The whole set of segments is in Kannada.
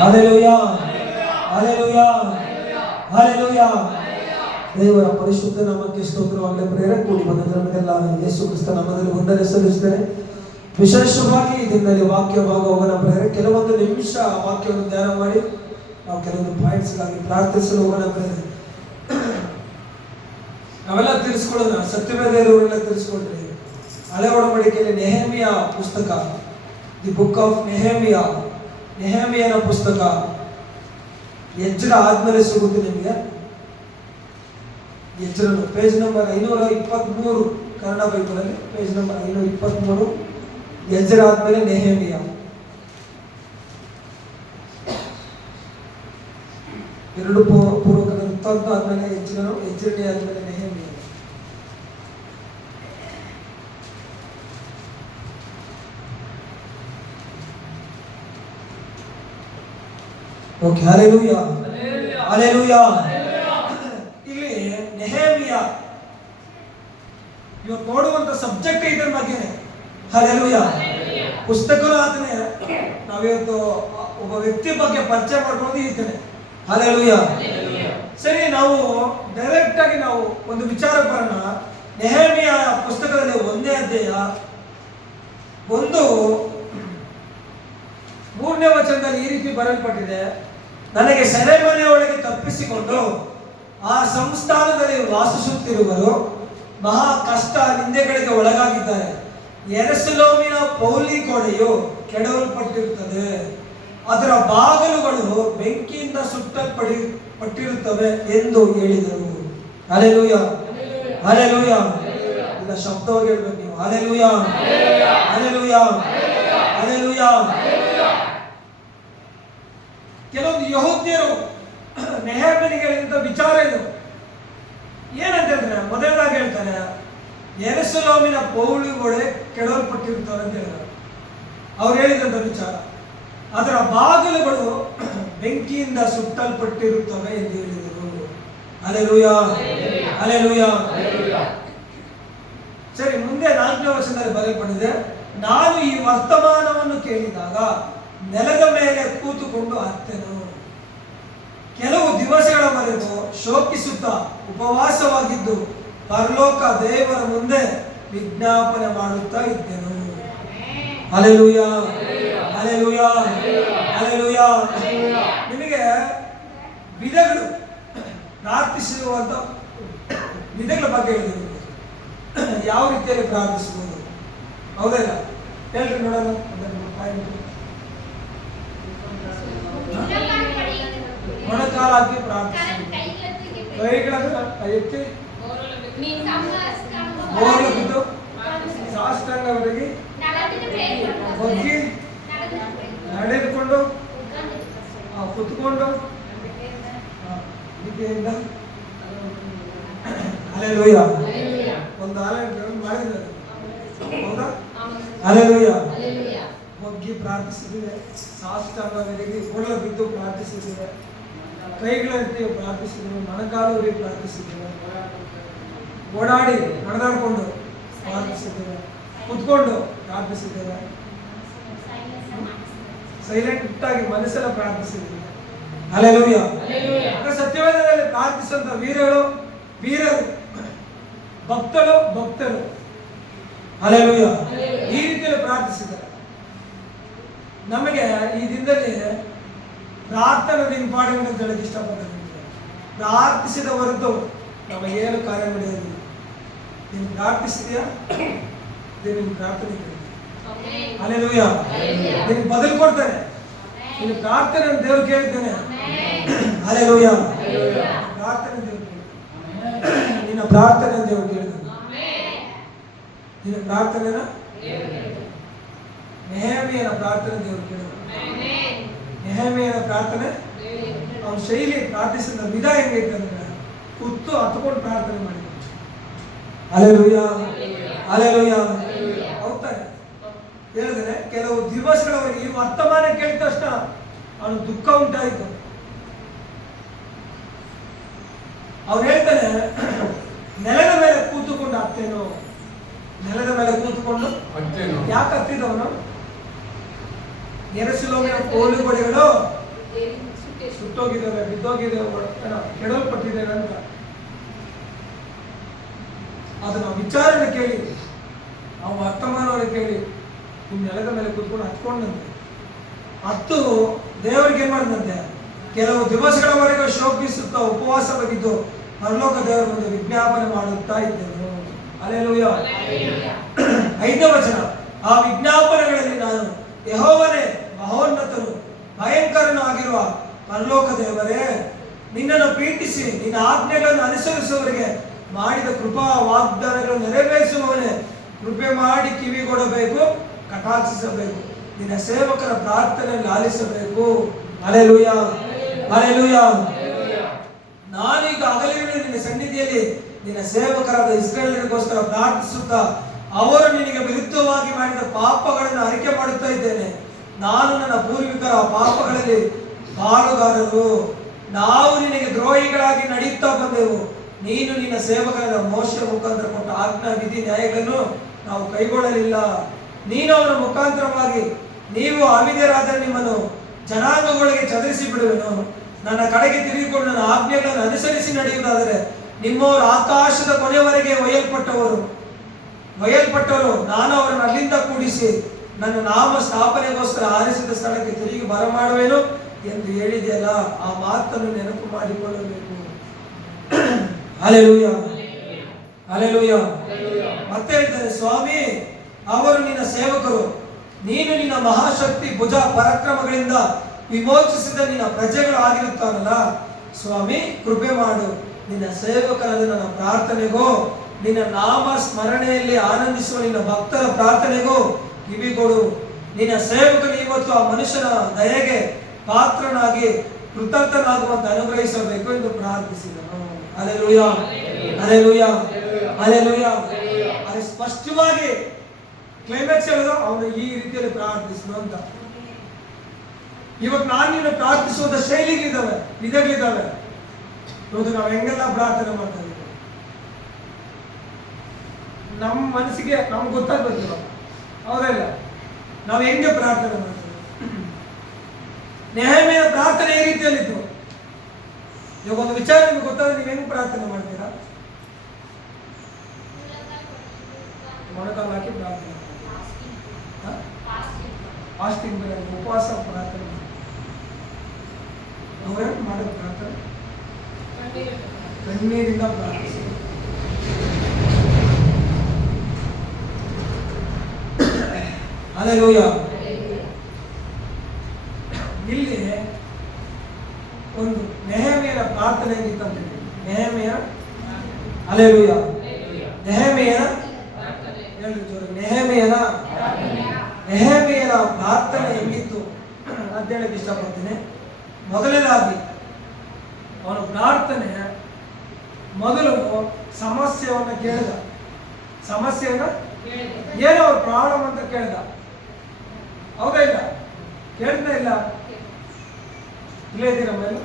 Hallelujah, hallelujah, hallelujah. ದೇವರ ಪರಿಶುದ್ಧ ನಾಮಕ್ಕೆ ಸ್ತೋತ್ರವಾಗಲಿ. ಪ್ರೇರೆ ಕೂಡಿ ಬಂದ ನಮಗೆಲ್ಲ ಯೇಸು ಕ್ರಿಸ್ತ ನಾಮದಲ್ಲಿ ವಂದನೆ ಸಲ್ಲಿಸುತ್ತೇನೆ. ವಿಶೇಷವಾಗಿ ಇದರಲ್ಲಿ ವಾಕ್ಯ ಭಾಗ ಹೋಗೋಣ ಪ್ರೇರೆ. ಕೆಲವೊಂದು ನಿಮಿಷ ವಾಕ್ಯವನ್ನು ಧ್ಯಾನ ಮಾಡಿ ನಾವು ಕೆಲವೊಂದು ಪಾಯಿಂಟ್ಸ್ಗಾಗಿ ಪ್ರಾರ್ಥಿಸಲು ಹೋಗೋಣ ಪ್ರೇರೆ. ನಾವೆಲ್ಲ ತಿಳಿಸ್ಕೊಳ್ಳೋಣ, ಸತ್ಯವೇದ ಇರುವವರೆಲ್ಲ ತಿಳಿಸ್ಕೊಳ್ರಿ. ಹಳೆ ಒಡಂಬಡಿಕೆಯಲ್ಲಿ ನೆಹೆಮಿಯ ಪುಸ್ತಕ, ದಿ ಬುಕ್ ಆಫ್ ನೆಹೆಮಿಯಾ, ನೆಹೆಮಿಯನ ಪುಸ್ತಕ ಎಜ್ರ ಆದ್ಮೇಲೆ ಸಿಗುತ್ತೆ ನಿಮಗೆ. ಎಜ್ರನು ಪೇಜ್ ನಂಬರ್ 523 ಕನ್ನಡ ಬೈಬಲಲ್ಲಿ ಪೇಜ್ ನಂಬರ್ 523. ಎಜ್ರ ಆದ್ಮೇಲೆ ನೆಹೆಮಿಯಾ. ಎರಡು ಪೂರ್ವಕದ ವೃತ್ತಾಂತ ಆದ್ಮೇಲೆ ಎಜ್ರನು, ಎಜ್ರನೇ ಆದ್ಮೇಲೆ ನೆಹೆಮಿಯಾ. Okay, hallelujah, hallelujah. ಇಲ್ಲಿ ನೆಹೆಮಿಯಾ ಇವತ್ತು ನೋಡುವಂತ ಸಬ್ಜೆಕ್ಟ್ ಇದರ ಬಗ್ಗೆನೇ. ಹಲ್ಲೆಲೂಯಾ. ಪುಸ್ತಕನೂ ಆತನೇ. ನಾವಿವತ್ತು ಒಬ್ಬ ವ್ಯಕ್ತಿ ಬಗ್ಗೆ ಪರಿಚಯ ಮಾಡ್ಕೊಂಡು ಇರ್ತೇನೆ. ಹಲ್ಲೆಲೂಯಾ. ಸರಿ, ನಾವು ಡೈರೆಕ್ಟ್ ಆಗಿ ನಾವು ಒಂದು ವಿಚಾರ ಬರೋಣ. ನೆಹೆಮಿಯ ಪುಸ್ತಕದಲ್ಲಿ 1ನೇ ಅಧ್ಯಾಯ 3ನೇ ವಚನದಲ್ಲಿ ಈ ರೀತಿ ಬರೆಯಲ್ಪಟ್ಟಿದೆ: ನನಗೆ ಸೆರೆಮನೆಯೊಳಗೆ ತಪ್ಪಿಸಿಕೊಂಡು ಆ ಸಂಸ್ಥಾನದಲ್ಲಿ ವಾಸಿಸುತ್ತಿರುವರು ಮಹಾ ಕಷ್ಟ ನಿಂದೆಗಳಿಗೆ ಒಳಗಾಗಿದ್ದಾರೆ. ಯೆರೂಸಲೇಮಿನ ಪೌಳಿ ಗೋಡೆಯು ಕೆಡವಲ್ಪಟ್ಟಿರುತ್ತದೆ, ಅದರ ಬಾಗಿಲುಗಳು ಬೆಂಕಿಯಿಂದ ಸುಟ್ಟಲ್ಪಟ್ಟಿರುತ್ತವೆ ಎಂದು ಹೇಳಿದರು. Hallelujah, hallelujah. ಇಲ್ಲ, ಶಬ್ದವಾಗಿ ಹೇಳ್ಬೇಕು ನೀವು. Hallelujah, hallelujah, hallelujah. ಕೆಲವೊಂದು ಯಹೂದ್ಯರು ನೆಹೆಮಿಯನಿಗೆ ಹೇಳಿದಂತ ವಿಚಾರ ಇದು. ಏನಂತ ಹೇಳಿದ್ರೆ, ಮೊದಲದಾಗಿ ಹೇಳ್ತಾರೆ ಯೆರೂಸಲೇಮಿನ ಪೌಳಿ ಗೋಡೆ ಕೆಡವಲ್ಪಟ್ಟಿರುತ್ತವೆ ಅಂತ ಹೇಳಿದ್ರು. ಅವ್ರು ಹೇಳಿದಂತ ವಿಚಾರ, ಅದರ ಬಾಗಿಲುಗಳು ಬೆಂಕಿಯಿಂದ ಸುಟ್ಟಲ್ಪಟ್ಟಿರುತ್ತವೆ ಎಂದು ಹೇಳಿದರು. Hallelujah, hallelujah. ಸರಿ, ಮುಂದೆ 4ನೇ ವಚನದಲ್ಲಿ ಬರೆಯಲ್ಪಟ್ಟಿದೆ: ನಾನು ಈ ವರ್ತಮಾನವನ್ನು ಕೇಳಿದಾಗ ನೆಲದ ಮೇಲೆ ಕೂತುಕೊಂಡು ಅತ್ತೇನು. ಕೆಲವು ದಿವಸಗಳವರೆಗೂ ಶೋಕಿಸುತ್ತಾ ಉಪವಾಸವಾಗಿದ್ದು ಪರಲೋಕ ದೇವರ ಮುಂದೆ ವಿಜ್ಞಾಪನೆ ಮಾಡುತ್ತಾ ಇದ್ದೆನು. Hallelujah, hallelujah, hallelujah. ನಿಮಗೆ ವಿಧಗಳು ಪ್ರಾರ್ಥಿಸಿರುವಂತ ವಿಧಗಳ ಬಗ್ಗೆ ಹೇಳಿದ್ರು. ಯಾವ ರೀತಿಯಲ್ಲಿ ಪ್ರಾರ್ಥಿಸಬಹುದು, ಹೌದಲ್ಲ? ಹೇಳ್ರಿ ನೋಡೋಣ. ಮೊಣಕಾಲು ಹಾಕಿ ಪ್ರಾರ್ಥಿಸಿ, ಕೈಗಳನ್ನು ಎತ್ತಿ ಬೋರ್ಲು ಬಿದ್ದು ಸಾಷ್ಟಾಂಗವಾಗಿ ಬಗ್ಗಿ ನಡೆದುಕೊಂಡು ಕುತ್ಕೊಂಡು ವಿದ್ಯೆಯಿಂದ ಹಲ್ಲೆಲೂಯಾ ಒಂದು ಮಾಡಿದ್ದಾರೆ. ಹೌದಾ? ಹಲ್ಲೆಲೂಯಾ. ಬಗ್ಗಿ ಪ್ರಾರ್ಥಿಸಿದ್ದೇವೆ, ಸಾಷ್ಟಾಂಗವಾಗಿ ಬೋರ್ಲು ಬಿದ್ದು ಪ್ರಾರ್ಥಿಸಿದ್ದೇವೆ, ಕೈಗಳಂತೆ ಪ್ರಾರ್ಥಿಸಿದ್ದೇವೆ, ಮೊಣಕಾಲುವರೆಗೆ ಪ್ರಾರ್ಥಿಸಿದ್ದೇವೆ, ಓಡಾಡಿ ನಡೆದಾಡಿಕೊಂಡು ಪ್ರಾರ್ಥಿಸಿದ್ದೇವೆ, ಕುತ್ಕೊಂಡು ಪ್ರಾರ್ಥಿಸಿದ್ದೇವೆ, ಸೈಲೆಂಟ್ ಆಗಿ ಮನಸ್ಸೆಲ್ಲ ಪ್ರಾರ್ಥಿಸಿದ್ದೇವೆ. ಹಲ್ಲೆಲೂಯಾ. ಸತ್ಯವೇದದಲ್ಲಿ ಪ್ರಾರ್ಥಿಸುವಂತ ವೀರರು, ಭಕ್ತರು ಹಲ್ಲೆಲೂಯಾ ಈ ರೀತಿಯಲ್ಲಿ ಪ್ರಾರ್ಥಿಸಿದ್ದಾರೆ. ನಮಗೆ ಈ ದಿನದಲ್ಲಿ ಪ್ರಾರ್ಥನೆದ ಇಂಪಾರ್ಟೆಂಟ್ ಅಂತ ಹೇಳಕ್ಕೆ ಇಷ್ಟಪಡ್ತೀನಿ. ಪ್ರಾರ್ಥಿಸಿದ ಹೊರತು ನಮಗೇನು ಕಾರ್ಯ ನಡೆಯೋದಿಲ್ಲ. ನೀನು ಪ್ರಾರ್ಥಿಸಿದ್ಯಾ, ನಿನ್ನ ಪ್ರಾರ್ಥನೆ ಹಲ್ಲೆಲೂಯಾ. ನಿನಗೆ ಬದಲು ಕೊಡ್ತಾನೆ. ನಿನ್ನ ಪ್ರಾರ್ಥನೆ ದೇವರು ಕೇಳ್ತಾನೆ. ಹಲ್ಲೆಲೂಯಾ. ಪ್ರಾರ್ಥನೆ ದೇವರು ಕೇಳ್ತಾನೆ. ನಿನ್ನ ಪ್ರಾರ್ಥನೆ ದೇವರು ಕೇಳ್ತಾನೆ. ನಿನ್ನ ಪ್ರಾರ್ಥನೆನ ನೆಹೆಮಿಯನ ಪ್ರಾರ್ಥನೆ ದೇವರು ಕೇಳಿದ. ನೆಹೆಮಿಯನ ಪ್ರಾರ್ಥನೆ, ಅವನ ಶೈಲಿ, ಪ್ರಾರ್ಥಿಸಿದ ವಿಧ ಹೆಂಗೈತೆ ಅಂದ್ರೆ ಕೂತು ಹತ್ಕೊಂಡು ಪ್ರಾರ್ಥನೆ ಮಾಡಿದ. Hallelujah, hallelujah. ಹೌದಾನೆ ಹೇಳಿದ್ರೆ ಕೆಲವು ದಿವಸಗಳವರೆಗೆ ಈ ವರ್ತಮಾನ ಕೇಳಿದ ತಕ್ಷಣ ಅವನು ದುಃಖ ಉಂಟಾಯಿತು. ಅವ್ರು ಹೇಳ್ತಾನೆ, ನೆಲದ ಮೇಲೆ ಕೂತುಕೊಂಡು ಹತ್ತೇನು. ನೆಲದ ಮೇಲೆ ಕೂತುಕೊಂಡು ಯಾಕೆ ಹತ್ತಿದವನು? ಯೆರೂಸಲೇಮಿನ ಪೌಳಿ ಗೋಡೆಗಳು ಸುಟ್ಟೋಗಿದ್ದೇವೆ, ಬಿದ್ದೋಗಿದ್ದೇವೆ, ಕೆಡಲ್ಪಟ್ಟಿದ್ದೇವೆ ಅಂತ ಅದನ್ನ ವಿಚಾರಣೆ ಕೇಳಿ, ನಾವು ವರ್ತಮಾನವರ ಕೇಳಿ ನಿಮ್ಮ ನೆಲದ ಮೇಲೆ ಕೂತ್ಕೊಂಡು ಹತ್ಕೊಂಡಂತೆ ಹತ್ತು ದೇವರಿಗೆ ಏನ್ ಮಾಡಿದಂತೆ ಕೆಲವು ದಿವಸಗಳವರೆಗೂ ಶೋಕಿಸುತ್ತಾ ಉಪವಾಸ ಬಗೆದು ಪರಲೋಕ ದೇವರ ಮುಂದೆ ವಿಜ್ಞಾಪನೆ ಮಾಡುತ್ತಾ ಇದ್ದೆನು. ಹಲ್ಲೆಲೂಯಾ. 5ನೇ ವಚನ, ಆ ವಿಜ್ಞಾಪನೆಗಳಲ್ಲಿ ನಾನು ಯೆಹೋವನೇ ಮಹೋನ್ನತನು ಭಯಂಕರನು ಆಗಿರುವ ಪರಲೋಕ ದೇವರೇ, ನಿನ್ನನ್ನು ಪ್ರೀತಿಸಿ ನಿನ್ನ ಆಜ್ಞೆಗಳನ್ನು ಅನುಸರಿಸುವವರಿಗೆ ಮಾಡಿದ ಕೃಪಾ ವಾಗ್ದಾನಗಳನ್ನು ನೆರವೇರಿಸುವವನೇ, ಕೃಪೆ ಮಾಡಿ ಕಿವಿಗೊಡಬೇಕು, ಕಟಾಕ್ಷಿಸಬೇಕು, ನಿನ್ನ ಸೇವಕರ ಪ್ರಾರ್ಥನೆಯನ್ನು ಆಲಿಸಬೇಕು. Hallelujah, hallelujah. ನಾನೀಗ ಹಗಲಿರುಳು ನಿನ್ನ ಸನ್ನಿಧಿಯಲ್ಲಿ ನಿನ್ನ ಸೇವಕರಾದ ಇಸ್ರಾಯೇಲರಿಗೋಸ್ಕರ ಪ್ರಾರ್ಥಿಸುತ್ತಾ ಅವರು ನಿನಗೆ ವಿರುದ್ಧವಾಗಿ ಮಾಡಿದ ಪಾಪಗಳನ್ನು ಅರಿಕೆ ಮಾಡುತ್ತಾ ಇದ್ದೇನೆ. ನಾನು ನನ್ನ ಪೂರ್ವಿಕರ ಪಾಪಗಳಲ್ಲಿ ಪಾಲುಗಾರರು. ನಾವು ನಿನಗೆ ದ್ರೋಹಿಗಳಾಗಿ ನಡೆಯುತ್ತಾ ಬಂದೆವು. ನೀನು ನಿನ್ನ ಸೇವಕರ ಮೋಶೆಯ ಮುಖಾಂತರ ಕೊಟ್ಟ ಆಜ್ಞಾ ವಿಧಿ ನ್ಯಾಯಗಳನ್ನು ನಾವು ಕೈಗೊಳ್ಳಲಿಲ್ಲ. ನೀನು ಅವನ ಮುಖಾಂತರವಾಗಿ ನೀವು ಅವಿಧೇಯರಾದರೆ ನಿಮ್ಮನ್ನು ಜನಾಂಗಗಳಿಗೆ ಚದರಿಸಿ ಬಿಡುವೆನು. ನನ್ನ ಕಡೆಗೆ ತಿರುಗಿಕೊಂಡು ನನ್ನ ಆಜ್ಞೆಗಳನ್ನು ಅನುಸರಿಸಿ ನಡೆಯುವುದಾದರೆ ನಿಮ್ಮವರು ಆಕಾಶದ ಕೊನೆಯವರೆಗೆ ಒಯ್ಯಲ್ಪಟ್ಟವರು ನಾನು ಅವರನ್ನು ಅಲ್ಲಿಂದ ಕೂಡಿಸಿ ನನ್ನ ನಾಮ ಸ್ಥಾಪನೆಗೋಸ್ಕರ ಆರಿಸಿದ ಸ್ಥಳಕ್ಕೆ ತಿರುಗಿ ಬರಮಾಡುವೆನು ಎಂದು ಹೇಳಿದೆಯಲ್ಲ, ಆ ಮಾತನ್ನು ನೆನಪು ಮಾಡಿಕೊಳ್ಳಬೇಕು. Hallelujah, hallelujah. ಮತ್ತೆ ಹೇಳ್ತಾರೆ, ಸ್ವಾಮಿ ಅವರು ನಿನ್ನ ಸೇವಕರು, ನೀನು ನಿನ್ನ ಮಹಾಶಕ್ತಿ ಭುಜ ಪರಾಕ್ರಮಗಳಿಂದ ವಿಮೋಚಿಸಿದ ನಿನ್ನ ಪ್ರಜೆಗಳು ಆಗಿರುತ್ತಾರಲ್ಲ. ಸ್ವಾಮಿ ಕೃಪೆ ಮಾಡು, ನಿನ್ನ ಸೇವಕರಾದ ನನ್ನ ಪ್ರಾರ್ಥನೆಗೂ ನಿನ್ನ ನಾಮ ಸ್ಮರಣೆಯಲ್ಲಿ ಆನಂದಿಸುವ ನಿನ್ನ ಭಕ್ತರ ಪ್ರಾರ್ಥನೆಗೂ ಕಿವಿಗೊಡು. ನಿನ್ನ ಸೇವಕನು ಇವತ್ತು ಆ ಮನುಷ್ಯನ ದಯೆಗೆ ಪಾತ್ರನಾಗಿ ಕೃತಜ್ಞನಾಗುವಂತೆ ಅನುಗ್ರಹಿಸಬೇಕು ಎಂದು ಪ್ರಾರ್ಥಿಸಿದನು. Hallelujah, hallelujah, hallelujah. ಅದು ಸ್ಪಷ್ಟವಾಗಿ ಕ್ಲೈಮ್ಯಾಕ್ಸ್ ಹೇಳೋದು ಅವನು ಈ ರೀತಿಯಲ್ಲಿ ಪ್ರಾರ್ಥಿಸಿದ ಅಂತ. ಇವತ್ತು ನಾನು ನೀನು ಪ್ರಾರ್ಥಿಸುವಂತ ಶೈಲಿಗಳಿದ್ದಾವೆ, ವಿಧಗಳಿದ್ದಾವೆ. ಇವತ್ತು ನಾವು ಹೆಂಗೆಲ್ಲ ಪ್ರಾರ್ಥನೆ ಮಾಡ್ತಾ ಇದ್ದೀವಿ, ನಮ್ಮ ಮನಸ್ಸಿಗೆ ನಮ್ಗೆ ಗೊತ್ತಾಗ್ಬೇಕು. ಹೌದಲ್ಲ, ನಾವು ಹೆಂಗೆ ಪ್ರಾರ್ಥನೆ ಮಾಡ್ತೀವಿ. ನೆಹೆಮೀಯನ ಪ್ರಾರ್ಥನೆ ಈ ರೀತಿಯಲ್ಲಿತ್ತು. ಇವಾಗ ಒಂದು ವಿಚಾರ ನಿಮ್ಗೆ ಗೊತ್ತಾದ್ರೆ ನೀವು ಹೆಂಗ್ ಪ್ರಾರ್ಥನೆ ಮಾಡ್ತೀರಾ? ಮೊಣಕಾಲು ಹಾಕಿ ಪ್ರಾರ್ಥನೆ, ಫಾಸ್ಟಿಂಗ್, ಉಪವಾಸ ಪ್ರಾರ್ಥನೆ. ಅವರೇನು ಮಾಡೋದು ಪ್ರಾರ್ಥನೆ? ಕಣ್ಣೀರಿಂದ ಪ್ರಾರ್ಥಿಸಿ. ಹಲ್ಲೆಲೂಯಾ. ಇಲ್ಲಿ ಒಂದು ನೆಹೆಮೀಯನ ಪ್ರಾರ್ಥನೆ ಹೆಂಗಿತ್ತಂತ ಹೇಳಿ, ನೆಹೆಮೀಯ, ಹಲ್ಲೆಲೂಯಾ, ನೆಹೆಮೀಯನ ನೆಹೆಮೀಯನ ಪ್ರಾರ್ಥನೆ ಹೆಂಗಿತ್ತು ಅಂತ ಹೇಳಕ್ಕೆ ಇಷ್ಟಪಡ್ತೀನಿ. ಮೊದಲನೇದಾಗಿ ಅವನ ಪ್ರಾರ್ಥನೆ ಮೊದಲು ಸಮಸ್ಯೆಯನ್ನ ಕೇಳಿದ. ಸಮಸ್ಯೆಯನ್ನ ಏನೋ ಅವ್ರ ಪ್ರಾಬ್ಲಮ್ ಅಂತ ಕೇಳ್ದ. ಹೌದಾ ಇಲ್ಲ? ಕೇಳ್ತಾ ಇಲ್ಲ? ಇಲ್ಲೇ ಇದ್ದೀರ ಮೇಲೆ?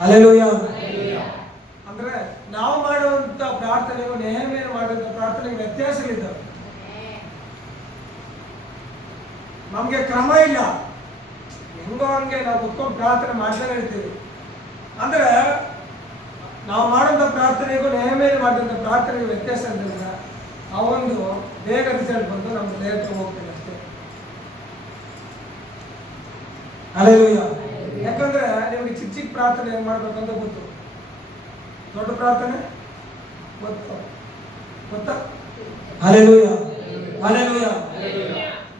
ಹಲ್ಲೆಲೂಯಾ. ಅಂದ್ರೆ ನಾವು ಮಾಡುವಂತ ಪ್ರಾರ್ಥನೆಗೂ ನೆಹೆಮೀಯನು ಮಾಡುವಂತ ಪ್ರಾರ್ಥನೆಗೆ ವ್ಯತ್ಯಾಸಗಳಿದ್ದಾವೆ. ನಮ್ಗೆ ಕ್ರಮ ಇಲ್ಲ, ಹೆಂಗೋ ಹಂಗೆ ನಾವು ಕುತ್ಕೊಂಡು ಪ್ರಾರ್ಥನೆ ಮಾಡ್ತಾನೆ ಇರ್ತೀವಿ. ಅಂದ್ರೆ ನಾವು ಮಾಡುವಂತ ಪ್ರಾರ್ಥನೆಗೂ ನೆಹೆಮೀಯನು ಮಾಡಿದಂಥ ಪ್ರಾರ್ಥನೆಗೆ ವ್ಯತ್ಯಾಸ ಇರೋದ್ರಿಂದ ಅವೊಂದು ಬೇಗ ರಿಸಲ್ಟ್ ಬಂದು ನಮ್ಗೆ ಲೇಟ್ ಹೋಗ್ತದೆ ಅಷ್ಟೇ. ಹಲ್ಲೆಲೂಯಾ. ಯಾಕಂದ್ರೆ ನಿಮಗೆ ಚಿಕ್ಕ ಚಿಕ್ಕ ಪ್ರಾರ್ಥನೆ ಏನ್ ಮಾಡ್ಬೇಕಂತ ಗೊತ್ತು, ದೊಡ್ಡ ಪ್ರಾರ್ಥನೆ ಗೊತ್ತಾ? Hallelujah, hallelujah.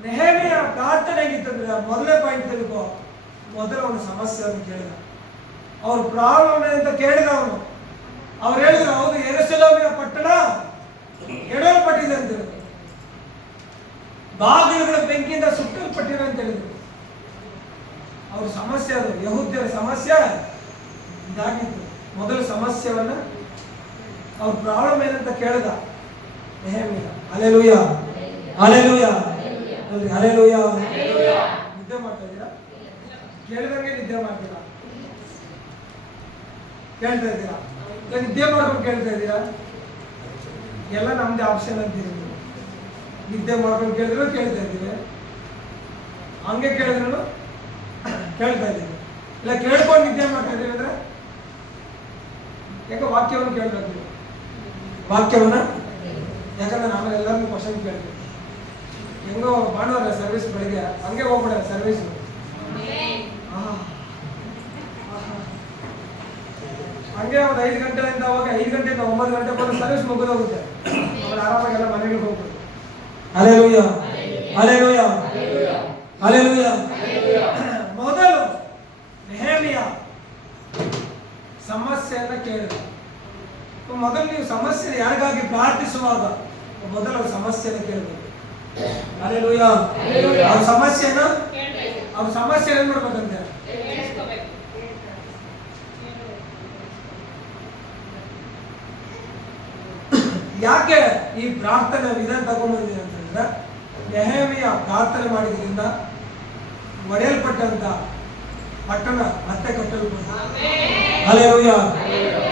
ನೆಹೆಮೀಯ ಪ್ರಾರ್ಥನೆ ಹೇಗಿತ್ತಂದ್ರೆ ಮೊದಲನೇ ಪಾಯಿಂಟ್ ತಿಳ್ಕೊ, ಮೊದಲು ಅವನ ಸಮಸ್ಯೆಯನ್ನು ಕೇಳಿದ, ಅವ್ರ ಪ್ರಾಬ್ಲಮ್ ಅಂತ ಕೇಳಿದ ಅವನು. ಅವ್ರು ಹೇಳಿದ್ರು, ಹೌದು ಯೆರೂಸಲೇಮಿನ ಪಟ್ಟಣ ಎಡವಲ್ಪಟ್ಟಿದೆ ಅಂತ ಹೇಳಿದ್ರು, ಬಾಗಿಲುಗಳ ಬೆಂಕಿಯಿಂದ ಸುಟ್ಟಲ್ಪಟ್ಟಿದೆ ಅಂತ ಹೇಳಿದ್ರು. ಅವ್ರ ಸಮಸ್ಯೆ ಅದು, ಯಹೂದ್ಯರ ಸಮಸ್ಯೆ ಇದಾಗಿತ್ತು. ಮೊದಲು ಸಮಸ್ಯೆವನ್ನ ಅವ್ರ ಪ್ರಾಬ್ಲಮ್ ಏನಂತ ಕೇಳಿದ ನೆಹೆಮೀಯ. Hallelujah, hallelujah, hallelujah. ನಿದ್ದೆ ಮಾಡ್ತಾ ಇದ್ದೀರಾ? ಕೇಳಿದಂಗೆ ನಿದ್ದೆ ಮಾಡ್ತೀರಾ? ಕೇಳ್ತಾ ಇದ್ದೀರಾ? ನಿದ್ದೆ ಮಾಡ್ಕೊಂಡು ಕೇಳ್ತಾ ಇದ್ದೀರಾ? ಎಲ್ಲ ನಮ್ದೇ ಆಪ್ಷನ್ ಅಂತೀರಿ. ನಿದ್ದೆ ಮಾಡ್ಕೊಂಡು ಕೇಳಿದ್ರು ಕೇಳ್ತಾ ಇದ್ದೀವಿ, ಹಂಗೆ ಕೇಳಿದ್ರು ಕೇಳ್ತಾ ಇದ್ದೀವಿ. ಇಲ್ಲ ಕೇಳ್ಕೊಂಡು ನಿದ್ದೆ ಮಾಡ್ತಾ ಇದ್ದೀವಿ ಅಂದ್ರೆ ಯಾಕೆ ವಾಕ್ಯವನ್ನು ಕೇಳಬೇಕು. ವಾಕ್ಯವನ್ನ ಯಾಕಂದ್ರೆ ಆಮೇಲೆ ಎಲ್ಲರಿಗೂ ಕ್ವಶನ್ ಕೇಳ್ತೀವಿ. ಹೆಂಗೋ ಭಾನುವಾರ ಸರ್ವಿಸ್ ಬೆಳಿಗ್ಗೆ ಹಂಗೆ ಹೋಗ್ಬಿಡ ಸರ್ವಿಸ್. ಹಂಗೆ ಒಂದು 5 ಗಂಟೆಯಿಂದ ಹೋಗಿ 5 ಗಂಟೆಯಿಂದ 9 ಗಂಟೆ ಬಂದು ಸರ್ವಿಸ್ ಮುಗಿದೋಗುತ್ತೆ. ಆಮೇಲೆ ಆರಾಮಾಗೆಲ್ಲ ಮನೆಗೆ ಹೋಗ್ಬೋದು. Hallelujah, hallelujah, hallelujah. ಮೊದಲು ನೆಹೆಮೀಯ ಸಮಸ್ಯೆಯನ್ನ ಕೇಳಿದ. ಮೊದಲು ನೀವು ಸಮಸ್ಯೆ ಯಾರಿಗಾಗಿ ಪ್ರಾರ್ಥಿಸುವಾಗ ಮೊದಲು ಸಮಸ್ಯೆಯನ್ನು ಕೇಳಬೇಕು. ಹಲ್ಲೆಲೂಯಾ. ಅವ್ರ ಸಮಸ್ಯೆನ ಏನ್ ಮಾಡ್ಬೇಕಂತೆ? ಯಾಕೆ ಈ ಪ್ರಾರ್ಥನೆ ವಿಧಾನ ತಗೊಂಡ್ಬಂದಿದೆ ಅಂತಂದ್ರೆ, ನೆಹೆಮೀಯ ಪ್ರಾರ್ಥನೆ ಮಾಡಿದ್ರಿಂದ ಒಡೆಯಲ್ಪಟ್ಟಂತ ಪಟ್ಟಣ ಮತ್ತೆ ಕಟ್ಟಲ್ಪಟ್ಟ. Hallelujah,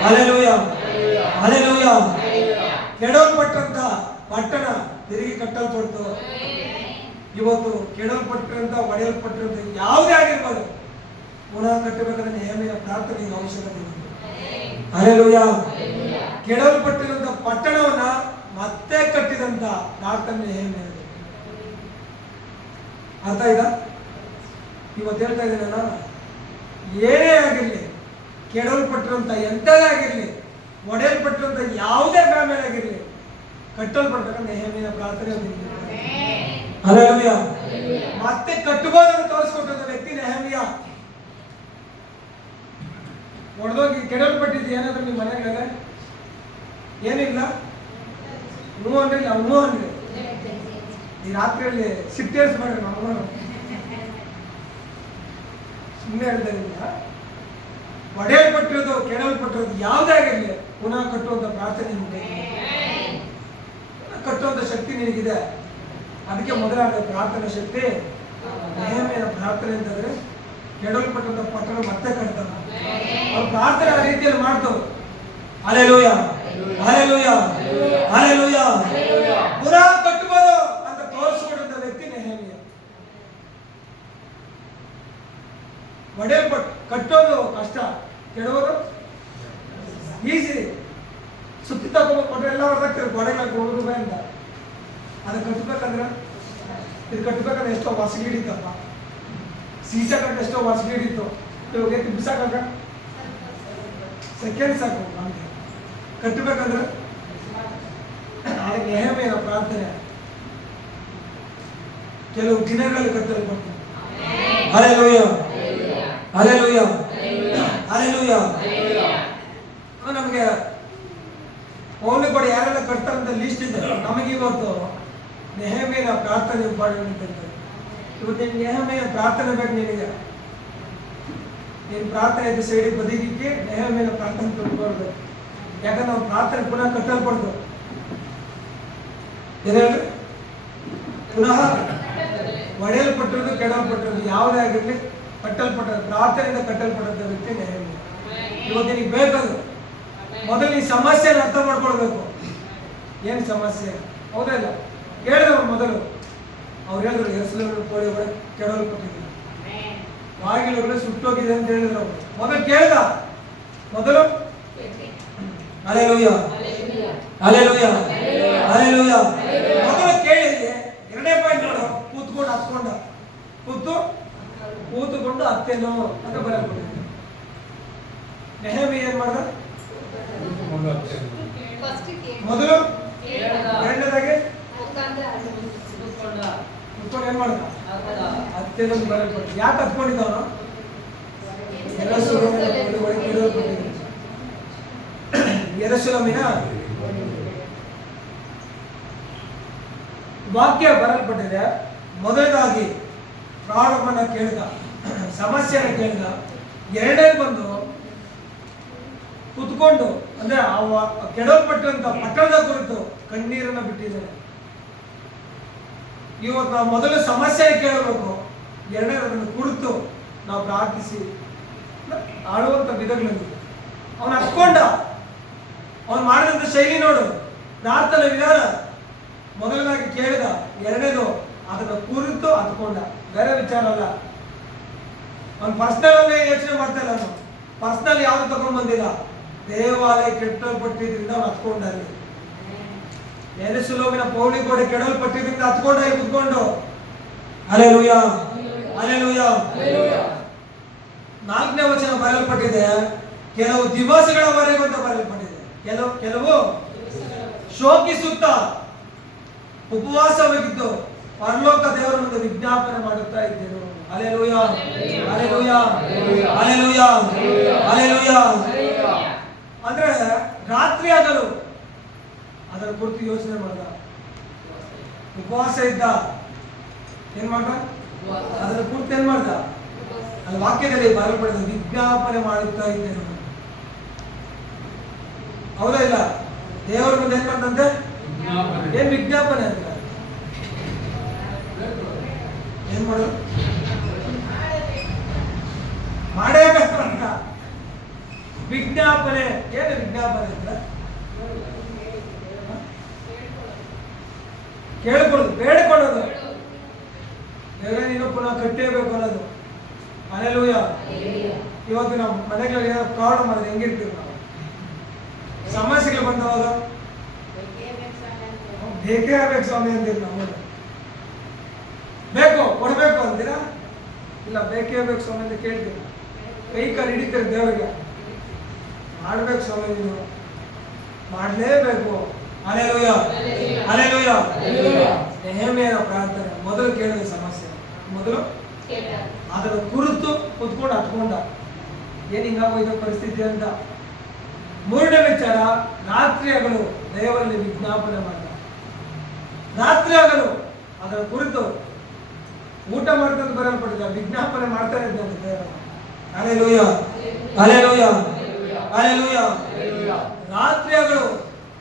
hallelujah, hallelujah. ಕೆಡವಲ್ಪಟ್ಟಂತ ಪಟ್ಟಣ ತಿರುಗಿ ಕಟ್ಟಲ್ಪಡ್ತು. ಇವತ್ತು ಕೆಡವಲ್ಪಟ್ಟಂತ ಒಡೆಯಲ್ಪಟ್ಟಂತ ಯಾವುದೇ ಆಗಿರ್ಬೋದು, ಪುನಃ ಕಟ್ಟಬೇಕಾದ್ರೆ ನೆಹೆಮೀಯ ಪ್ರಾರ್ಥನೆಗೆ ಅವಶ್ಯಕತೆ ಇದೆ. ಹಲ್ಲೆಲೂಯಾ. ಕೆಡವಲ್ಪಟ್ಟಿರುವಂತ ಪಟ್ಟಣವನ್ನ ಮತ್ತೆ ಕಟ್ಟಿದಂತ ಪ್ರಾರ್ಥನೆ ನೆಹೆಮೀಯ. ಅರ್ಥ ಆಯ್ತಾ? ಇವತ್ತು ಹೇಳ್ತಾ ಇದ್ದೇನೆ ನಾನು, ಏನೇ ಆಗಿರ್ಲಿ, ಕೆಡವಲ್ಪಟ್ಟಿರುವಂತ ಎಂಥದೇ ಆಗಿರ್ಲಿ, ಒಡೆಯಲ್ಪಟ್ಟಿರುವಂತ ಯಾವುದೇ ಫ್ಯಾಮಿಲಿ ಆಗಿರ್ಲಿ, ಕಟ್ಟಲ್ಪಡ್ಬೇಕಂದ್ರೆ ನೆಹೆಮೀಯನ ಪ್ರಾರ್ಥನೆ. ಹಲ್ಲೆಲೂಯಾ. ಮತ್ತೆ ಕಟ್ಟಬಹುದನ್ನು ತೋರಿಸ್ಕೊಟ್ಟಂತ ವ್ಯಕ್ತಿ ನೆಹೆಮೀಯ. ಒಡೆದೋಗಿ ಕೆಡವಲ್ಪಟ್ಟಿದ್ದು ಏನಾದ್ರು ನಿಮ್ಮ ಮನೆಗಳಲ್ಲ ಏನಿಲ್ಲ, ಹ್ಞೂ ಅನ್ರಿಲ್ಲ, ಹ್ಞೂ ಅನ್ರಿ. ಈ ರಾತ್ರಿಯಲ್ಲಿ ಸಿಟ್ಟೇರಿಸ್ಬೇಡ್ರಿ ನಮ್ಮನ್ನು. ಸುಮ್ಮನೆ ಹೇಳ್ತಾ ಇದ್ದೀನ. ಒಡೆಯಲ್ಪಟ್ಟಿರೋದು ಕೆಡವಲ್ಪಟ್ಟಿರೋದು ಯಾವುದೇ ಆಗಿರಲಿ, ಪುನಃ ಕಟ್ಟುವಂತ ಪ್ರಾರ್ಥನೆ ನಿಮಗೆ, ಕಟ್ಟುವಂತ ಶಕ್ತಿ ನಿನಗಿದೆ. ಅದಕ್ಕೆ ಮೊದಲಾದ ಪ್ರಾರ್ಥನೆ ಶಕ್ತಿ ನೆಹೆಮೀಯನ ಪ್ರಾರ್ಥನೆ ಅಂತಂದ್ರೆ ಕೆಡವಲ್ಪಟ್ಟಂತ ಪಟ್ಟಣ ಮತ್ತೆ ಕಟ್ತಾರೆ. ಅವ್ರ ಪ್ರಾರ್ಥನೆ ಆ ರೀತಿಯಲ್ಲಿ ಮಾಡ್ತವ್ರು. Hallelujah, hallelujah, hallelujah. ಪುನಃ ಕಟ್ಟಬಹುದು ಅಂತ ತೋರಿಸಿಕೊಟ್ಟಂತ ವ್ಯಕ್ತಿ ನೆಹೆಮೀಯ. ಒಡೆಯಲ್ಪಟ್ಟು ಕಟ್ಟೋದು ಕಷ್ಟ, ಕೆಡೋದು ಈಸಿ. ಸುತ್ತಿ ತಗೊಂಡ್ರೆ ಎಲ್ಲ ಹೊರದಾಗ್ತಾರೆ ಗೋಡೆಗೆ ₹100 ಅಂತ. ಅದು ಕಟ್ಟಬೇಕಂದ್ರೆ ಎಷ್ಟೋ ವರ್ಷ ಹಿಡಿತಪ್ಪ. ಸೀಸಕ್ಕೆ ಎಷ್ಟೋ ವರ್ಷ ಹಿಡಿತು. ಇವಾಗ ಬಿಸಾಕ ಸೆಕೆಂಡ್ ಸಾಕು ನಮಗೆ ಕಟ್ಟಬೇಕಂದ್ರೆ. ಅದಕ್ಕೆ ನೆಹೆಮೀಯನ ಪ್ರಾರ್ಥನೆ ಕೆಲವು ದಿನಗಳಲ್ಲಿ ಕಟ್ಟಲ್ಪಟ್ಟು. Hallelujah, hallelujah, hallelujah. ನಮಗೆ ಪೌಲ್ಯ ಕೂಡ ಯಾರೆಲ್ಲ ಕಟ್ತಾರಂತ ಲಿಸ್ಟ್ ಇದೆ. ನಮಗೆ ಇವತ್ತು ನೆಹೆಮೀಯನ ಪ್ರಾರ್ಥನೆ ಇಂಪಾರ್ಟೆಂಟ್ ಅಂತ. ಇವತ್ತು ನಿಮ್ಗೆ ನೆಹೆಮೀಯ ಪ್ರಾರ್ಥನೆ ಬೇಕು. ನಿನಗೆ ನೀನು ಪ್ರಾರ್ಥನೆ ಐತೆ ಸೈಡಿಗೆ ಬದಿಗಿಕ್ಕೆ ನೆಹೆಮೀಯನ ಪ್ರಾರ್ಥನೆ ತಿಳ್ಕೊಳ್ಬೇಕು. ಯಾಕಂದ್ರೆ ನಾವು ಪ್ರಾರ್ಥನೆ ಪುನಃ ಕಟ್ಟಲ್ಪಡ್ತು. ಏನೇಳಿ ಪುನಃ ಒಡೆಯಲ್ಪಟ್ಟಿರೋದು ಕೆಡವಲ್ಪಟ್ಟಿರೋದು ಯಾವುದೇ ಆಗಿರಲಿ ಕಟ್ಟಲ್ಪಟ್ಟ ಪ್ರಾರ್ಥನೆಯಿಂದ ಕಟ್ಟಲ್ಪಟ್ಟಂತ ವ್ಯಕ್ತಿ ನೆಹೆಮೀಯ. ಇವತ್ತು ನಿನಗೆ ಬೇಕದು. ಮೊದಲು ಈ ಸಮಸ್ಯೆನ ಅರ್ಥ ಮಾಡ್ಕೊಳ್ಬೇಕು. ಏನು ಸಮಸ್ಯೆ? ಹೌದಾ ಇಲ್ಲ? ಕೇಳಿದವ್ರು ಮೊದಲು ಅವ್ರು ಹೇಳಿದ್ರು ಯೆರೂಸಲೇಮ್ ಕೋಳಿ ಒಳಗೆ ಕೆಡವಲ್ಪಟ್ಟಿದ್ರು, ಬಾಗಿಲುಗಳು ಸುಟ್ಟೋಗಿದೆ ಅಂತ ಹೇಳಿದ್ರು. ಅವರು ಮೊದಲು ಕೇಳ್ದ. ಮೊದಲು ಹಲ್ಲೆಲೂಯಾ, ಹಲ್ಲೆಲೂಯಾ, ಹಲ್ಲೆಲೂಯಾ. ಮೊದಲು ಕೇಳಿ. ಎರಡನೇ ಪಾಯಿಂಟ್ ನೋಡು, ಕೂತುಕೊಂಡು ಅತ್ತೇನೋ ಅಂತ ಬರಲ್ಪಟ್ಟಿದ್ರು. ನೆಹೆಮೀಯ ಏನ್ ಮಾಡ್ದ? ಮೊದಲು ಎರಡನೇದಾಗಿ ಏನ್ ಮಾಡ್ದ? ಅತ್ತೇನೋ ಬರಲ್ಪಟ್ಟ. ಯಾಕೆ ಹತ್ಕೊಂಡಿದ್ದವನು? ಯೆರೂಸಲೇಮಿನ ವಾಕ್ಯ ಬರಲ್ಪಟ್ಟಿದೆ. ಮೊದಲದಾಗಿ ಪ್ರಾರಂಭನ ಕೇಳಿದ, ಸಮಸ್ಯೆನ ಕೇಳಿದ. ಎರಡನೇ ಬಂದು ಕುತ್ಕೊಂಡು ಅಂದ್ರೆ ಕೆಡವಲ್ಪಟ್ಟಂತ ಪಟ್ಟಣದ ಕುರಿತು ಕಣ್ಣೀರನ್ನ ಬಿಟ್ಟಿದ್ದಾನೆ. ಇವತ್ತು ನಾವು ಮೊದಲು ಸಮಸ್ಯೆ ಕೇಳಬೇಕು, ಎರಡನೇ ಅದನ್ನು ಕುರಿತು ನಾವು ಪ್ರಾರ್ಥಿಸಿ ಆಳುವಂತ ವಿಧಗಳಲ್ಲಿ ಅವನು ಹತ್ಕೊಂಡ. ಅವನು ಮಾಡಿದಂತ ಶೈಲಿ ನೋಡು, ಪ್ರಾರ್ಥನೆ ವಿಧಾನ. ಮೊದಲನಾಗಿ ಕೇಳಿದ, ಎರಡನೇದು ಅದನ್ನು ಕುರಿತು ಹತ್ಕೊಂಡ. ಬೇರೆ ವಿಚಾರ ಅಲ್ಲ. ಅವ್ನು ಪರ್ಸನಲ್ ಅಲ್ಲೇ ಯೋಚನೆ ಮಾಡ್ತಾ ಇಲ್ಲ. ಅವನು ಪರ್ಸನಲ್ ಯಾವ್ದು ತಗೊಂಡ್ ಬಂದಿಲ್ಲ. ದೇವಾಲಯ ಕೆಟ್ಟಲ್ಪಟ್ಟಿದ್ರಿಂದ ಅವ್ನು ಹತ್ಕೊಂಡಲ್ಲಿ. ಎಲೆಸುಲೋವಿನ ಪೌಳಿ ಗೋಡೆ ಕೆಡಲ್ಪಟ್ಟಿದ್ರಿಂದ ಹತ್ಕೊಂಡ ಕುತ್ಕೊಂಡು. Hallelujah, hallelujah. 4ನೇ ವಚನ ಬರೆಯಲ್ಪಟ್ಟಿದೆ, ಕೆಲವು ದಿವಸಗಳವರೆಗೂ ಅಂತ ಬರೆಯಲ್ಪಟ್ಟಿದೆ. ಕೆಲವು ಶೋಕಿಸುತ್ತಾ ಉಪವಾಸವಾಗಿದ್ದು ಪರಲೋಕ ದೇವರ ಮುಂದೆ ವಿಜ್ಞಾಪನೆ ಮಾಡುತ್ತಾ ಇದ್ದೇನು. Hallelujah, hallelujah, hallelujah, hallelujah. ಅಂದ್ರೆ ರಾತ್ರಿ ಆಗಲು ಅದರ ಕುರಿತು ಯೋಚನೆ ಮಾಡ್ದ, ಉಪವಾಸ ಇದ್ದ. ಏನ್ ಮಾಡ್ದ? ಅದರ ಕುರಿತು ಏನ್ ಮಾಡ್ದ? ಅದು ವಾಕ್ಯದಲ್ಲಿ ಬರಲ್ಪಡಿದ ವಿಜ್ಞಾಪನೆ ಮಾಡುತ್ತಾ ಇದ್ದೇನು. ಹೌದಾ ಇಲ್ಲ? ದೇವರ ಮುಂದೆ ಏನ್ ಮಾಡ್ದಂತೆ? ಏನ್ ವಿಜ್ಞಾಪನೆ ಅಂತ ಏನ್ ಮಾಡೋದು? ಮಾಡೇಬೇಕು ಅಂತ ವಿಜ್ಞಾಪನೆ. ಏನು ವಿಜ್ಞಾಪನೆ ಅಂತ? ಕೇಳ್ಕೊಳ್ಳೋದು, ಬೇಡಿಕೊಳ್ಳೋದು. ಬೇರೆ ನೀನು ಪುನಃ ಕಟ್ಟೇಬೇಕು ಅನ್ನೋದು. ಹಲ್ಲೆಲೂಯಾ. ಇವತ್ತು ನಾವು ಮನೆಗಳಲ್ಲಿ ಏನೋ ಪ್ರಾಬ್ಲಮ್ ಮಾಡಿದ್ರೆ ಹೆಂಗಿರ್ತೀವಿ ನಾವು? ಸಮಸ್ಯೆಗಳು ಬಂದವಾಗ ಬೇಕೇ ಆಗ್ಬೇಕು ಸ್ವಾಮಿ ಅಂತೀವಿ ನಾವು. ಬೇಕು ಕೊಡ್ಬೇಕು ಅಂತೀರಾ? ಇಲ್ಲ, ಬೇಕೇ ಬೇಕು ಸ್ವಾಮಿ ಅಂತ ಕೇಳ್ತೀವಿ. ಕೈ ಕಾಲು ಹಿಡಿತೀರಿ ದೇವರಿಗೆ. ಮಾಡ್ಬೇಕು ಸ್ವಾಮಿ, ನೀನು ಮಾಡಲೇಬೇಕು. Hallelujah, hallelujah. ನೆಹೆಮೀಯನ ಪ್ರಾರ್ಥನೆ ಮೊದಲು ಕೇಳಿದ ಸಮಸ್ಯೆ, ಮೊದಲು ಅದರ ಕುರಿತು ಕುತ್ಕೊಂಡು ಹತ್ಕೊಂಡ, ಏನ್ ಹಿಂಗಾಗೋಯ್ತು ಪರಿಸ್ಥಿತಿ ಅಂತ. 3ನೇ ವಿಚಾರ, ರಾತ್ರಿ ಹಗಲು ದೇವರಲ್ಲಿ ವಿಜ್ಞಾಪನೆ ಮಾಡಿದ. ರಾತ್ರಿ ಹಗಲು ಅದರ ಕುರಿತು ಊಟ ಮಾಡ್ಕೊಂಡು ಬರಲ್ಪಟ್ಟಿದ್ದ, ವಿಜ್ಞಾಪನೆ ಮಾಡ್ತಾನೆ ಇದ್ದಾನೆ ದೇವರು. Hallelujah, hallelujah, hallelujah. ರಾತ್ರಿ ಹಗಲು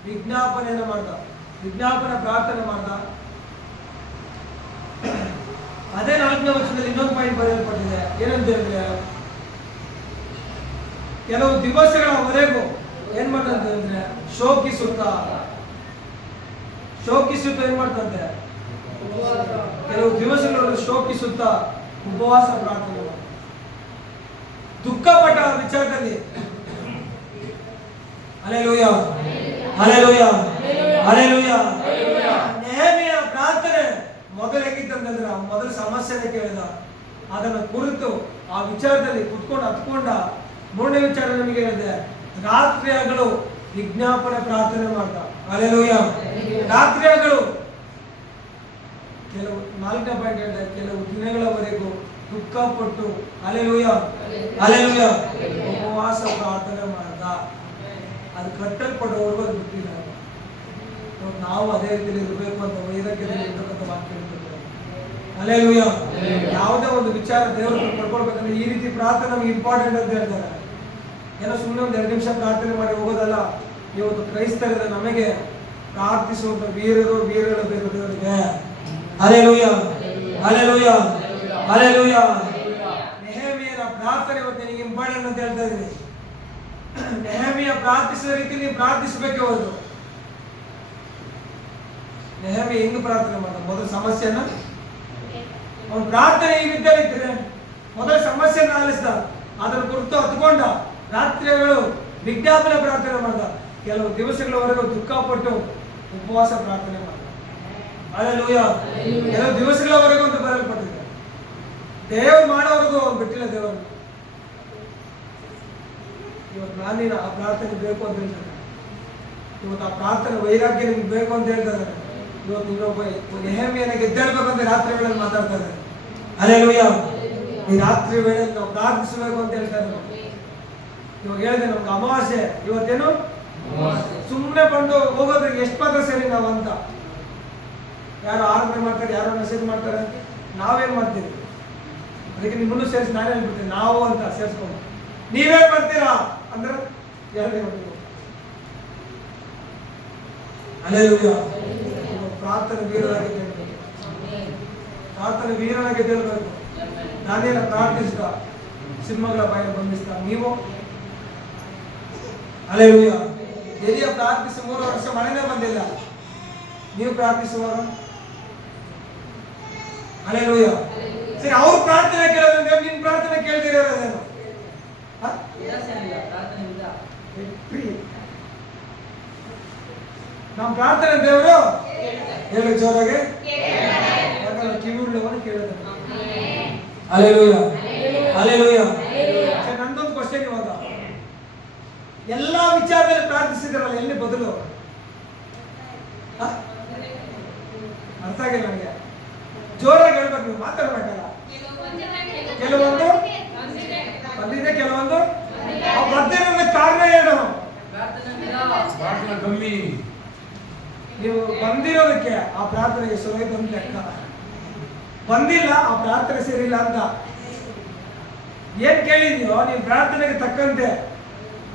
ವಿಜ್ಞಾಪನೆಯನ್ನು ಮಾಡ್ದ, ವಿಜ್ಞಾಪನೆ ಪ್ರಾರ್ಥನೆ ಮಾಡ್ದ. ಅದೇ 4ನೇ ವಚನದಲ್ಲಿ ಇನ್ನೊಂದು ಪಾಯಿಂಟ್ ಬರೆಯಲ್ಪಟ್ಟಿದೆ. ಏನಂತ ಹೇಳಿದ್ರೆ, ಕೆಲವು ದಿವಸಗಳವರೆಗೂ ಏನ್ ಮಾಡ್ದಂತ ಹೇಳಿದ್ರೆ ಶೋಕಿಸುತ್ತಾ ಏನ್ ಮಾಡ್ತಂತೆ? ಕೆಲವು ದಿವಸಗಳಲ್ಲಿ ಶೋಕಿಸುತ್ತಾ ಉಪವಾಸ ಪ್ರಾರ್ಥನೆ ಮಾಡ್ದ. ದುಃಖಪಟ್ಟ ವಿಚಾರದಲ್ಲಿ. Hallelujah, hallelujah, hallelujah. ನೆಹೆಮೀಯನ ಪ್ರಾರ್ಥನೆ ಮೊದಲು ಹೇಗಿತ್ತಂದ್ರೆ, ಮೊದಲು ಸಮಸ್ಯೆನೇ ಕೇಳಿದ, ಅದನ್ನ ಕುರಿತು ಆ ವಿಚಾರದಲ್ಲಿ ಕುತ್ಕೊಂಡು ಹತ್ಕೊಂಡ. 3ನೇ ವಿಚಾರ ನಮಗೆ ಹೇಳಿದೆ, ರಾತ್ರಿ ಹಗಲು ವಿಜ್ಞಾಪನೆ ಪ್ರಾರ್ಥನೆ ಮಾಡ್ದ. ಹಲ್ಲೆಲೂಯಾ, ರಾತ್ರಿ ಹಗಲು. ಕೆಲವು 4ನೇ ಪಾಯಿಂಟ್ ಹೇಳಿದೆ, ಕೆಲವು ದಿನಗಳವರೆಗೂ ದುಃಖಪಟ್ಟು ಹಲ್ಲೆಲೂಯಾ, ಹಲ್ಲೆಲೂಯಾ ಉಪವಾಸ ಪ್ರಾರ್ಥನೆ ಮಾಡ್ದ. ಅದು ಕಟ್ಟಲ್ಪಟ್ಟವರೆಗೂ ಅದು ಬಿಟ್ಟಿಲ್ಲ. ನಾವು ಅದೇ ರೀತಿಯಲ್ಲಿ ಇರಬೇಕು ಅಂತ ವೈರಾಗ್ಯದಲ್ಲಿ ಇರ್ತಕ್ಕಂಥ ವಾಕ್ಯ ಇರ್ತದೆ. ಹಲ್ಲೆಲೂಯಾ. ಯಾವುದೇ ಒಂದು ವಿಚಾರ ದೇವರನ್ನು ಪಡ್ಕೊಳ್ಬೇಕಂದ್ರೆ ಈ ರೀತಿ ಪ್ರಾರ್ಥನೆ ನಮ್ಗೆ ಇಂಪಾರ್ಟೆಂಟ್ ಅಂತ ಹೇಳ್ತಾರೆ. ಏನೋ ಸುಮ್ಮನೆ ಒಂದು 2 ನಿಮಿಷ ಪ್ರಾರ್ಥನೆ ಮಾಡಿ ಹೋಗೋದಲ್ಲ. ಇವತ್ತು ಕ್ರೈಸ್ತರದ ನಮಗೆ ಪ್ರಾರ್ಥಿಸುವಂತ ವೀರರು ಬೇಕು ದೇವರಿಗೆ. Hallelujah, hallelujah, hallelujah. ನೆಹೆಮೀಯನ ಪ್ರಾರ್ಥನೆ ಇವತ್ತು ನಿನಗೆ ಇಂಪಾರ್ಟೆಂಟ್ ಅಂತ ಹೇಳ್ತಾ ಇದ್ದೀನಿ. ನೆಹೆಮೀಯ ಪ್ರಾರ್ಥಿಸಿದ ರೀತಿ ನೀವು ಪ್ರಾರ್ಥಿಸಬೇಕೆ ಹೊರತು. ನೆಹೆಮೀಯ ಹೆಂಗ್ ಪ್ರಾರ್ಥನೆ ಮಾಡ್ದ? ಮೊದಲು ಸಮಸ್ಯೆಯನ್ನ ಅವನ ಪ್ರಾರ್ಥನೆ ಈ ವಿದ್ಯಾರ್ಥಿ ಮೊದಲು ಸಮಸ್ಯೆಯನ್ನು ಆಲಿಸಿದ, ಅದರ ಕುರಿತು ಹತ್ಕೊಂಡ, ರಾತ್ರಿಗಳು ವಿಜ್ಞಾಪನೆ ಪ್ರಾರ್ಥನೆ ಮಾಡ್ದ. ಕೆಲವು ದಿವಸಗಳವರೆಗೂ ದುಃಖಪಟ್ಟು ಉಪವಾಸ ಪ್ರಾರ್ಥನೆ ಮಾಡ್ದ. ಹಲ್ಲೆಲೂಯಾ. ಕೆಲವು ದಿವಸಗಳವರೆಗೂ ಅಂತ ಬರೆಯಲ್ಪಟ್ಟಿದೆ. ದೇವರು ಮಾಡೋವರೆಗೂ ಅವ್ನು ಬಿಟ್ಟಿಲ್ಲ ದೇವರು. ಇವತ್ತು ನಾನೇನು ಆ ಪ್ರಾರ್ಥನೆ ಬೇಕು ಅಂತ ಹೇಳ್ತಾರೆ. ಇವತ್ತು ಆ ಪ್ರಾರ್ಥನೆ ವೈರಾಗ್ಯ ನಿಮ್ಗೆ ಬೇಕು ಅಂತ ಹೇಳ್ತಾರೆ. ಇವತ್ತು ಇನ್ನೊಬ್ಬ ನೆಹೆಮೀಯನ ಗೆದ್ದೇಳ್ಬೇಕಂತ ರಾತ್ರಿ ವೇಳೆಯಲ್ಲಿ ಮಾತಾಡ್ತಾ ಇದ್ದಾರೆ. ಹಲ್ಲೆಲೂಯಾ. ಈ ರಾತ್ರಿ ವೇಳೆಯಲ್ಲಿ ನಾವು ಪ್ರಾರ್ಥಿಸಬೇಕು ಅಂತ ಹೇಳ್ತಾರೆ. ಇವಾಗ ಹೇಳಿದೆ ನಮ್ಗೆ ಅಮಾವಾಸ್ಯೆ ಇವತ್ತೇನು ಸುಮ್ಮನೆ ಬಂದು ಹೋಗೋದ್ರಿಗೆ ಎಷ್ಟು ಮಾತ್ರ ಸರಿ ನಾವು ಅಂತ. ಯಾರು ಆರಾಧನೆ ಮಾಡ್ತಾರೆ, ಯಾರೋ ಮೆಸೇಜ್ ಮಾಡ್ತಾರೆ, ನಾವೇನ್ ಮಾಡ್ತೀವಿ? ಅದಕ್ಕೆ ನಿಮ್ಮನ್ನು ಸೇರಿಸಿ ನಾನೇ ಹೇಳ್ಬಿಡ್ತೀನಿ, ನಾವು ಅಂತ ಸೇರಿಸ್ಕೊಂಡು ನೀವೇನ್ ಮಾಡ್ತೀರಾ ಅಂದ್ರೆ ಎರಡೇ ಮಾಡ್ತೀವಿ. ಹಲ್ಲೆಲೂಯಾ. ಪ್ರಾರ್ಥನೆ ವೀರನಾಗಿ ಗೆಲ್ಲಬೇಕು, ಪ್ರಾರ್ಥನೆ ವೀರನಾಗಿ ಗೆಲ್ಲಬೇಕು. ನಾನೇನ ಪ್ರಾರ್ಥಿಸಿದ ಸಿಂಹಗಳ ಬಾಯಿನ ಬಂಧಿಸಿದ ನೀವು. ಹಲ್ಲೆಲೂಯಾ. ಎಲಿಯ ಪ್ರಾರ್ಥಿಸಿ 3 ವರ್ಷ ಮಳೆನೇ ಬಂದಿಲ್ಲ, ನೀವು ಪ್ರಾರ್ಥಿಸುವಾಗ ಹಲ್ಲೆಲೂಯಾ. ಸರಿ, ಅವ್ರ ಪ್ರಾರ್ಥನೆ ಕೇಳೋದ್ರೆ ನಿನ್ ಪ್ರಾರ್ಥನೆ ಕೇಳ್ತೀರಿ ಜೋರಾಗಿ, ಯಾಕಂದ್ರೆ ಕಿವಿಯುಳ್ಳವನು ಕೇಳೋದು. Hallelujah, hallelujah. ನಂದೊಂದು ಕ್ವಶನ್ ಇವಾಗ, ಎಲ್ಲಾ ವಿಚಾರದಲ್ಲಿ ಪ್ರಾರ್ಥಿಸಿದ್ರಲ್ಲ, ಎಲ್ಲಿ ಬದಲು? ಅರ್ಥ ಆಗಿಲ್ಲ ನನಗೆ. ಜೋರಾಗಿ ಹೇಳ್ಬೇಕು, ನೀವು ಮಾತಾಡ್ಬೇಕಲ್ಲ. ಕೆಲವೊಂದು ಬಂದಿದೆ, ಕೆಲವೊಂದು ಬರ್ದಿರೋದ ಕಾರಣ ಏನು? ನೀವು ಬಂದಿರೋದಕ್ಕೆ ಆ ಪ್ರಾರ್ಥನೆಗೆ ಸರೋಯ್ತು ಅಂತ ಲೆಕ್ಕ. ಬಂದಿಲ್ಲ, ಆ ಪ್ರಾರ್ಥನೆ ಸೇರಿಲ್ಲ ಅಂತ. ಏನ್ ಕೇಳಿದ್ಯೋ ನೀವು ಪ್ರಾರ್ಥನೆಗೆ ತಕ್ಕಂತೆ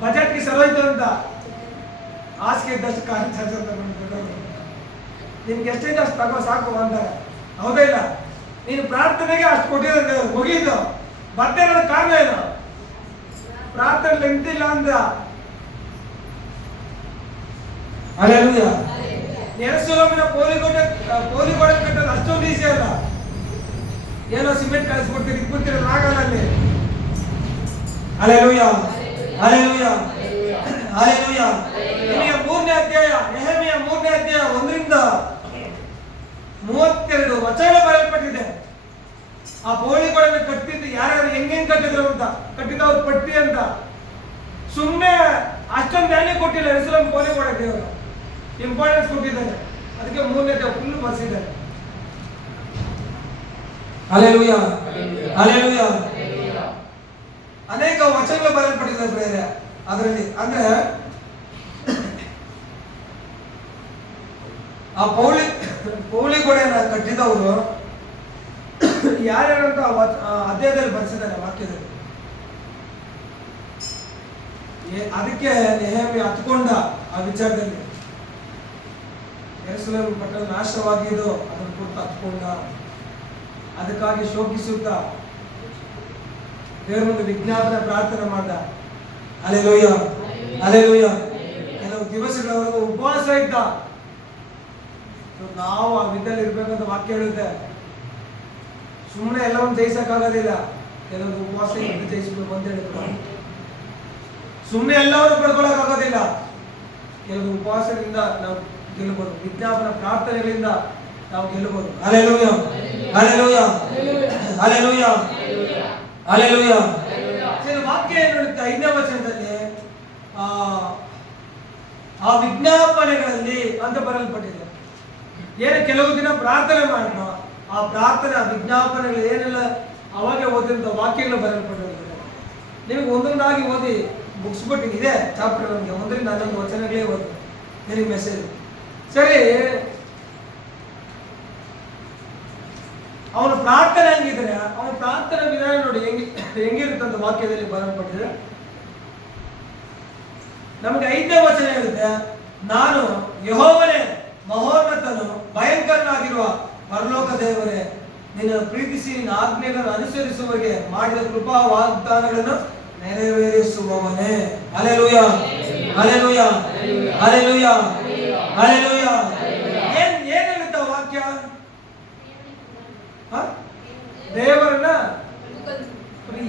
ಬಜೆಟ್ಗೆ ಸರೋಯ್ತು ಅಂತ, ಹಾಸಿಗೆ ಇದ್ದಷ್ಟು ಕಾಣಿಸ್ ಅಂತ ನಿಮ್ಗೆ ಎಷ್ಟಿದೆ ಅಷ್ಟು ತಗೋ ಸಾಕು ಅಂತಾರೆ. ಹೌದಾ ಇಲ್ಲ? ನೀನು ಪ್ರಾರ್ಥನೆಗೆ ಅಷ್ಟು ಕೊಟ್ಟಿರೋದು ಮುಗಿದು ಬರ್ತಾ ಇರೋದ ಕಾರಣ ಏನು? ಪ್ರಾರ್ಥನೆ ನಿಂತಿಲ್ಲ ಅಂದ. ಹಲ್ಲೆಲೂಯಾ. ಯೆರೂಸಲೇಮಿನ ಪೋಲಿಗೋಡೆ ಕಟ್ಟೋದು ಅಷ್ಟೊಂದು ಈಸಿ ಅಲ್ಲ. ಏನೋ ಸಿಮೆಂಟ್ ಕಳಿಸ್ಕೊಡ್ತೀರಿ, ಇಟ್ಬಿಡ್ತೀರಿ ನಾಗಲ್ಲಿ. Hallelujah, hallelujah, hallelujah. ನಿಮಗೆ 3ನೇ ಅಧ್ಯಾಯ, ನೆಹೆಮೀಯ 3ನೇ ಅಧ್ಯಾಯ 1-32 ವಚನ ಬರೆಯಲ್ಪಟ್ಟಿದೆ. ಆ ಪೋಲಿಗಳನ್ನು ಕಟ್ಟಿದ್ದು ಯಾರ್ಯಾರು ಹೆಂಗೆ ಕಟ್ಟಿದ್ರು ಅಂತ, ಕಟ್ಟಿದವ್ರು ಪಟ್ಟಿ ಅಂತ. ಸುಮ್ಮನೆ ಅಷ್ಟೊಂದು ವ್ಯಾಲ್ಯೂ ಕೊಟ್ಟಿಲ್ಲ ಯೆರೂಸಲೇಮ್ ಪೋಲಿಗೋಡೆ ದೇವರು, ಇಂಪಾರ್ಟೆನ್ಸ್ ಕೊಟ್ಟಿದ್ದಾರೆ. ಅದಕ್ಕೆ 3ನೇ ಅಧ್ಯಾಯ ಫುಲ್ ಬರ್ಸಿದ್ದಾರೆ. Hallelujah, hallelujah. ಅನೇಕ ವಚನಗಳು ಬರೆಯಲ್ಪಟ್ಟಿದೆ ಪ್ರೇರೆ ಅದರಲ್ಲಿ. ಅಂದ್ರೆ ಆ ಪೌಳಿಗೋಡೆಯನ್ನ ಕಟ್ಟಿದವರು ಯಾರ್ಯಾರಂತ ಅಧ್ಯಾಯದಲ್ಲಿ ಬರೆಸಿದ್ದಾರೆ, ವಾಕ್ಯದಲ್ಲಿ. ಅದಕ್ಕೆ ನೆಹೆಮೀಯ ಹತ್ಕೊಂಡ ಆ ವಿಚಾರದಲ್ಲಿ. ಯೆರೂಸಲೇಮ್ ಪಟ್ಟಣ ನಾಶವಾಗಿದ್ದು ಅದನ್ನು ಕುರಿತು ಹತ್ಕೊಂಡ, ಅದಕ್ಕಾಗಿ ಶೋಕಿಸುತ್ತಾ ದೇವರ ಮುಂದೆ ವಿಜ್ಞಾಪನೆ ಪ್ರಾರ್ಥನೆ ಮಾಡ್ದ. Hallelujah, hallelujah. ಕೆಲವು ದಿವಸಗಳವರೆಗೂ ಉಪವಾಸ ಇದ್ದ. ನಾವು ಆ ವಿದ್ದಲ್ಲಿ ಇರ್ಬೇಕಂತ ವಾಕ್ಯ ಹೇಳುತ್ತೆ. ಸುಮ್ಮನೆ ಎಲ್ಲವನ್ನು ಜಯಿಸಕ್ಕಾಗೋದಿಲ್ಲ, ಕೆಲವೊಂದು ಉಪವಾಸ ಇದ್ದು ಜಯಿಸಬೇಕು ಅಂತ ಹೇಳಿದ್ರು. ಸುಮ್ಮನೆ ಎಲ್ಲವನ್ನು ಪಡ್ಕೊಳಕ್ ಆಗೋದಿಲ್ಲ, ಕೆಲವೊಂದು ಉಪವಾಸದಿಂದ ನಾವು ಗೆಲ್ಲಬಹುದು, ವಿಜ್ಞಾಪನ ಪ್ರಾರ್ಥನೆಗಳಿಂದ ನಾವು ಗೆಲ್ಲಬಹುದು. Hallelujah, hallelujah, hallelujah, hallelujah. ವಾಕ್ಯ ಏನು ಹೇಳುತ್ತೆ 5ನೇ ವಚನದಲ್ಲಿ? ಆ ವಿಜ್ಞಾಪನೆಗಳಲ್ಲಿ ಅಂತ ಬರೆಯಲ್ಪಟ್ಟಿದೆ. ಏನು ಕೆಲವು ದಿನ ಪ್ರಾರ್ಥನೆ ಮಾಡೋಣ, ಆ ಪ್ರಾರ್ಥನೆ ಆ ವಿಜ್ಞಾಪನೆಗಳು ಏನೆಲ್ಲ ಅವಾಗೆ ಓದಿದಂಥ ವಾಕ್ಯಗಳು ಬರೆಯಲ್ಪಟ್ಟಿದೆ. ನಿಮಗೆ ಒಂದೊಂದಾಗಿ ಓದಿ ಮುಗಿಸ್ಬಿಟ್ಟಿನಿ. ಇದೆ ಚಾಪ್ಟರ್, ನಮಗೆ 1-11 ವಚನಗಳೇ ಓದಿ ನಿನಗೆ ಮೆಸೇಜ್. ಸರಿ, ಅವನ ಪ್ರಾರ್ಥನೆ ಹೆಂಗಿದ್ರೆ, ಅವನ ಪ್ರಾರ್ಥನೆ ವಿಧಾನ ನೋಡಿ ಹೆಂಗಿರುತ್ತಂತ ವಾಕ್ಯದಲ್ಲಿ ಬರೆಯಲ್ಪಟ್ಟಿದೆ. ನಮಗೆ 5ನೇ ವಚನ ಹೇಳುತ್ತೆ, ನಾನು ಯೆಹೋವನೇ, ಮಹೋನ್ನತನು, ಭಯಂಕರನಾಗಿರುವ ಪರಲೋಕ ದೇವರೇ, ನಿನ್ನ ಪ್ರೀತಿಸಿ ನಿನ್ನ ಆಜ್ಞೆಗಳನ್ನು ಅನುಸರಿಸುವವರಿಗೆ ಮಾಡಿದ ಕೃಪಾ ವಾಗ್ದಾನಗಳನ್ನು ನೆರವೇರಿಸುವವನೇ. Hallelujah, hallelujah, hallelujah, hallelujah. ಏನ್ ಹೇಳುತ್ತ ವಾಕ್ಯ? ದೇವರನ್ನ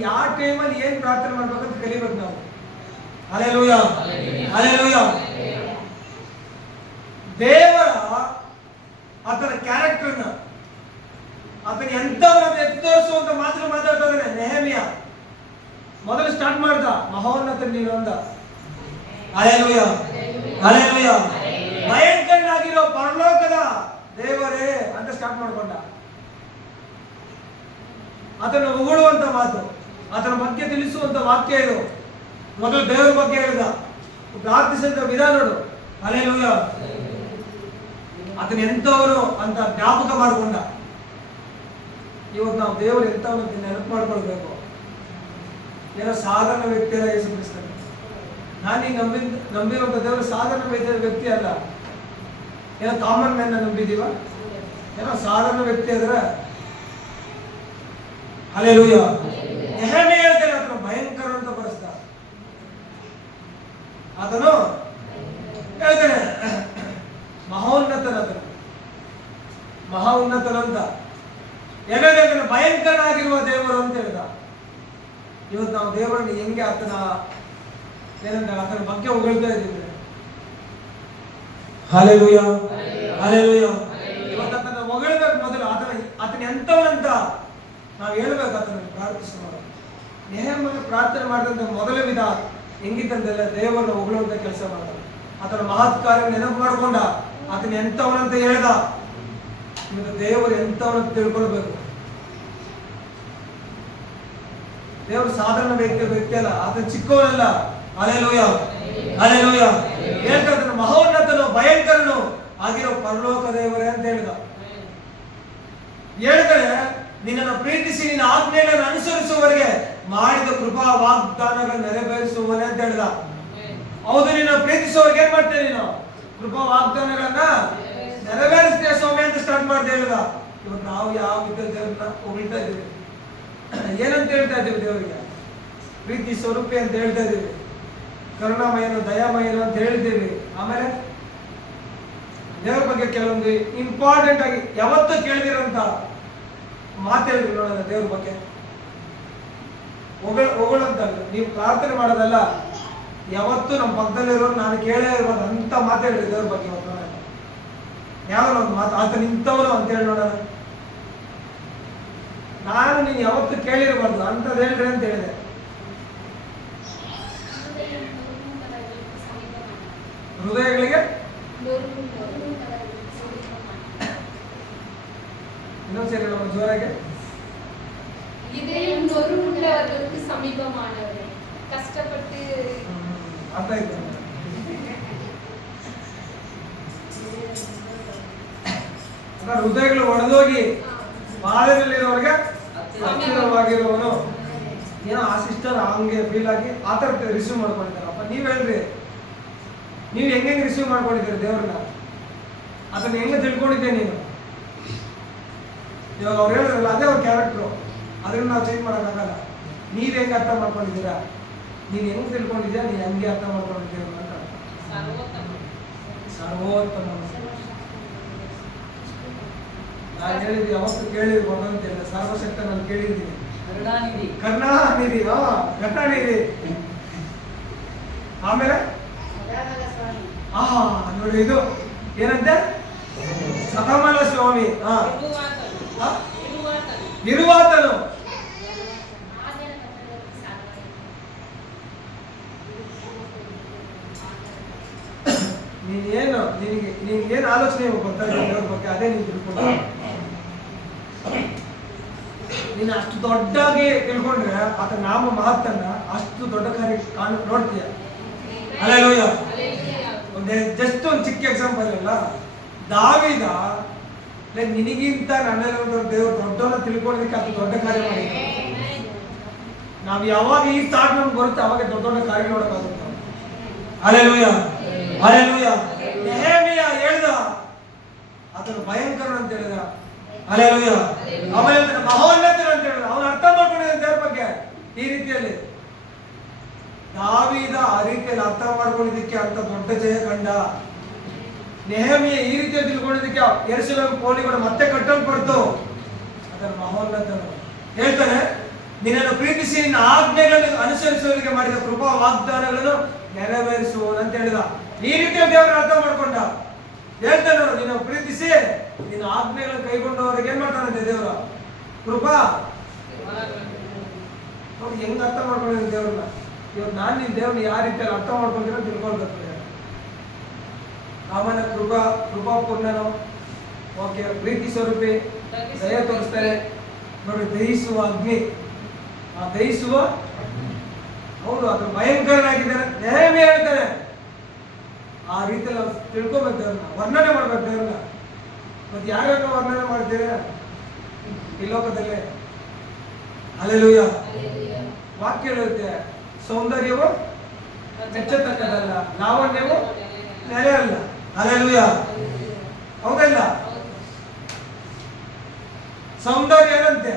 ಯಾವ ಟೈಮಲ್ಲಿ ಏನ್ ಪ್ರಾರ್ಥನೆ ಮಾಡ್ಬೇಕಂತ ಕಲಿಬೇಕು ನಾವು. Hallelujah, hallelujah. ದೇವರ ಆತನ ಕ್ಯಾರೆಕ್ಟರ್ನ, ಆತನ ಎಂಥವರನ್ನು ಎತ್ತಿ ತೋರಿಸುವಂತ ಮಾತ್ರ ಮಾತಾಡ್ತಾ ಇದ್ದಾನೆ ನೆಹೆಮೀಯ. ಮೊದಲು ಸ್ಟಾರ್ಟ್ ಮಾಡ್ದ, ಮಹೋನ್ನತ ನೀನು ಅಂದ. Hallelujah, hallelujah. ಭಯಂಕರನಾಗಿರೋ ಪರಲೋಕದ ದೇವರೇ ಅಂತ ಸ್ಟಾರ್ಟ್ ಮಾಡ್ಕೊಂಡ. ಆತನ ಹೊಗಳುವಂತ ಮಾತು, ಆತನ ಬಗ್ಗೆ ತಿಳಿಸುವಂತ ವಾಕ್ಯ ಇದು. ಮೊದಲು ದೇವರ ಬಗ್ಗೆ ಹೇಳಿದ, ಪ್ರಾರ್ಥಿಸಿದ ವಿಧಾನ ನೋಡು. ಹಲ್ಲೆಲೂಯಾ. ಆತನ ಎಂಥವನು ಅಂತ ಜ್ಞಾಪಕ ಮಾಡಿಕೊಂಡ. ಇವತ್ತು ನಾವು ದೇವರು ಎಂಥವನು ನೆನಪು ಮಾಡ್ಕೊಳ್ಬೇಕು. ಏನೋ ಸಾಧಾರಣ ವ್ಯಕ್ತಿ ಅಲ್ಲ ಯೇಸು ಕ್ರಿಸ್ತನು. ನಾನು ಈಗ ನಂಬಿರುವಂಥ ದೇವರು ಸಾಧಾರಣ ವ್ಯಕ್ತಿ ಅಲ್ಲ. ಏನೋ ಕಾಮನ್ ಮ್ಯಾನ್ ನಂಬಿದೀವ, ಏನೋ ಸಾಧಾರಣ ವ್ಯಕ್ತಿ ಆದ್ರೆ. ಹಲ್ಲೆಲೂಯಾ. ನೆಹೆಮೀಯ ಹೇಳ್ತಾನೆ ಆತನು ಭಯಂಕರ ಅಂತ ಬರೆಸ್ತ. ಆತನು ಹೇಳ್ತಾನೆ ಮಹೋನ್ನತನಾದನು, ಮಹಾ ಉನ್ನತನಂತ ಎಲ್ಲದನ್ನ ಭಯಂಕರನಾಗಿರುವ ದೇವರು ಅಂತ ಹೇಳ್ದ. ಇವತ್ತು ನಾವು ದೇವರನ್ನು ಹೆಂಗೆ ಆತನ ಆತನ ಬಗ್ಗೆ ಹೊಗಳ್ತಾ ಇದ್ದೀವಿ. Hallelujah, hallelujah. ಇವತ್ತು ಆತನ ಎಂಥವನಂತ ನಾವು ಹೇಳ್ಬೇಕು, ಆತನ ಪ್ರಾರ್ಥಿಸೋಣ. ನೆಹೆಮೀಯ ಪ್ರಾರ್ಥನೆ ಮಾಡಿದಂಥ ಮೊದಲ ವಿಧ ಹೆಂಗಿತ್ತಂತೆಲ್ಲ ದೇವರನ್ನು ಹೊಗಳುವಂತ ಕೆಲಸ ಮಾಡ್ತಾನೆ. ಆತನ ಮಹತ್ ಕಾರ್ಯ ನೆನಪು ಮಾಡ್ಕೊಂಡ, ಆತನ ಎಂಥವನಂತ ಹೇಳ್ದ. ಇವತ್ತು ದೇವರು ಎಂಥವನಂತ ತಿಳ್ಕೊಳ್ಬೇಕು. ದೇವರು ಸಾಧಾರಣ ವ್ಯಕ್ತಿ ಅಲ್ಲ, ಆತನ ಚಿಕ್ಕವನಲ್ಲ. Hallelujah, hallelujah. ಹೇಳ್ತಾರೆ ಮಹೋನ್ನತನು ಭಯಂಕರನು ಆಗಿರೋ ಪರಲೋಕ ದೇವರೇ ಅಂತ ಹೇಳ್ತಾರೆ. ನಿನ್ನನ್ನು ಪ್ರೀತಿಸಿ ನಿನ್ನ ಆಜ್ಞೆಗಳನ್ನು ಅನುಸರಿಸುವವರೆಗೆ ಮಾಡಿದ ಕೃಪಾ ವಾಗ್ದಾನಗಳನ್ನು ನೆರವೇರಿಸುವವನೇ ಅಂತ ಹೇಳ್ದ. ಹೌದು, ನಿನ್ನ ಪ್ರೀತಿಸುವವರಿಗೆ ಏನ್ ಮಾಡ್ತೇನೆ ನೀನು? ಕೃಪಾ ವಾಗ್ದಾನಗಳನ್ನ ನೆರವೇರಿಸ್ತೇವೆ ಸ್ವಾಮಿ ಅಂತ ಸ್ಟಾರ್ಟ್ ಮಾಡ್ದೆ ಹೇಳ್ದ. ಇವತ್ತು ನಾವು ಯಾವ ದೇವ್ರನ್ನ ಹೊಗಳ್ತಾ ಇದ್ದೀವಿ, ಏನಂತ ಹೇಳ್ತಾ ಇದ್ದೀವಿ? ದೇವರಿಗೆ ಪ್ರೀತಿ ಸ್ವರೂಪಿ ಅಂತ ಹೇಳ್ತಾ ಇದ್ದೀವಿ, ಕರುಣಾಮಯನು ದಯಾಮಯನು ಅಂತ ಹೇಳಿದ್ದೀವಿ. ಆಮೇಲೆ ದೇವರ ಬಗ್ಗೆ ಕೆಲವೊಂದು ಇಂಪಾರ್ಟೆಂಟ್ ಆಗಿ ಯಾವತ್ತೂ ಕೇಳಿದಿರಂತ ಮಾತು ಹೇಳಿದ್ರು ನೋಡೋಣ. ದೇವ್ರ ಬಗ್ಗೆ ಹೊಗಳಂತಲ್ಲ, ನೀವು ಪ್ರಾರ್ಥನೆ ಮಾಡೋದಲ್ಲ, ಯಾವತ್ತೂ ನಮ್ಮ ಪಕ್ಕದಲ್ಲಿರೋರು ನಾನು ಕೇಳೇ ಇರ್ಬೋದು ಅಂತ ಮಾತು ಹೇಳಿದ್ರು ದೇವ್ರ ಬಗ್ಗೆ. ಯಾವ್ದೋ ಒಂದು ಮಾತು, ಆತ ನಿಂತವನು ಅಂತ ಹೇಳಿ ನೋಡೋಣ. ನಾನು ನೀನು ಯಾವತ್ತು ಕೇಳಿರಬಾರ್ದು ಅಂತದ್ ಹೇಳ್ರಿ ಅಂತ ಹೇಳಿದೆ. ಹೃದಯಗಳಿಗೆ ಇನ್ನೊಂದ್ಸರಿ ನಮ್ಮ ಜೋರಾಗೆ ಕಷ್ಟಪಟ್ಟು ಅರ್ಥ ಆಯ್ತು. ಹೃದಯಗಳು ಒಡೆದೋಗಿ ಪಾದದಲ್ಲಿರೋರಿಗೆ ಹತ್ತಿರವಾಗಿರುವವನು. ಏನೋ ಆ ಸಿಸ್ಟರ್ ಹಂಗೆ ಫೀಲ್ ಆಗಿ ಆ ಥರ ರಿಸೀವ್ ಮಾಡ್ಕೊಂಡಿದ್ದಾರಪ್ಪ. ನೀವ್ ಹೇಳ್ರಿ, ನೀವು ಹೆಂಗೆ ರಿಸೀವ್ ಮಾಡ್ಕೊಂಡಿದ್ದೀರಿ ದೇವ್ರನ್ನ? ಅದನ್ನ ಹೆಂಗೆ ತಿಳ್ಕೊಂಡಿದ್ದೆ ನೀನು? ಇವಾಗ ಅವ್ರು ಹೇಳಿದ್ರಲ್ಲ, ಅದೇ ಅವ್ರ ಕ್ಯಾರೆಕ್ಟ್ರು, ಅದನ್ನ ನಾವು ಚೇಂಜ್ ಮಾಡೋಕ್ಕಾಗಲ್ಲ. ನೀವ್ ಹೆಂಗೆ ಅರ್ಥ ಮಾಡ್ಕೊಂಡಿದ್ದೀರಾ? ನೀನ್ ಹೆಂಗ್ ತಿಳ್ಕೊಂಡಿದ್ಯಾ, ನೀನ್ ಹಂಗೆ ಅರ್ಥ ಮಾಡ್ಕೊಂಡಿದ್ದೀರ ಅಂತ. ಸರ್ವೋತ್ತಮ ನಾನು ಹೇಳಿದ್ವಿ, ಯಾವತ್ತು ಕೇಳಿರ್ಬೋದು ಅಂತ ಇಲ್ಲ. ಸರ್ವಶಕ್ತ ನಾನು ಕೇಳಿದ್ದೀನಿ. ಕರುಣಾನಿಧಿ, ಕರುಣಾನಿಧಿ. ಆಮೇಲೆ ನೋಡಿ, ಇದು ಏನಂತೆ? ಸಕಮಲ ಸ್ವಾಮಿ, ಇರುವಾತನು. ನೀನೇನು ನಿನ್ಗೇನು ಆಲೋಚನೆ ಬರ್ತಾ ಇದೆ ದೇವ್ರ ಬಗ್ಗೆ, ಅದೇ ನೀನು ತಿಳ್ಕೊಂಡು ನೀನು ಅಷ್ಟು ದೊಡ್ಡಾಗಿ ತಿಳ್ಕೊಂಡ್ರೆ ಆತ ನಾಮ ಮಹತ್ತನ್ನ ಅಷ್ಟು ದೊಡ್ಡ ಕಾರ್ಯ ನೋಡ್ತೀಯ. ಹಲ್ಲೆಲೂಯಾ. ಜಸ್ಟ್ ಒಂದು ಚಿಕ್ಕ ಎಕ್ಸಾಂಪಲ್ ಅಲ್ಲ, ದಾವೀದ ನಿನಗಿಂತ ನನ್ನಲ್ಲಿ ದೇವರು ದೊಡ್ಡವನ್ನ ತಿಳ್ಕೊಳ್ಳೋದಕ್ಕೆ ಅಷ್ಟು ದೊಡ್ಡ ಕಾರ್ಯ ಮಾಡಿದ. ನಾವು ಯಾವಾಗ ಈ ಥಾಟ್ ನಮ್ಗೆ ಬರುತ್ತೆ ಅವಾಗ ದೊಡ್ಡ ದೊಡ್ಡ ಕಾರ್ಯ ನೋಡೋಕ್ಕಾಗುತ್ತೆ. Hallelujah, hallelujah. ನೆಹೆಮೀಯ ಹೇಳ್ದ, ಆತನು ಭಯಂಕರ ಅಂತ ಹೇಳಿದ. ಹಲ್ಲೆಲೂಯಾ. ಆಮೇಲೆ ಮಹೋನ್ನತನು ಅಂತ ಹೇಳಿದ. ಅವನು ಅರ್ಥ ಮಾಡ್ಕೊಂಡಿದ್ದ ದೇವ್ರ ಬಗ್ಗೆ ಈ ರೀತಿಯಲ್ಲಿ. ದಾವೀದ ಆ ರೀತಿಯಲ್ಲಿ ಅರ್ಥ ಮಾಡ್ಕೊಂಡಿದ್ದಕ್ಕೆ ಅಂತ ದೊಡ್ಡ ಜಯ ಕಂಡ. ನೆಹೆಮೀಯ ಈ ರೀತಿಯಲ್ಲಿ ತಿಳ್ಕೊಂಡಿದ್ದಕ್ಕೆ ಯೆರೂಸಲೇಮ್ ಕೋಟೆಗಳು ಮತ್ತೆ ಕಟ್ಟಲ್ಪಡ್ತು. ಅದರ ಮಹೋನ್ನತನು ಹೇಳ್ತಾನೆ, ನಿನ್ನನ್ನು ಪ್ರೀತಿಸಿ ನಿನ್ನ ಆಜ್ಞೆಗಳನ್ನು ಅನುಸರಿಸುವವರಿಗೆ ಮಾಡಿದ ಕೃಪಾ ವಾಗ್ದಾನಗಳನ್ನು ನೆರವೇರಿಸುವನು ಅಂತ ಹೇಳಿದ. ಈ ರೀತಿಯಲ್ಲಿ ದೇವರನ್ನು ಅರ್ಥ ಮಾಡ್ಕೊಂಡ. ಹೇಳ್ತಾನೆ ನೋಡು, ನಿನ್ನ ಪ್ರೀತಿಸಿ ನಿನ್ನ ಆಜ್ಞೆಗಳನ್ನು ಕೈಗೊಂಡವರಿಗೆ ಏನ್ ಮಾಡ್ತಾನಂತೆ ದೇವರ ಕೃಪಾ. ನೋಡಿ ಹೆಂಗ್ ಅರ್ಥ ಮಾಡ್ಕೊಂಡಿದ್ದ ದೇವ್ರನ್ನ. ಇವತ್ತು ನಾನು ನಿನ್ನ ದೇವ್ರನ್ನ ಯಾವ ರೀತಿಯಲ್ಲಿ ಅರ್ಥ ಮಾಡ್ಕೊಂತೀರ ತಿಳ್ಕೊಳ್ಬೇಕು. ಆಮನ ಕೃಪಾಪೂರ್ಣನು, ಓಕೆ, ಪ್ರೀತಿ ಸ್ವರೂಪಿ, ದಯ ತೋರಿಸ್ತಾರೆ ನೋಡಿ, ದಹಿಸುವ ಅಗ್ನಿ. ಆ ದಹಿಸುವ, ಹೌದು, ಅದ್ರ ಭಯಂಕರನಾಗಿದ್ದಾನೆ. ನೆಹೆಮೀಯ ಹೇಳ್ತಾನೆ, ಆ ರೀತಿಯಲ್ಲಿ ನಾವು ತಿಳ್ಕೊಬೇಕು ದೇವ್ರನ್ನ, ವರ್ಣನೆ ಮಾಡ್ಬೇಕು ದೇವ್ರನ್ನ. ಮತ್ತೆ ಯಾರನ್ನ ವರ್ಣನೆ ಮಾಡ್ತೀರ ಈ ಲೋಕದಲ್ಲಿ? ಹಲ್ಲೆಲೂಯಾ. ವಾಕ್ಯ ಹೇಳುತ್ತೆ, ಸೌಂದರ್ಯವು ಮೆಚ್ಚತಕ್ಕದಲ್ಲ, ಲಾವಣ್ಯವು ನೆಲೆ ಅಲ್ಲ. ಹಲ್ಲೆಲೂಯಾ. ಹೌದಲ್ಲ? ಸೌಂದರ್ಯ ಏನಂತೆ?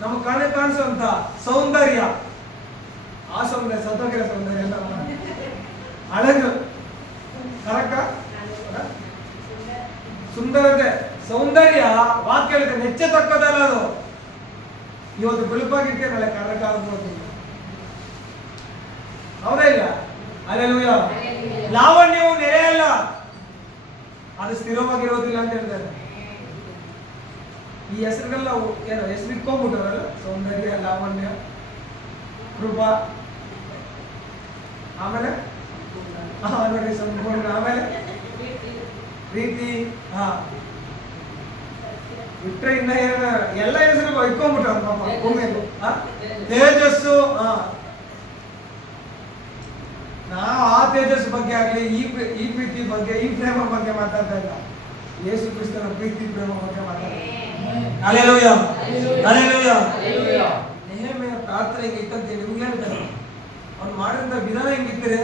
ನಮ್ಮ ಕಣ್ಣು ಕಾಣಿಸುವಂತ ಸೌಂದರ್ಯ. ಆ ಸೌಂದರ್ಯ ಸತ್ತೋಗಿರೋ ಸೌಂದರ್ಯ ಅಲ್ಲ, ಅಳಗು. ಕರೆಕ್ಟಾ? ಸುಂದರತೆ, ಸೌಂದರ್ಯ ವಾಕ್ಯ ಹೇಳುತ್ತೆ ನೆಚ್ಚತಕ್ಕದಲ್ಲ. ಅದು ಇವತ್ತು ಬಿಳುಪಾಗಿರ್ತೀಯ, ನಾಳೆ ಕರೆಕ್ಟ್ ಆಗ್ಬೋದು. ಹೌದಾ ಇಲ್ಲ? ಹಲ್ಲೆಲೂಯಾ. ಲಾವಣ್ಯವು ನೆಲೆ ಅಲ್ಲ, ಅದು ಸ್ಥಿರವಾಗಿರೋದಿಲ್ಲ ಅಂತ ಹೇಳ್ತಾರೆ. ಈ ಹೆಸರುಗಳೆಲ್ಲ ಏನೋ ಹೆಸರು ಇಟ್ಕೊಂಡ್ಬಿಟ್ಟವರಲ್ಲ, ಸೌಂದರ್ಯ, ಲಾವಣ್ಯ, ಕೃಪಾ, ಆಮೇಲೆ ನೋಡಿ ಸಂಪೂರ್ಣ, ಆಮೇಲೆ ಪ್ರೀತಿ, ಬಿಟ್ರೆ ಇನ್ನ ಏನು ಎಲ್ಲ ಹೆಸರು ಇಟ್ಕೊಂಡ್ಬಿಟ್ರ ಪಾಪ ಭೂಮಿಯಲ್ಲಿ. ತೇಜಸ್ಸು, ನಾವು ಆ ತೇಜಸ್ಸು ಬಗ್ಗೆ ಆಗ್ಲಿ, ಈ ಪ್ರೀತಿ ಬಗ್ಗೆ, ಈ ಪ್ರೇಮ ಬಗ್ಗೆ ಮಾತಾಡ್ತಾ ಇಲ್ಲ. ಯೇಸು ಕ್ರಿಸ್ತನ ಪ್ರೀತಿ ಪ್ರೇಮ ಬಗ್ಗೆ ಮಾತಾಡ್ತಾ. Hallelujah, hallelujah. ನೆಹೆಮೀಯನ ಪ್ರಾರ್ಥನೆ ಹಿಂಗಿತ್ತಂತೆ ನಿಮ್ಗೆ ಹೇಳ್ತಾರೆ. ಅವ್ನು ಮಾಡಿದಂತ ವಿಧಾನ ಹಿಂಗಿದ್ರೆ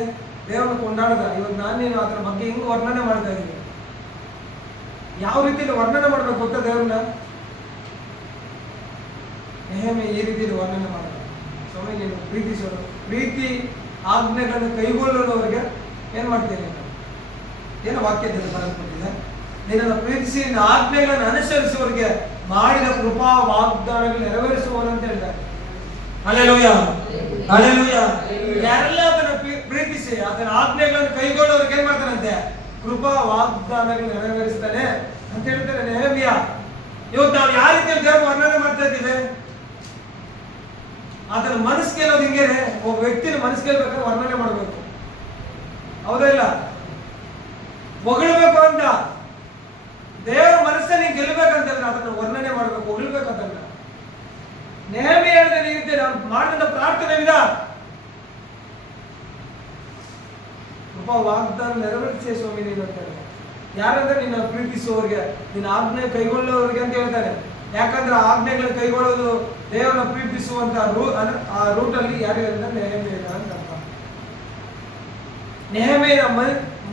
ದೇವರನ್ನ ಕೊಂಡಾಡದ. ಇವಾಗ ನಾನೇನು ಅದರ ಬಗ್ಗೆ ಹಿಂಗ್ ವರ್ಣನೆ ಮಾಡ್ತಾ ಇದ್ದೀನಿ. ಯಾವ ರೀತಿಯಲ್ಲಿ ವರ್ಣನೆ ಮಾಡ್ಬೇಕು ಗೊತ್ತಾ ದೇವ್ರನ್ನ? ನೆಹೆಮೀಯ ಈ ರೀತಿಯಲ್ಲಿ ವರ್ಣನೆ ಮಾಡಿದ. ಸ್ವಾಮಿ ನೀನು ಪ್ರೀತಿಸೋರು, ಪ್ರೀತಿ ಆಜ್ಞೆಗಳನ್ನು ಕೈಗೊಳ್ಳೋರವರಿಗೆ ಏನ್ ಮಾಡ್ತೇನೆ? ಏನು ವಾಕ್ಯದಲ್ಲಿ ಬರೆದುಕೊಂಡಿದೆ? ನಿನ್ನನ್ನು ಪ್ರೀತಿಸಿ ನಿನ್ನ ಆಜ್ಞೆಗಳನ್ನು ಅನುಸರಿಸುವವರಿಗೆ ಮಾಡಿದ ಕೃಪಾ ವಾಗ್ದಾನಗಳು ನೆರವೇರಿಸುವವನು ಅಂತ ಹೇಳಿದ್ದಾರೆ. Hallelujah, hallelujah. ಯಾರೆಲ್ಲ ಅದನ್ನು ಪ್ರೀತಿಸಿ ಅದರ ಆಜ್ಞೆಗಳನ್ನು ಕೈಗೊಳ್ಳೋರಿಗೆ ಏನ್ ಮಾಡ್ತಾನಂತೆ? ಕೃಪಾ ವಾಗ್ದಾನಗಳು ನೆರವೇರಿಸ್ತಾನೆ ಅಂತ ಹೇಳ್ತಾರೆ ನೆಹೆಮೀಯ. ಇವತ್ತು ನಾವು ಯಾವ ರೀತಿಯಲ್ಲಿ ದೇವರ ವರ್ಣನೆ ಮಾಡ್ತಾ ಇದ್ದೀವಿ? ಅದನ್ನ ಮನಸ್ಸು ಗೆಲ್ಲೋದು ಹಿಂಗೆ, ಒಬ್ಬ ವ್ಯಕ್ತಿನ ಮನಸ್ಸು ಗೆಲ್ಬೇಕಾದ್ರೆ ವರ್ಣನೆ ಮಾಡಬೇಕು. ಹೌದಾ ಇಲ್ಲ? ಹೊಗಳಬೇಕು ಅಂತ ದೇವರ ಮನಸ್ಸನ್ನ ಗೆಲ್ಲಬೇಕಂತಂದ್ರೆ ಅದನ್ನ ವರ್ಣನೆ ಮಾಡಬೇಕು, ಹೊಗಳಬೇಕಂತಂದ್ರೆ. ನೆಹೆಮೀಯ ಹೇಳಿದ ಈ ರೀತಿ ನಾವು ಮಾಡಿದ ಪ್ರಾರ್ಥನೆ ವಿಧ ಕೃಪಾ ವಾಗ್ದಾನ ನೆರವೇರಿಸೇ ಸ್ವಾಮಿ ನೀನು ಅಂತ ಹೇಳ್ತಾರೆ. ಯಾರಂದ್ರೆ ನಿನ್ನ ಪ್ರೀತಿಸುವವರಿಗೆ, ನಿನ್ನ ಆಜ್ಞೆ ಕೈಗೊಳ್ಳುವವರಿಗೆ ಅಂತ ಹೇಳ್ತಾರೆ. ಯಾಕಂದ್ರೆ ಆಜ್ಞೆಗಳನ್ನ ಕೈಗೊಳ್ಳೋದು ದೇವರನ್ನ ಪ್ರೀತಿಸುವಂತ ಆ ರೂಟಲ್ಲಿ ಯಾರಿಲ್ಲ ನೆಹೆಮೀಯ ಅಂತ ಅರ್ಥ. ನೆಹೆಮೀಯನ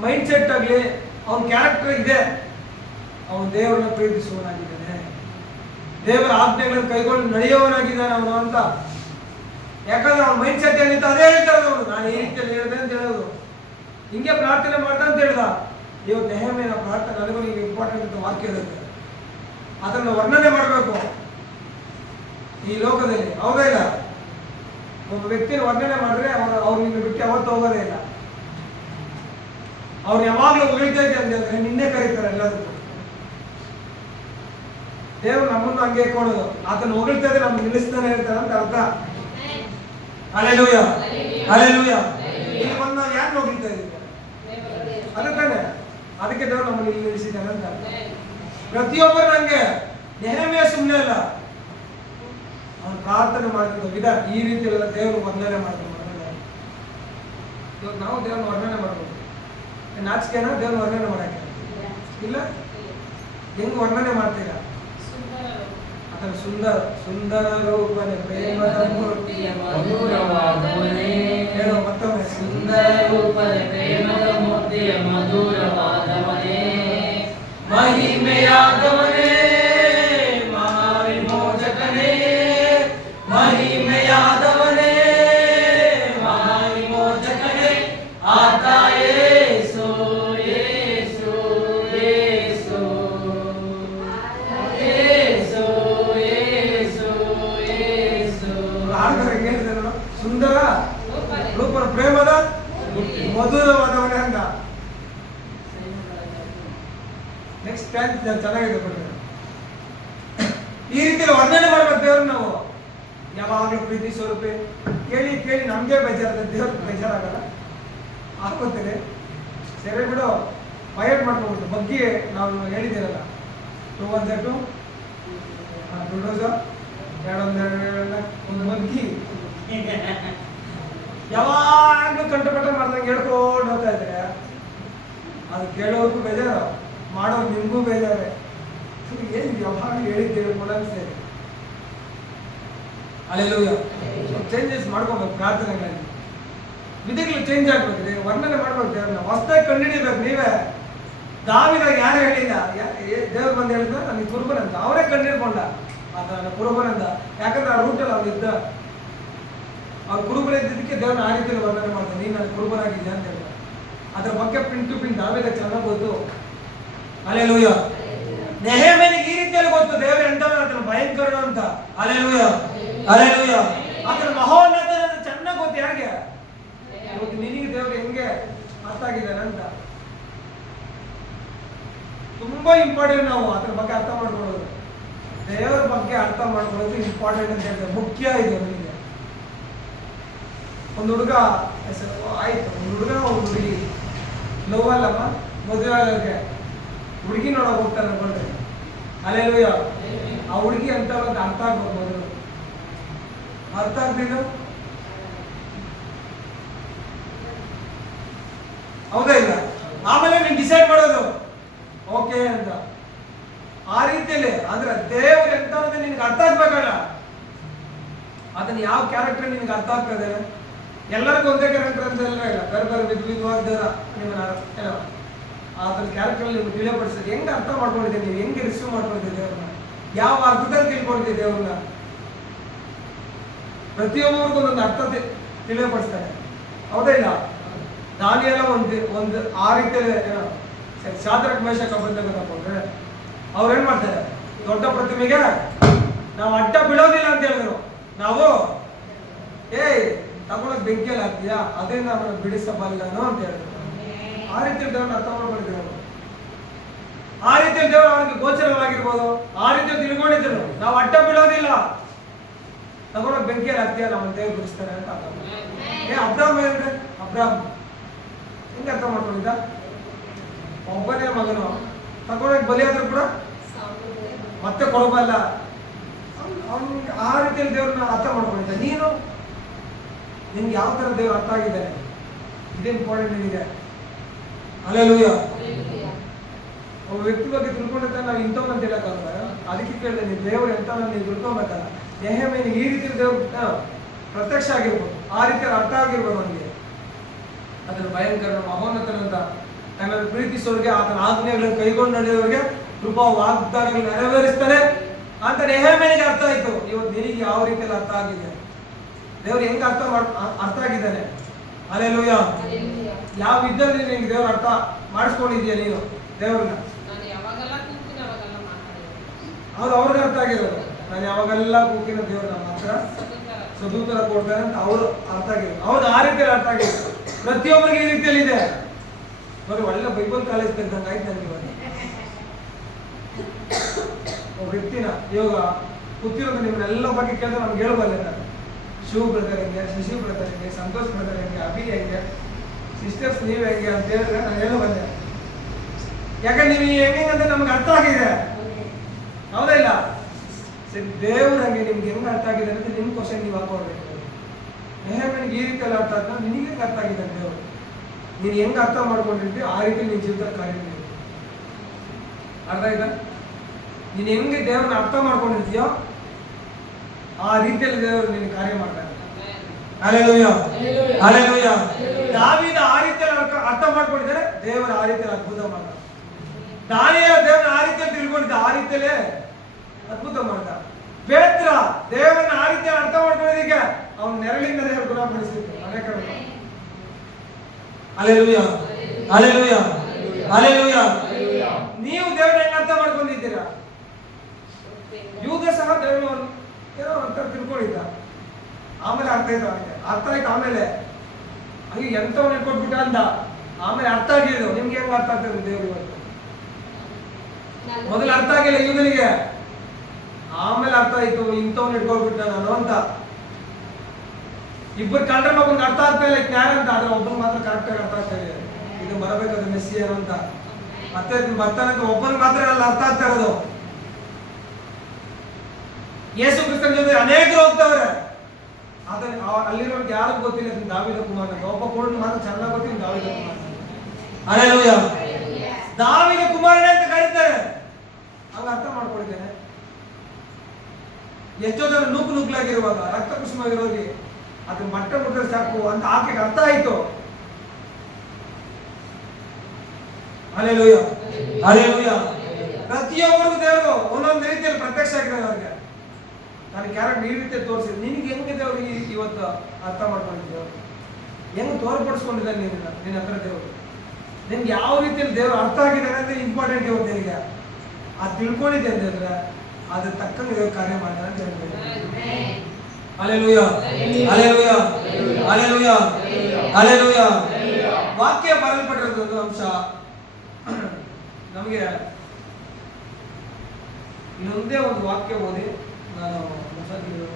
ಮೈಂಡ್ ಸೆಟ್ ಆಗ್ಲಿ, ಅವನ ಕ್ಯಾರೆಕ್ಟರ್ ಇದೆ, ಅವನು ದೇವರನ್ನ ಪ್ರೀತಿಸುವವನಾಗಿದ್ದಾನೆ, ದೇವರ ಆಜ್ಞೆಗಳನ್ನು ಕೈಗೊಂಡು ನಡೆಯುವವನಾಗಿದ್ದಾನೆ ಅವನು ಅಂತ. ಯಾಕಂದ್ರೆ ಅವನ ಮೈಂಡ್ ಸೆಟ್ ಏನಿತ್ತು ಅದೇ ಹೇಳ್ತಾರೆ ಅವನು. ನಾನು ಈ ರೀತಿಯಲ್ಲಿ ಹೇಳಿದೆ ಅಂತ ಹೇಳೋದು, ಹಿಂಗೆ ಪ್ರಾರ್ಥನೆ ಮಾಡ್ದ ಅಂತ ಹೇಳ್ದ. ಇವತ್ತು ನೆಹೆಮೀಯನ ಪ್ರಾರ್ಥನೆ ನನಗೂ ನಿಮಗೆ ಇಂಪಾರ್ಟೆಂಟ್ ಅಂತ ವಾಕ್ಯ ಇರುತ್ತೆ. ಅದನ್ನು ವರ್ಣನೆ ಮಾಡಬೇಕು ಈ ಲೋಕದಲ್ಲಿ. ಹೌದಾ ಇಲ್ಲ? ಒಬ್ಬ ವ್ಯಕ್ತಿನ ವರ್ಣನೆ ಮಾಡಿದ್ರೆ ಅವ್ರು ನಿನ್ನ ಬಿಟ್ಟು ಯಾವತ್ತು ಹೋಗೋದೇ ಇಲ್ಲ. ಅವ್ರು ಯಾವಾಗಲೂ ಹೊಗಳ್ತಾ ಇದ್ದೆ ಅಂತ ಹೇಳಿದ್ರೆ ನಿನ್ನೆ ಕರೀತಾರೆ ಎಲ್ಲದಕ್ಕೂ. ದೇವರು ನಮ್ಮನ್ನು ಹಂಗೆ ಇಟ್ಕೊಳ್ಳೋದು, ಆತನ ಹೊಗಳ್ತಾ ಇದ್ರೆ ನಮ್ಗೆ ನಿಲ್ಲಿಸ್ತಾನೆ ಇರ್ತಾರೆ ಅಂತ ಅರ್ಥ. Hallelujah, hallelujah. ಇಲ್ಲಿ ಬಂದು ನಾವು ಯಾಕೆ ಹೊಗಳ್ತಾ ಇದ್ದೀವಿ? ಅದಕ್ಕೆ ಅದಕ್ಕೆ ದೇವರು ನಮ್ಮನ್ನು ಇಲ್ಲಿ ನಿಲ್ಲಿಸಿದ್ದಾನೆ ಅಂತ. ಪ್ರತಿಯೊಬ್ಬರು ನಂಗೆ ನೆಹೆಮೀಯ ಸುಮ್ಮನೆ ಅಲ್ಲ, ಅವನು ಪ್ರಾರ್ಥನೆ ಮಾಡಿದ ವಿಧ ಈ ರೀತಿಯೆಲ್ಲ ದೇವರು ವರ್ಣನೆ ಮಾಡ್ತಾರೆ. ಇವಾಗ ನಾವು ದೇವ್ರನ್ನ ವರ್ಣನೆ ಮಾಡ್ಬೋದು. ನಾಚಿಕೆನ ದೇವ್ರ ವರ್ಣನೆ ಮಾಡಕ್ಕೆ ಇಲ್ಲ? ಹೆಂಗ್ ವರ್ಣನೆ ಮಾಡ್ತೀರ? ಅದರ ಸುಂದರ ಸುಂದರ ರೂಪನೆ ಪ್ರೇಮದ ಮೂರ್ತಿಯ ಮಧುರವಾದವನೇ. ಹೇಳು ಮತ್ತೊಮ್ಮೆ. ಸುಂದರ ರೂಪನೆ ಪ್ರೇಮದ ಮೂರ್ತಿಯ ಮಧುರವಾದವನೇ, ಮಹಿಮೆಯಾದವನೇ, ಮಹಾವಿಮೋಚಕನೇ, ಮಹಿಮೆಯಾದವನೇ, ಮಹಾವಿಮೋಚಕನೇ, ಆತ ಯೇಸು, ಯೇಸು, ಯೇಸು, ಯೇಸು, ಯೇಸು, ಯೇಸು. ಹಾಡ್ತಾರೆ ಹೆಂಗೆ ಹೇಳ್ತಾರೆ ನೋಡು. ಸುಂದರ ರೂಪನ ಪ್ರೇಮದ ಮಧುರವಾದವನೇ ಅಂತ. ನೆಕ್ಸ್ಟ್ ಪ್ಲಾನ್ ಚೆನ್ನಾಗಿದೆ ಕೊಡ್ತಾರೆ. ಈ ರೀತಿಯಲ್ಲಿ ವರ್ಣನೆ ಮಾಡ್ಬೇಕು ದೇವ್ರನ್ನ ನಾವು. ಯಾವಾಗಲೂ ಪ್ರೀತಿ ಸ್ವರೂಪೆ ಕೇಳಿ ಕೇಳಿ ನಮಗೆ ಬೇಜಾರದ, ದೇವ್ರಿಗೆ ಬೇಜಾರಾಗಲ್ಲ. ಹಾಕೋತಾರೆ ಸರಿ ಬಿಡು, ಫೈಟ್ ಮಾಡ್ಕೊಬಿಟ್ಟು ಬಗ್ಗೆ ನಾವು ಹೇಳಿದ್ದೀರಲ್ಲ 212 ಒಂದು ಮಗ್ಗಿ ಯಾವಾಗಲೂ ಕಂಠಪಟ್ಟ ಮಾಡ್ದಂಗೆ ಹೇಳ್ಕೊಂಡು ಹೋಗ್ತಾ ಇದ್ರೆ ಅದು ಕೇಳೋರ್ಗೂ ಬೇಜಾರು, ಮಾಡೋರು ನಿಮಗೂ ಬೇಜಾರೆ. ಏನು ಯಾವಾಗ ಹೇಳಿದ್ದೇವೆ ಸೇರಿ. ಹಲ್ಲೆಲೂಯಾ. ಚೇಂಜಸ್ ಮಾಡ್ಕೋಬೇಕು ಪ್ರಾರ್ಥನೆಗಳಲ್ಲಿ, ವಿಧಿಗಳು ಚೇಂಜ್ ಆಗ್ಬೇಕ್ರಿ, ವರ್ಣನೆ ಮಾಡ್ಬೇಕು ದೇವ್ರನ್ನ, ಹೊಸದಾಗಿ ಕಂಡುಹಿಡಿಬೇಕು ನೀವೇ. ದಾವಿದಾಗ ಯಾರು ಹೇಳಿಲ್ಲ, ದೇವ್ರು ಬಂದು ಹೇಳಿದ ನನಗೆ ಕುರುಬನಂತ, ಅವರೇ ಕಂಡುಹಿಡ್ಕೊಂಡ ನನ್ನ ಕುರುಬನಂತ. ಯಾಕಂದ್ರೆ ಆ ರೂಟಲ್ಲಿ ಅವ್ರು ಇದ್ದ, ಅವ್ರು ಕುರುಬನ ಇದ್ದಿದ್ದಕ್ಕೆ ದೇವ್ರನ್ನ ಆ ರೀತಿಯಲ್ಲಿ ವರ್ಣನೆ ಮಾಡ್ತಾರೆ, ನೀನು ನನ್ನ ಕುರುಬನಾಗಿದ್ದೆ ಅಂತ ಹೇಳಿದ. ಅದ್ರ ಬಗ್ಗೆ ಪಿನ್ ಟು ಪಿನ್ ದಾವಿದಾಗ ಚೆನ್ನಾಗಿ ಗೊತ್ತು. ಹಲ್ಲೆಲೂಯಾ. ನೆಹೆಮೀಯನಿಗೆ ಈ ರೀತಿಯಲ್ಲಿ ಗೊತ್ತು ದೇವರು ಎಂತವನು, ಆತನ ಭಯಂಕರ ಅಂತ. Hallelujah, hallelujah. ಆತನ ಮಹೋನ್ನತ ಚೆನ್ನಾಗಿ ಗೊತ್ತು. ಯಾರಿಗೆ ಇವತ್ತು ನಿನಗೆ ದೇವರು ಹೆಂಗೆ ಅರ್ಥ ಆಗಿದ್ದಾನೆ ಅಂತ ತುಂಬಾ ಇಂಪಾರ್ಟೆಂಟ್ ನಾವು ಅದ್ರ ಬಗ್ಗೆ ಅರ್ಥ ಮಾಡ್ಕೊಳ್ಳೋದು. ದೇವರ ಬಗ್ಗೆ ಅರ್ಥ ಮಾಡ್ಕೊಳ್ಳೋದು ಇಂಪಾರ್ಟೆಂಟ್ ಅಂತ ಹೇಳ್ತಾರೆ, ಮುಖ್ಯ ಇದು ನನಗೆ. ಒಂದು ಹುಡುಗ ಆಯ್ತು, ಒಂದು ಹುಡುಗ ಒಂದು ಹುಡುಗಿ ಲವ್ ಅಲ್ಲಮ್ಮ, ಮದುವೆ ಆಗೋಕ್ಕೆ ಹುಡುಗಿ ನೋಡೋಕೆ ಹೋಗ್ತಾರೆ ಅನ್ಕೊಂಡ್ರೆ, ಅಲ್ಲೆಲ್ಲೂಯ್ಯ. ಆ ಹುಡುಗಿ ಅಂತ ಒಂದು ಅರ್ಥ ಆಗ್ಬೇಕು ಮೊದಲು. ಅರ್ಥ ಆಗ್ತಿದ್ದು ಹೌದಾ ಇಲ್ಲ? ಆಮೇಲೆ ನೀನು ಡಿಸೈಡ್ ಮಾಡೋದು ಓಕೆ ಅಂತ. ಆ ರೀತಿಯಲ್ಲಿ ಅಂದ್ರೆ ದೇವರು ಎಂತ ಅನ್ನೋದು ನಿನ್ಗೆ ಅರ್ಥ ಆಗ್ಬೇಕಲ್ಲ. ಅದನ್ನ ಯಾವ ಕ್ಯಾರೆಕ್ಟರ್ ನಿನ್ಗೆ ಅರ್ಥ ಆಗ್ತದೆ? ಎಲ್ಲರಿಗೂ ಒಂದೇ ಕ್ಯಾರೆಕ್ಟರ್ ಅಂತ ಎಲ್ಲ ಇಲ್ಲ, ಬೇರೆ ಬೇರೆ ವಿಧವಿಧವಾದ ಅದನ್ನ ಕ್ಯಾರೆಕ್ಟರ್ ನೀವು ತಿಳಿಯಪಡಿಸಿದ್ರೆ ಹೆಂಗೆ ಅರ್ಥ ಮಾಡ್ಕೊಂಡಿದ್ದೀರಿ, ನೀವು ಹೆಂಗೆ ರಿಸೀವ್ ಮಾಡ್ಕೊಂಡಿದ್ದೀರಿ ದೇವ್ರನ್ನ, ಯಾವ ಅರ್ಥದಲ್ಲಿ ತಿಳ್ಕೊಂಡಿದ್ದೀರಿ ದೇವ್ರನ್ನ. ಪ್ರತಿಯೊಬ್ಬರಿಗೂ ಒಂದೊಂದು ಅರ್ಥ ತಿಳಿಯಪಡಿಸ್ತಾರೆ, ಹೌದಾ ಇಲ್ಲ? ದಾನಿಯೆಲ್ಲ ಒಂದು ಆ ರೀತಿಯಲ್ಲಿ ಶಾದ್ರಕ್ ಮೇಷಕ್ ಅಬೇದ್ನೆಗೋ ತಗೊಂಡ್ರೆ ಅವ್ರೇನ್ ಮಾಡ್ತಾರೆ, ದೊಡ್ಡ ಪ್ರತಿಮೆಗೆ ನಾವು ಅಡ್ಡ ಬಿಡೋದಿಲ್ಲ ಅಂತ ಹೇಳಿದ್ರು. ನಾವು ತಗೊಳಕ್ ಬೆಂಕಿಯಲ್ಲಿ ಹಾಕ್ತೀಯಾ, ಅದರಿಂದ ಅವನ್ನ ಬಿಡಿಸಬಲ್ಲನು ಅಂತ ಹೇಳಿದ್ರು. ಆ ರೀತಿ ದೇವ್ರನ್ನ ಅರ್ಥ ಮಾಡ್ಕೊಂಡಿದ್ರು, ಆ ರೀತಿ ದೇವರು ಅವನಿಗೆ ಗೋಚರವಾಗಿರ್ಬೋದು, ಆ ರೀತಿ ತಿಳ್ಕೊಂಡಿದ್ರು. ನಾವು ಅಡ್ಡ ಬಿಡೋದಿಲ್ಲ, ತಗೊಳಕ್ ಬೆಂಕಿಯಲ್ಲಿ ಹಾಕ್ತೀಯಾ, ನಮ್ಮ ದೇವ್ರು ಬಿಡಿಸ್ತಾರೆ ಅಂತ ಅರ್ಥ. ಅಬ್ರಾಮ್ ಹೇಳಿದ್ರೆ ಅಬ್ರಾಮ್ ಹೆಂಗೆ ಅರ್ಥ ಮಾಡ್ಕೊಂಡಿದ್ದ? ಒಬ್ಬನೇ ಮಗನು, ತಗೊಳಕ್ ಬಲಿ ಆದ್ರೂ ಕೂಡ ಮತ್ತೆ ಕೊಡಬಲ್ಲ. ಅವ್ನಿಗೆ ಆ ರೀತಿಯಲ್ಲಿ ದೇವ್ರನ್ನ ಅರ್ಥ ಮಾಡ್ಕೊಂಡಿದ್ದ. ನೀನು ನಿನ್ಗೆ ಯಾವ ತರ ದೇವ್ರು ಅರ್ಥ ಆಗಿದ್ದಾನೆ, ಇದೇ ಇಂಪಾರ್ಟೆಂಟ್ ನಿನಗೆ. ಹಲ್ಲೆಲೂಯಾ. ಒಬ್ಬ ವ್ಯಕ್ತಿ ಬಗ್ಗೆ ತಿಳ್ಕೊಂಡಿದ್ದ ನಾವು ಇಂಥವ್ರು ಅಂತ ಹೇಳಕ್ಕಾಗಲ್ಲ. ಅದಕ್ಕೆ ಕೇಳಿದೆ, ನೀವು ದೇವ್ರು ಎಂತ ನೀವು ತಿಳ್ಕೊಬೇಕಲ್ಲ. ನೆಹೆಮೀಯನಿಗೆ ಈ ರೀತಿ ದೇವ್ರು ಪ್ರತ್ಯಕ್ಷ ಆಗಿರ್ಬೋದು, ಆ ರೀತಿಯಲ್ಲಿ ಅರ್ಥ ಆಗಿರ್ಬೋದು ಅವನಿಗೆ. ಅದರ ಭಯಂಕರ ಮಹೋನ್ನತನಂತ ಆಮೇಲೆ ಪ್ರೀತಿಸೋರಿಗೆ, ಆತನ ಆಜ್ಞೆಗಳನ್ನು ಕೈಗೊಂಡು ನಡೆಯೋರಿಗೆ ಕೃಪಾ ವಾಗ್ದಾನಗಳು ನೆರವೇರಿಸ್ತಾನೆ ಅಂತ ನೆಹೆಮೀಯನಿಗೆ ಅರ್ಥ ಆಯ್ತು. ಇವತ್ತು ನಿನಗೆ ಯಾವ ರೀತಿಯಲ್ಲಿ ಅರ್ಥ ಆಗಿದೆ, ದೇವ್ರು ಹೆಂಗ್ ಅರ್ಥ ಆಗಿದ್ದಾನೆ? ಹಲ್ಲೆಲೂಯಾ. ಯಾವ ವಿದ್ಯೆಯಲ್ಲಿ ನಿನ್ಗೆ ದೇವ್ರ ಅರ್ಥ ಮಾಡಿಸ್ಕೊಂಡಿದ್ಯಾ ನೀನು ದೇವ್ರನ್ನ? ಅವ್ರು ಅವ್ರಿಗೆ ಅರ್ಥ ಆಗಿರೋದು, ನಾನು ಯಾವಾಗೆಲ್ಲ ಕೂಗಿನ ದೇವ್ರನ್ನ ಮಾತ್ರ ಸದುತ್ತರ ಕೊಡ್ತಾರೆ ಅಂತ ಅವ್ರು ಅರ್ಥ ಆಗಿರೋದು. ಅವ್ರಿಗೆ ಆ ರೀತಿಯಲ್ಲಿ ಅರ್ಥ ಆಗಿರೋದು. ಪ್ರತಿಯೊಬ್ಬರಿಗೆ ಈ ರೀತಿಯಲ್ಲಿ ಇದೆ. ನೋಡಿ, ಒಳ್ಳೆ ಬೈಬಲ್ ಕಾಲೇಜ್ ತೆಗ್ದಂಗೆ ಆಯ್ತು ನನಗೆ. ಇವಾಗ ಒಬ್ಬ ವ್ಯಕ್ತಿನ ಇವಾಗ ಕೂತಿರೋದು ನಿಮ್ಮನ್ನೆಲ್ಲ ಬಗ್ಗೆ ಕೇಳಿದ್ರೆ ನಮ್ಗೆ ಹೇಳಬಲ್ಲ. ಶಿವ ಬ್ರದರ್ ಹೆಂಗೆ, ಶಶಿ ಬ್ರದರ್ ಹೆಂಗೆ, ಸಂತೋಷ್ ಬ್ರದರ್ ಹೆಂಗೆ, ಅಭಿ ಹೆಂಗೆ, ಸಿಸ್ಟರ್ಸ್ ನೀವು ಹೆಂಗೆ ಅಂತ ಹೇಳಿದ್ರೆ ನಾನು ಹೇಳಬಲ್ಲೆ. ಯಾಕಂದ್ರೆ ನೀವು ಹೆಂಗೆ ಅಂದ್ರೆ ನಮ್ಗೆ ಅರ್ಥ ಆಗಿದೆ, ಹೌದಾ ಇಲ್ಲ? ಸರಿ, ದೇವ್ರ ಹಂಗೆ ನಿಮ್ಗೆ ಹೆಂಗೆ ಅರ್ಥ ಆಗಿದೆ ಅಂತ ನಿಮ್ಮ ಕ್ವಶನ್ ನೀವು ಹಾಕೊಡ್ಬೇಕು. ನೆಹೆಮೀಯನಿಗೆ ಈ ರೀತಿಯಲ್ಲಿ ಅರ್ಥ ಆದ, ನಿನಗೆ ಹೆಂಗೆ ಅರ್ಥ ಆಗಿದೆ ದೇವರು? ನೀನು ಹೆಂಗೆ ಅರ್ಥ ಮಾಡ್ಕೊಂಡಿರ್ತೀವಿ ಆ ರೀತಿ ನಿನ್ನ ಜೀವಿತ ಕಾರ್ಯ ಅರ್ಥ ಆಯ್ತಾ? ನೀನು ಹೆಂಗೆ ದೇವ್ರನ್ನ ಅರ್ಥ ಮಾಡ್ಕೊಂಡಿರ್ತೀಯೋ ಆ ರೀತಿಯಲ್ಲಿ ದೇವರು ನಿನ್ನ ಕಾರ್ಯ ಮಾಡ್ತಾರೆ. Hallelujah, hallelujah. ದಾವೀದ ಆ ರೀತಿಯಲ್ಲಿ ಅರ್ಥ ಮಾಡ್ಕೊಂಡಿದ್ದಾರೆ, ದೇವರ ಆ ರೀತಿಯಲ್ಲಿ ಅದ್ಭುತ ಮಾಡ್ತಾರೆ. ದಾನಿಯೇಲ ದೇವರನ್ನ ಆ ರೀತಿಯಲ್ಲಿ ತಿಳ್ಕೊಂಡಿದ್ದ, ಆ ರೀತಿಯಲ್ಲೇ ಅದ್ಭುತ ಮಾಡ್ತಾರೆ. ಪೇತ್ರ ದೇವರನ್ನ ಆ ರೀತಿಯಲ್ಲಿ ಅರ್ಥ ಮಾಡ್ಕೊಂಡಿದ್ದಕ್ಕೆ ಅವನ ನೆರಳಿಂದ ದೇವರು ಗುಣಪಡಿಸಿದ್ರು ಅನೇಕ. Hallelujah, hallelujah, hallelujah. ನೀವು ದೇವರನ್ನ ಹೆಂಗೆ ಅರ್ಥ ಮಾಡ್ಕೊಂಡಿದ್ದೀರಾ? ಯೂದ ಸಹ ದೇವರು ಏನೋ ಅಂತ ತಿಳ್ಕೊಂಡಿದ್ದ, ಆಮೇಲೆ ಅರ್ಥ ಆಯ್ತು ಅವನಿಗೆ. ಅರ್ಥ ಆಯ್ತು ಆಮೇಲೆ ಹಂಗೆ ಎಂಥವ್ನು ಇಟ್ಕೊಟ್ಬಿಟ್ಟ ಅಂತ ಆಮೇಲೆ ಅರ್ಥ ಆಗಿದ್ದು. ನಿಮ್ಗೆ ಹೆಂಗ್ ಅರ್ಥ ಆಗ್ತದೆ ದೇವರು ಇವತ್ತು? ಮೊದಲು ಅರ್ಥ ಆಗಿಲ್ಲ ಯೂದನಿಗೆ, ಆಮೇಲೆ ಅರ್ಥ ಆಯ್ತು ಇಂಥವ್ನು ಇಟ್ಕೊಳ್ಬಿಟ್ಟ ನಾನು ಅಂತ. ಇಬ್ಬರು ಕಂಡ್ರೆ ಒಬ್ಬನಿಗೆ ಅರ್ಥ ಆಗ್ತಾ ಇಲ್ಲ ಜ್ಞಾನ ಅಂತ, ಆದ್ರೆ ಒಬ್ಬನಿಗೆ ಮಾತ್ರ ಕರೆಕ್ಟ್ ಆಗಿ ಅರ್ಥ ಆಗ್ತಾ ಇದೆ, ಇದು ಬರಬೇಕಾದ್ರೆ ಮೆಸ್ಸಿಯನು ಅಂತ. ಮತ್ತೆ ಬರ್ತಾನಂತ ಒಬ್ಬನಿಗೆ ಮಾತ್ರ ಎಲ್ಲ ಅರ್ಥ ಆಗ್ತಾ ಇರೋದು. ಯೇಸು ಕ್ರಿಸ್ತನ ಜೊತೆ ಅನೇಕರು ಹೋಗ್ತಾವ್ರೆ, ಆದ್ರೆ ಅಲ್ಲಿರೋರ್ಗೆ ಯಾರಿಗೂ ಗೊತ್ತಿಲ್ಲ ದಾವೀದ ಕುಮಾರ ಅಂತ. ಒಬ್ಬ ಕುರುಡನಿಗೆ ಮಾತ್ರ ಚೆನ್ನಾಗಿ ಗೊತ್ತಿಲ್ಲ ದಾವೀದ ಕುಮಾರ. ಹಲ್ಲೆಲೂಯಾ. ದಾವೀದ ಕುಮಾರನೇ ಅಂತ ಕರೀತಾರೆ. ಹಂಗ ಅರ್ಥ ಮಾಡ್ಕೊಂಡಿದ್ದೇನೆ. ಎಷ್ಟೋ ಜನ ನೂಕುಲಾಗಿರುವಾಗ ರಕ್ತ ಕುಸುಮಾಗಿರೋರಿಗೆ ಅದನ್ನ ಮಟ್ಟ ಮುಟ್ಟ ಸಾಕು ಅಂತ ಆಕೆಗೆ ಅರ್ಥ ಆಯ್ತು. Hallelujah, hallelujah. ಪ್ರತಿಯೊಬ್ಬರಿಗೂ ದೇವರು ಒಂದೊಂದು ರೀತಿಯಲ್ಲಿ ಪ್ರತ್ಯಕ್ಷ ಆಗಿದ್ದಾರೆ. ಅವ್ರಿಗೆ ನಾನು ಕ್ಯಾರೆಕ್ಟರ್ ಈ ರೀತಿ ತೋರಿಸಿದ್ರು. ನಿನಗೆ ಹೆಂಗೆ ದೇವರು ಇವತ್ತು ಅರ್ಥ ಮಾಡ್ಕೊಂಡಿದ್ದೇವೆ, ಹೆಂಗೆ ತೋರ್ಪಡಿಸ್ಕೊಂಡಿದ್ದಾರೆ ನಿನ್ನ ಹತ್ರ ದೇವರು? ನಿನ್ಗೆ ಯಾವ ರೀತಿಯಲ್ಲಿ ದೇವರು ಅರ್ಥ ಆಗಿದ್ದಾರೆ ಅಂದ್ರೆ ಇಂಪಾರ್ಟೆಂಟ್ ಇವತ್ತು ನಿನಗೆ. ಅದು ತಿಳ್ಕೊಂಡಿದ್ದೆ ಅಂತಂದ್ರೆ ಅದ್ರ ತಕ್ಕಂಗೆ ದೇವರು ಕಾರ್ಯ ಮಾಡ್ತಾರೆ ಅಂತ ಹೇಳ್ಬೋದು. Hallelujah, hallelujah, hallelujah, hallelujah. ವಾಕ್ಯ ಬರಲ್ಪಟ್ಟಿರೋದು ಒಂದು ಅಂಶ ನಮಗೆ ಇನ್ನೊಂದೇ ಒಂದು ವಾಕ್ಯ ಓದಿ ನಾನು ಹೊಸದಿದ್ದು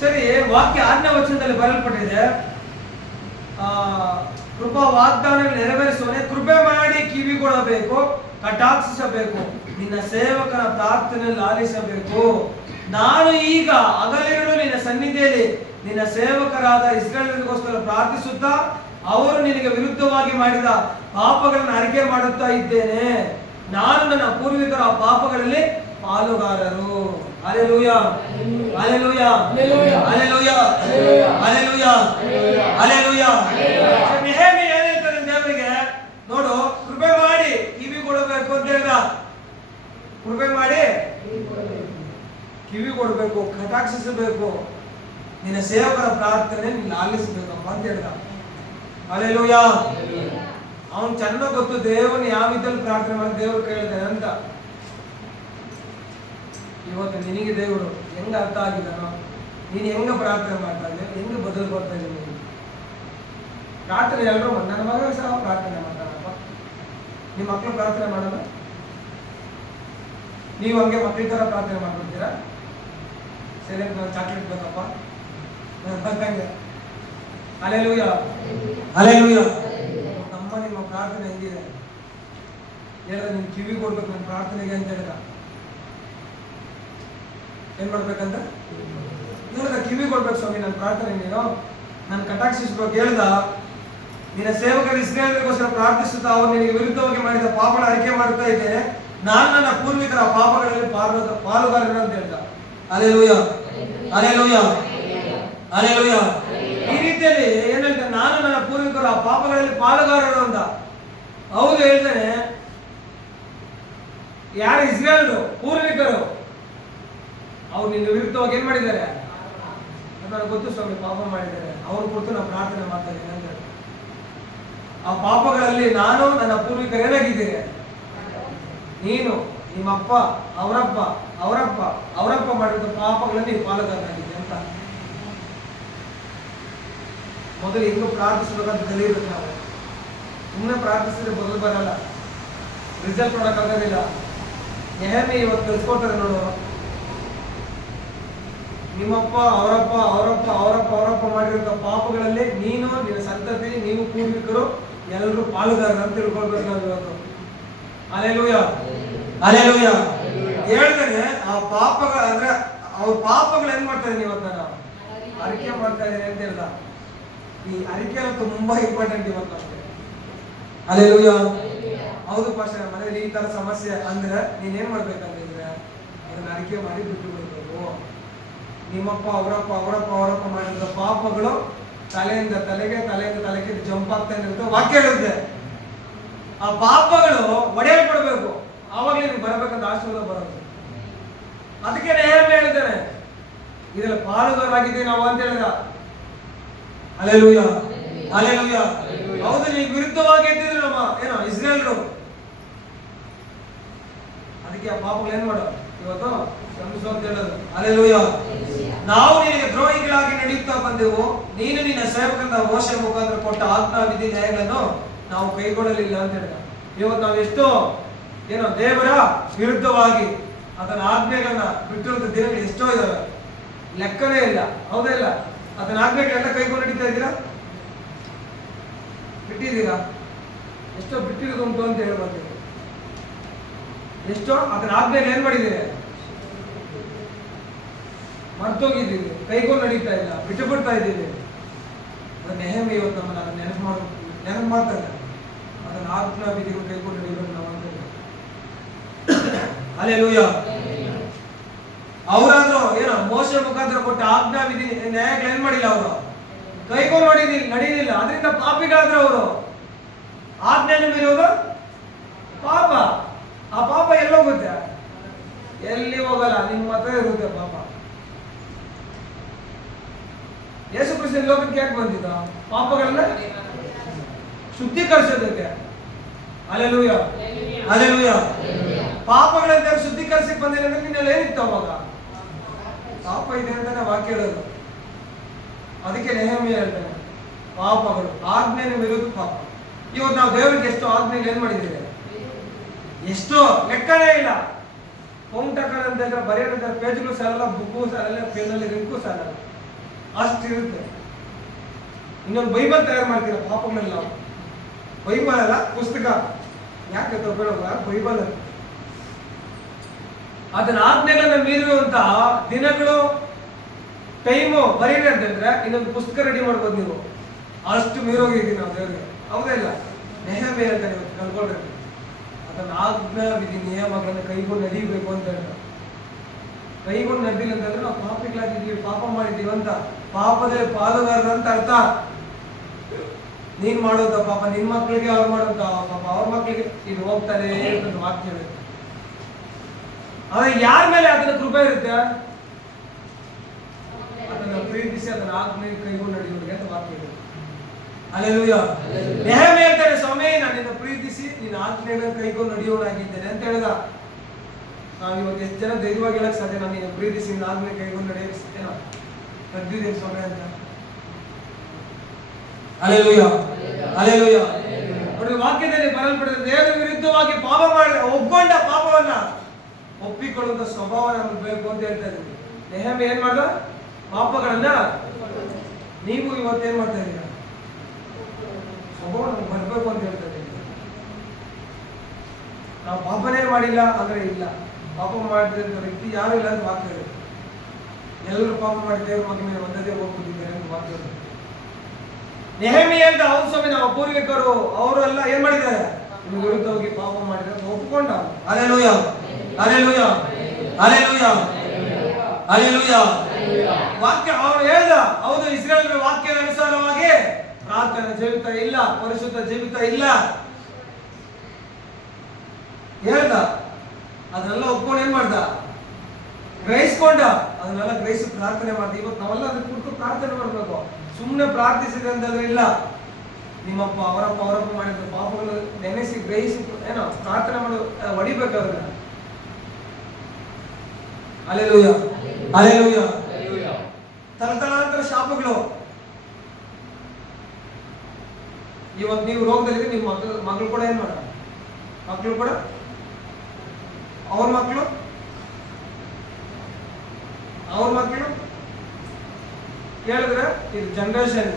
ಸರಿ. ವಾಕ್ಯ 6ನೇ ವಚನದಲ್ಲಿ ಬರೆಯಲ್ಪಟ್ಟಿದೆ, ಕೃಪಾ ವಾಗ್ದಾನ ನೆರವೇರಿಸುವನೇ, ಕೃಪೆ ಮಾಡಿ ಕಿವಿಗೊಡಬೇಕು, ಕಟಾಕ್ಷಿಸಬೇಕು, ನಿನ್ನ ಸೇವಕನ ಪ್ರಾರ್ಥನೆಯಲ್ಲಿ ಆಲಿಸಬೇಕು. ನಾನು ಈಗ ಹಗಲಿರುಳು ನಿನ್ನ ಸನ್ನಿಧಿಯಲ್ಲಿ ನಿನ್ನ ಸೇವಕರಾದ ಇಸ್ರಾಯೇಲರಿಗೋಸ್ಕರ ಪ್ರಾರ್ಥಿಸುತ್ತಾ ಅವರು ನಿನಗೆ ವಿರುದ್ಧವಾಗಿ ಮಾಡಿದ ಪಾಪಗಳನ್ನು ಅರಿಕೆ ಮಾಡುತ್ತಾ ಇದ್ದೇನೆ. ನಾನು ನನ್ನ ಪೂರ್ವಿಕರ ಪಾಪಗಳಲ್ಲಿ ಪಾಲುಗಾರರು. Hallelujah, hallelujah, hallelujah, hallelujah, hallelujah. Nehemiah ಏನ್ ಹೇಳ್ತಾನೆ ದೇವರಿಗೆ, ನೋಡು ಕೃಪೆ ಮಾಡಿ ಕಿವಿ ಕೊಡಬೇಕು ಅಂತ ಹೇಳಿದ. ಕೃಪೆ ಮಾಡಿ ಕಿವಿ ಕೊಡಬೇಕು, ಕಟಾಕ್ಷಿಸಬೇಕು, ನಿನ್ನ ಸೇವಕರ ಪ್ರಾರ್ಥನೆ ನೀನು ಆಲಿಸಬೇಕಪ್ಪ ಅಂತ ಹೇಳಿದ. ಹಲ್ಲೆಲೂಯಾ. ಅವನು ಚೆನ್ನಾಗಿ ಗೊತ್ತು ದೇವನ ಯಾವ ರೀತಿಯಲ್ಲಿ ಪ್ರಾರ್ಥನೆ ಮಾಡಿ ದೇವರು ಕೇಳಿದ್ದಾನೆ ಅಂತ. ಇವತ್ತು ನಿನಗೆ ದೇವರು ಹೆಂಗ ಅರ್ಥ ಆಗಿದ್ದಾನೋ, ನೀನು ಹೆಂಗ ಪ್ರಾರ್ಥನೆ ಮಾಡ್ತಾ ಇದ್ದೆ, ಹೆಂಗ ಬದಲು ಬರ್ತಾ ಇದ್ದೀನಿ. ಪ್ರಾರ್ಥನೆ ಎಲ್ಲರೂ ನನ್ನ ಮಗ ಸಹ ಪ್ರಾರ್ಥನೆ ಮಾಡ್ತಾರಪ್ಪ. ನಿಮ್ಮ ಮಕ್ಕಳು ಪ್ರಾರ್ಥನೆ ಮಾಡೋಣ, ನೀವು ಹಂಗೆ ಮಕ್ಕಳ ಥರ ಪ್ರಾರ್ಥನೆ ಮಾಡ್ಬಿಡ್ತೀರಾ. ಸರಿ, ನಾನು ಚಾಕ್ಲೇಟ್ ಬೇಕಪ್ಪ ಹಂಗೆ. Hallelujah, hallelujah. ನಮ್ಮ ನಿಮ್ಮ ಪ್ರಾರ್ಥನೆ ಹೆಂಗಿದೆ ಹೇಳಿದ್ರೆ, ನೀನು ಕಿವಿ ಕೊಡ್ಬೇಕು ನನ್ನ ಪ್ರಾರ್ಥನೆಗೆ ಅಂತ ಹೇಳಿದ. ಏನ್ ಮಾಡ್ಬೇಕಂತ ಹೇಳಿದ, ಕಿವಿ ಕೊಡ್ಬೇಕು ಸ್ವಾಮಿ ನನ್ನ ಪ್ರಾರ್ಥನೆ, ನೀನು ನಾನು ಕಟಾಕ್ಷಿಸ್ಬೇಕು ಹೇಳ್ದ. ನಿನ್ನ ಸೇವಕರು ಇಸ್ರಾಯೇಲರಿಗೋಸ್ಕರ ಪ್ರಾರ್ಥಿಸುತ್ತಾ ಅವರು ನಿನಗೆ ವಿರುದ್ಧವಾಗಿ ಮಾಡಿದ ಪಾಪಗಳ ಅರಿಕೆ ಮಾಡುತ್ತಾ ಇದ್ದೇನೆ. ನಾನು ನನ್ನ ಪೂರ್ವಿಕರ ಪಾಪಗಳಲ್ಲಿ ಪಾಲುಗಾರರು ಅಂತ ಹೇಳ್ದ. Hallelujah, hallelujah, hallelujah. ಈ ರೀತಿಯಲ್ಲಿ ಏನ್ ಹೇಳ್ತಾನೆ, ನಾನು ನನ್ನ ಪೂರ್ವಿಕರ ಪಾಪಗಳಲ್ಲಿ ಪಾಲುಗಾರರು ಅಂತ. ಹೌದು ಹೇಳ್ತಾನೆ. ಯಾರು ಇಸ್ರಾಯೇಲರು ಪೂರ್ವಿಕರು, ಅವ್ರು ನಿನ್ನ ವಿರುದ್ಧವಾಗಿ ಏನ್ ಮಾಡಿದ್ದಾರೆ ನನಗೆ ಗೊತ್ತು ಸ್ವಾಮಿ, ಪಾಪ ಮಾಡಿದ್ದಾರೆ, ಅವ್ರ ಕುರಿತು ನಾನು ಪ್ರಾರ್ಥನೆ ಮಾಡ್ತಾ ಇದ್ದೀನಿ ಅಂತ. ಆ ಪಾಪಗಳಲ್ಲಿ ನಾನು ನನ್ನ ಪೂರ್ವಿಕರು ಏನಾಗಿದ್ದೀರಿ, ನೀನು ನಿಮ್ಮಪ್ಪ ಅವರಪ್ಪ ಅವರಪ್ಪ ಅವರಪ್ಪ ಮಾಡಿದ ಪಾಪಗಳಲ್ಲಿ ಪಾಲುಗಾರನಾಗಿದೆ ಅಂತ. ಮೊದಲು ಹೆಂಗು ಪ್ರಾರ್ಥಿಸಬೇಕಂತ ಕಲಿಯಬೇಕು ನಾವು. ಸುಮ್ಮನೆ ಪ್ರಾರ್ಥಿಸಿದ್ರೆ ಬದಲು ಬರಲ್ಲ, ರಿಸಲ್ಟ್ ನೋಡಕ್ಕಾಗೋದಿಲ್ಲ. ನೆಹೆಮೀಯ ಇವತ್ತು ಕಲ್ಸ್ಕೊಡ್ತಾರೆ ನೋಡು, ನಿಮ್ಮಪ್ಪ ಅವರಪ್ಪ ಅವರಪ್ಪ ಅವರಪ್ಪ ಅವರಪ್ಪ ಮಾಡಿರೋ ಪಾಪಗಳಲ್ಲಿ ನೀನು ನಿನ್ನ ಸಂತತಿ ನೀವು ಪೂರ್ವಿಕರು ಎಲ್ಲರೂ ಪಾಲುಗಾರರು ಅಂತ ತಿಳ್ಕೊಳ್ಬೇಕು ನಾವು ಇವತ್ತು. Hallelujah, hallelujah. ಹೇಳ್ತಾನೆ ಆ ಪಾಪಗಳ ಅಂದ್ರೆ ಅವ್ರ ಪಾಪಗಳು ಏನ್ ಮಾಡ್ತಾ ಇದೀನಿ ಇವತ್ತು ನಾನು ಅರಿಕೆ ಮಾಡ್ತಾ ಇದ್ದೀನಿ ಅಂತ ಹೇಳ್ದ. ಈ ಅರಿಕೆ ತುಂಬಾ ಇಂಪಾರ್ಟೆಂಟ್ ಇವತ್ತು ನಮಗೆ. ಹಲ್ಲೆಲೂಯಾ. ಹೌದು ಪಾಸ್ಟರ್, ಮನೆಯಲ್ಲಿ ಈ ತರ ಸಮಸ್ಯೆ ಅಂದ್ರೆ ನೀನೇನ್ ಮಾಡ್ಬೇಕಂದ್ರೆ ಅದನ್ನ ಅರಿಕೆ ಮಾಡಿ ಬಿಟ್ಟು ಬಿಡ್ಬೇಕು. ನಿಮ್ಮಪ್ಪ ಅವರಪ್ಪ ಅವರಪ್ಪ ಅವರಪ್ಪ ಮಾಡಿದ ಪಾಪಗಳು ತಲೆಯಿಂದ ತಲೆಗೆ ತಲೆಯಿಂದ ತಲೆಗೆ ಜಂಪ್ ಆಗ್ತಾ ಇರುತ್ತೆ. ವಾಕ್ಯ ಹೇಳುತ್ತೆ ಆ ಪಾಪಗಳು ಒಡೆಯಲ್ಪಡ್ಬೇಕು, ಆವಾಗಲೇ ನೀವು ಬರಬೇಕಂತ ಆಶೀರ್ವಾದ ಬರೋದು. ಅದಕ್ಕೆ ನೆಹೆಮೀಯ ಹೇಳ್ತಾನೆ ಇದರಲ್ಲಿ ಪಾಲುಗಾರರಾಗಿದ್ದೀವಿ ನಾವು ಅಂತ ಹೇಳಿದ. Hallelujah, hallelujah. ಹೌದು, ನೀವು ವಿರುದ್ಧವಾಗಿ ಎದ್ದಿದ್ರು ನಮ್ಮ ಏನೋ ಇಸ್ರಾಯೇಲರು. ಅದಕ್ಕೆ ಆ ಪಾಪಗಳು ಏನ್ ಮಾಡೋ ಇವತ್ತು ಕ್ಷಮಿಸು ಅಂತ ಹೇಳೋದು. ಹಲ್ಲೆಲೂಯಾ. ನಾವು ನಿನಗೆ ದ್ರೋಹಿಗಳಾಗಿ ನಡೆಯುತ್ತಾ ಬಂದೆವು, ನೀನು ನಿನ್ನ ಸೇವಕನ ಮೋಶೆ ಮುಖಾಂತರ ಕೊಟ್ಟ ಆಜ್ಞಾ ವಿಧಿ ನ್ಯಾಯಗಳನ್ನು ನಾವು ಕೈಗೊಳ್ಳಲಿಲ್ಲ ಅಂತ ಹೇಳಿದ. ಇವತ್ತು ನಾವು ಎಷ್ಟೋ ಏನೋ ದೇವರ ವಿರುದ್ಧವಾಗಿ ಅದನ್ನ ಆಜ್ಞೆಗಳನ್ನ ಬಿಟ್ಟಿರುವಂತ ದಿನಗಳು ಎಷ್ಟೋ ಇದಾವೆ, ಲೆಕ್ಕನೇ ಇಲ್ಲ. ಹೌದಾ ಇಲ್ಲ? ಅದನ್ನ ಆಜ್ಞೆಗಳೆಲ್ಲ ಕೈಗೊಂಡು ನಡೀತಾ ಇದ್ದೀರಾ, ಬಿಟ್ಟಿದ್ದೀರಾ? ಎಷ್ಟೋ ಬಿಟ್ಟಿರೋದು ಉಂಟು ಅಂತ ಹೇಳ್ಬಾರ್ದು. ಎಷ್ಟೋ ಅದನ್ನ ಆಜ್ಞೆಗಳು ಏನ್ ಮಾಡಿದ್ದೀರಿ, ಮರ್ತೋಗಿದ್ದೀವಿ, ಕೈಗೊಂಡು ನಡೀತಾ ಇಲ್ಲ, ಬಿಟ್ಟು ಬಿಡ್ತಾ ಇದ್ದೀವಿ. ನೆಹೆಮೀಯ ಇವತ್ತು ನಮ್ಮನ್ನ ಅದನ್ನ ನೆನಪು ಮಾಡ್ತಾರೆ. ಅದನ್ನ ಆಜ್ಞಾ ವಿಧಿಗಳು ಕೈಗೊಂಡು ನಡೀಬೇಕು ನಾವು ಅಂತ. ಹಲ್ಲೆಲೂಯಾ. ಅವರಾದ್ರೂ ಏನೋ ಮೋಶೆ ಮುಖಾಂತರ ಕೊಟ್ಟ ಆಜ್ಞಾ ವಿಧಿ ನ್ಯಾಯಗಳು ಏನ್ ಮಾಡಿಲ್ಲ, ಅವರು ಕೈಗೊಂಡು ನಡೀಲಿಲ್ಲ. ಅದರಿಂದ ಪಾಪಿಗಳಾದ್ರು ಅವರು. ಆಜ್ಞೆಯನ್ನು ಮೀರೋದು ಪಾಪ. ಆ ಪಾಪ ಎಲ್ಲೋಗುತ್ತೆ? ಎಲ್ಲಿ ಹೋಗಲ್ಲ, ನಿಮ್ಮ ಹತ್ರ ಇರುತ್ತೆ ಪಾಪ. ಯೇಸು ಕ್ರಿಸ್ತ ಲೋಕಕ್ಕೆ ಯಾಕೆ ಬಂದಿದ್ದ? ಪಾಪಗಳನ್ನ ಶುದ್ಧೀಕರಿಸೋದಕ್ಕೆ. Hallelujah, hallelujah. ಪಾಪಗಳನ್ನ ಶುದ್ಧೀಕರಿಸಕ್ಕೆ ಬಂದಿಲ್ಲ ಅಂದ್ರೆ ನಿನ್ನೆಲ್ಲ ಏನಿತ್ತು ಅವಾಗ? ಪಾಪ ಇದೆ ಅಂತಾನೆ ವಾಕ್ಯ ಹೇಳೋದು. ಅದಕ್ಕೆ ನೆಹೆಮೀಯ ಹೇಳ್ತಾನೆ ಪಾಪಗಳು. ಆಜ್ಞೆಯನ್ನು ಮೀರುವುದು ಪಾಪ. ಇವತ್ತು ನಾವು ದೇವರಿಗೆ ಎಷ್ಟು ಆಜ್ಞೆಗಳು ಏನ್ ಮಾಡಿದ್ದೇವೆ? ಎಷ್ಟೋ ಲೆಕ್ಕನೇ ಇಲ್ಲ. ಕೌಂಟಕನ್ ಅಂತ ಬರೆಯೋದಂತ ಪೇಜ್ಗಳು ಸಾಲಲ್ಲ, ಬುಕ್ಕು ಸಾಲಲ್ಲ, ಪೆನ್ನಲ್ಲಿ ರಿಂಕು ಸಾಲಲ್ಲ, ಅಷ್ಟಿರುತ್ತೆ. ಇನ್ನೊಂದು ಬೈಬಲ್ ತಯಾರು ಮಾಡ್ತೀರ ಪಾಪಗಳೆಲ್ಲ. ಬೈಬಲ್ ಅಲ್ಲ, ಪುಸ್ತಕ. ಯಾಕೆ ತಗೊಳ್ಳೋಲ್ಲ? ಬೈಬಲ್ ಅಂತ. ಅದನ್ನ ಆಜ್ಞೆಗಳನ್ನ ಮೀರುವಂತಹ ದಿನಗಳು, ಟೈಮು ಬರೀರಿ ಅಂತಂದ್ರೆ ಇನ್ನೊಂದು ಪುಸ್ತಕ ರೆಡಿ ಮಾಡ್ಬೋದು ನೀವು. ಅಷ್ಟು ಮೀರೋಗಿದ್ದೀವಿ ನಾವು ದೇವರಿಗೆ. ಹೌದಾ ಇಲ್ಲ? ನೆಹೆಮೀಯ ಅಂತ ನೀವು ಕಲ್ಕೊಳ್ರಿ. ಅದನ್ನ ಆಜ್ಞಾ ವಿಧಿ ನಿಯಮಗಳನ್ನು ಕೈಗೊಂಡು ನಡೀಬೇಕು ಅಂತ ಹೇಳ್ತಾರೆ. ಕೈಗೊಂಡು ನಡೀಲಿ ಅಂತಂದ್ರೆ ನಾವು ಪಾಪಿಗಳಾಗಿದ್ದೀವಿ, ಪಾಪ ಮಾಡಿದ್ದೀವಿ ಅಂತ, ಪಾಪದಲ್ಲಿ ಪಾಲುಗಾರರು ಅಂತ ಅರ್ಥ. ನೀನ್ ಮಾಡೋದ ಪಾಪ ನಿನ್ ಮಕ್ಕಳಿಗೆ, ಅವ್ರು ಮಾಡೋದ ಪಾಪ ಅವ್ರ ಮಕ್ಕಳಿಗೆ, ಇದು ಹೋಗ್ತಾರೆ ಅಂತ ವಾಕ್ಯ ಇರುತ್ತೆ. ಆದ್ರೆ ಯಾರ ಮೇಲೆ ಅದನ್ನ ಕೃಪೆ ಇರುತ್ತೆ? ಅದನ್ನ ಪ್ರೀತಿಸಿ ಅದನ್ನ ಆಜ್ಞೆ ಕೈಗೊಂಡು ನಡೆಯುವವರಿಗೆ ಅಂತ ವಾಕ್ಯ ಇರುತ್ತೆ. ಹಲ್ಲೆಲೂಯ. ನೆಹೆಮೀಯ ಹೇಳ್ತಾರೆ, ಸ್ವಾಮಿ ನಾನು ನಿನ್ನ ಪ್ರೀತಿಸಿ ನಿನ್ನ ಆಜ್ಞೆಗಳನ್ನು ಕೈಗೊಂಡು ನಡೆಯುವವನಾಗಿದ್ದೇನೆ ಅಂತ ಹೇಳಿದ. ನಾವು ಇವತ್ತು ಎಷ್ಟು ಜನ ಧೈರ್ಯವಾಗಿ ಹೇಳಕ್ ಸಾಧ್ಯ? ನಾನು ನಿನ್ನ ಪ್ರೀತಿಸಿ ನಿನ್ನ ಆಜ್ಞೆ ಕೈಗೊಂಡು ನಡೆಯುತ್ತೇನೆ ಕದ್ದಿದ್ದೇನೆ ಸ್ವಾಮಿ ಅಂತ. Hallelujah, hallelujah. ನೋಡಿ ವಾಕ್ಯದಲ್ಲಿ ಬರಲ್ಪಡಿದ ದೇವರ ವಿರುದ್ಧವಾಗಿ ಪಾಪ ಮಾಡಿ ಒಪ್ಕೊಂಡ ಪಾಪವನ್ನ ಒಪ್ಪಿಕೊಳ್ಳುವಂತ ಸ್ವಭಾವ ನಮಗೆ ಬೇಕು ಅಂತ ಹೇಳ್ತಾ ಇದ್ದೀವಿ. ನೆಹೆಮೀಯ ಏನ್ ಮಾಡ್ದ? ಪಾಪಗಳನ್ನ. ನೀವು ಇವತ್ತೇನ್ ಮಾಡ್ತಾ ಇದ್ದೀರಾ? ಸ್ವಭಾವ ನಮ್ಗೆ ಬರ್ಬೇಕು ಅಂತ ಹೇಳ್ತಾ ಇದ್ದೀವಿ. ನಾವು ಪಾಪನೇ ಮಾಡಿಲ್ಲ ಅಂದ್ರೆ ಇಲ್ಲ. ಪಾಪ ಮಾಡಿದಂತ ವ್ಯಕ್ತಿ ಯಾರು ಇಲ್ಲ ಅಂತ ವಾಕ್ಯ ಇರುತ್ತೆ. ಎಲ್ಲರೂ ಪಾಪ ಮಾಡಿ ದೇವ್ರ ಮಗನ ಒಂದೇ ಹೋಗ್ಬಿಟ್ಟಿದ್ದಾರೆ ಅಂತ ವಾಕ್ಯ ಇರುತ್ತೆ. ನೆಹೆಮೀಯ ಅಂತ ಅವ್ರ ಸ್ವಾಮಿ ನಮ್ಮ ಪೂರ್ವಿಕರು ಅವರೆಲ್ಲ ಏನ್ ಮಾಡಿದ್ದಾರೆ? ನಿಮ್ಗೆ ವಿರುದ್ಧವಾಗಿ ಪಾಪ ಮಾಡಿದ್ರೆ ಒಪ್ಕೊಂಡ. Hallelujah, hallelujah, hallelujah, hallelujah. ವಾಕ್ಯ ಅವ್ರು ಹೇಳ್ದ, ಹೌದು ಇಸ್ರಾಯೇಲ್ ವಾಕ್ಯದ ಅನುಸಾರವಾಗಿ ಪ್ರಾರ್ಥನೆ ಜೀವಿತ ಇಲ್ಲ, ಪರಿಶುದ್ಧ ಜೀವಿತ ಇಲ್ಲ ಹೇಳ್ದ. ಅದನ್ನೆಲ್ಲ ಒಪ್ಕೊಂಡು ಏನ್ ಮಾಡ್ದ? ಗ್ರಹಿಸ್ಕೊಂಡ. ಅದನ್ನೆಲ್ಲ ಗ್ರಹಿಸಿ ಪ್ರಾರ್ಥನೆ ಮಾಡ್ದ. ಇವತ್ತು ನಾವೆಲ್ಲ ಅದಕ್ಕೆ ಕುರಿತು ಪ್ರಾರ್ಥನೆ ಮಾಡ್ಬೇಕು. ಸುಮ್ಮನೆ ಪ್ರಾರ್ಥಿಸಿದೆ ಅಂತಂದ್ರೆ ಇಲ್ಲ. ನಿಮ್ಮಪ್ಪ ಅವರಪ್ಪ ಮಾಡಿದ ಪಾಪಗಳು ನೆನೆಸಿ ಗ್ರಹಿಸಿ ಏನೋ ಪ್ರಾರ್ಥನೆ ಮಾಡು, ಹೊಡಿಬೇಕಾದ್ರೆ. Hallelujah, hallelujah. ತಲತಲಾಂತರ ಶಾಪಗಳು. ಇವತ್ತು ನೀವು ರೋಗದಲ್ಲಿ ನಿಮ್ಮ ಮಕ್ಕಳು ಕೂಡ ಏನ್ ಮಾಡ? ಮಕ್ಕಳು ಕೂಡ ಅವ್ರ ಮಕ್ಕಳು ಕೇಳಿದ್ರೆ ಇದು ಜನರೇಷನ್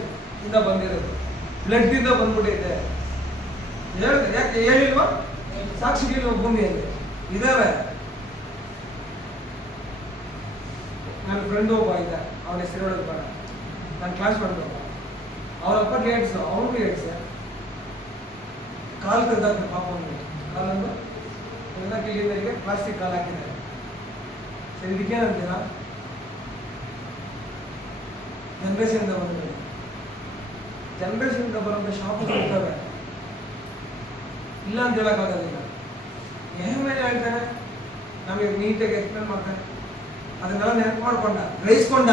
ಇಂದ ಬಂದಿರೋದು, ಬ್ಲಡ್ ಇಂದ ಬಂದ್ಬಿಟ್ಟಿದೆ. ಹೇಳಿದ್ರೆ ಯಾಕೆ ಹೇಳಿಲ್ವಾ? ಸಾಕ್ಷಿಗಳಿಲ್ವ ಭೂಮಿಯಲ್ಲಿ? ಇದಾವೆ. ನನ್ನ ಫ್ರೆಂಡ್ ಒಬ್ಬ ಇದ್ದ, ಅವನ ಹೆಸರು ಹೇಳೋದು ಬೇಡ, ನನ್ನ ಕ್ಲಾಸ್ ಫ್ರೆಂಡ್ ಒಬ್ಬ. ಅವರಪ್ಪ ಏಡ್ಸ್, ಅವನಿಗೂ ಏಡ್ಸ್. ಕಾಲು ಕದ್ದಾಕ್ತಾರೆ ಪಾಪ. ಅವನಿಗೆ ಕಾಲನ್ನು ಎಲ್ಲ ಕಿಲಿಂದರಿಗೆ ಪ್ಲಾಸ್ಟಿಕ್ ಕಾಲು ಹಾಕಿದ್ದಾರೆ. ಸರಿ, ಇದಕ್ಕೇನಂತೀರಾ? ಜನರೇಷನ್ ಇಂದ ಬಂದಿದೆ. ಜನರೇಷನ್ ಇಂದ ಬರುವಂತ ಶಾಪಗಳು ಇರ್ತವೆ, ಇಲ್ಲ ಅಂತ ಹೇಳಕ್ಕಾಗೋದಿಲ್ಲ. ನೆಹೆಮೀಯ ಹೇಳ್ತಾನೆ, ನಮಗೆ ನೀಟಾಗಿ ಎಕ್ಸ್ಪ್ಲೇನ್ ಮಾಡ್ತಾನೆ. ಅದನ್ನೆಲ್ಲ ನೆನಪು ಮಾಡ್ಕೊಂಡ, ಗ್ರಹಿಸ್ಕೊಂಡ.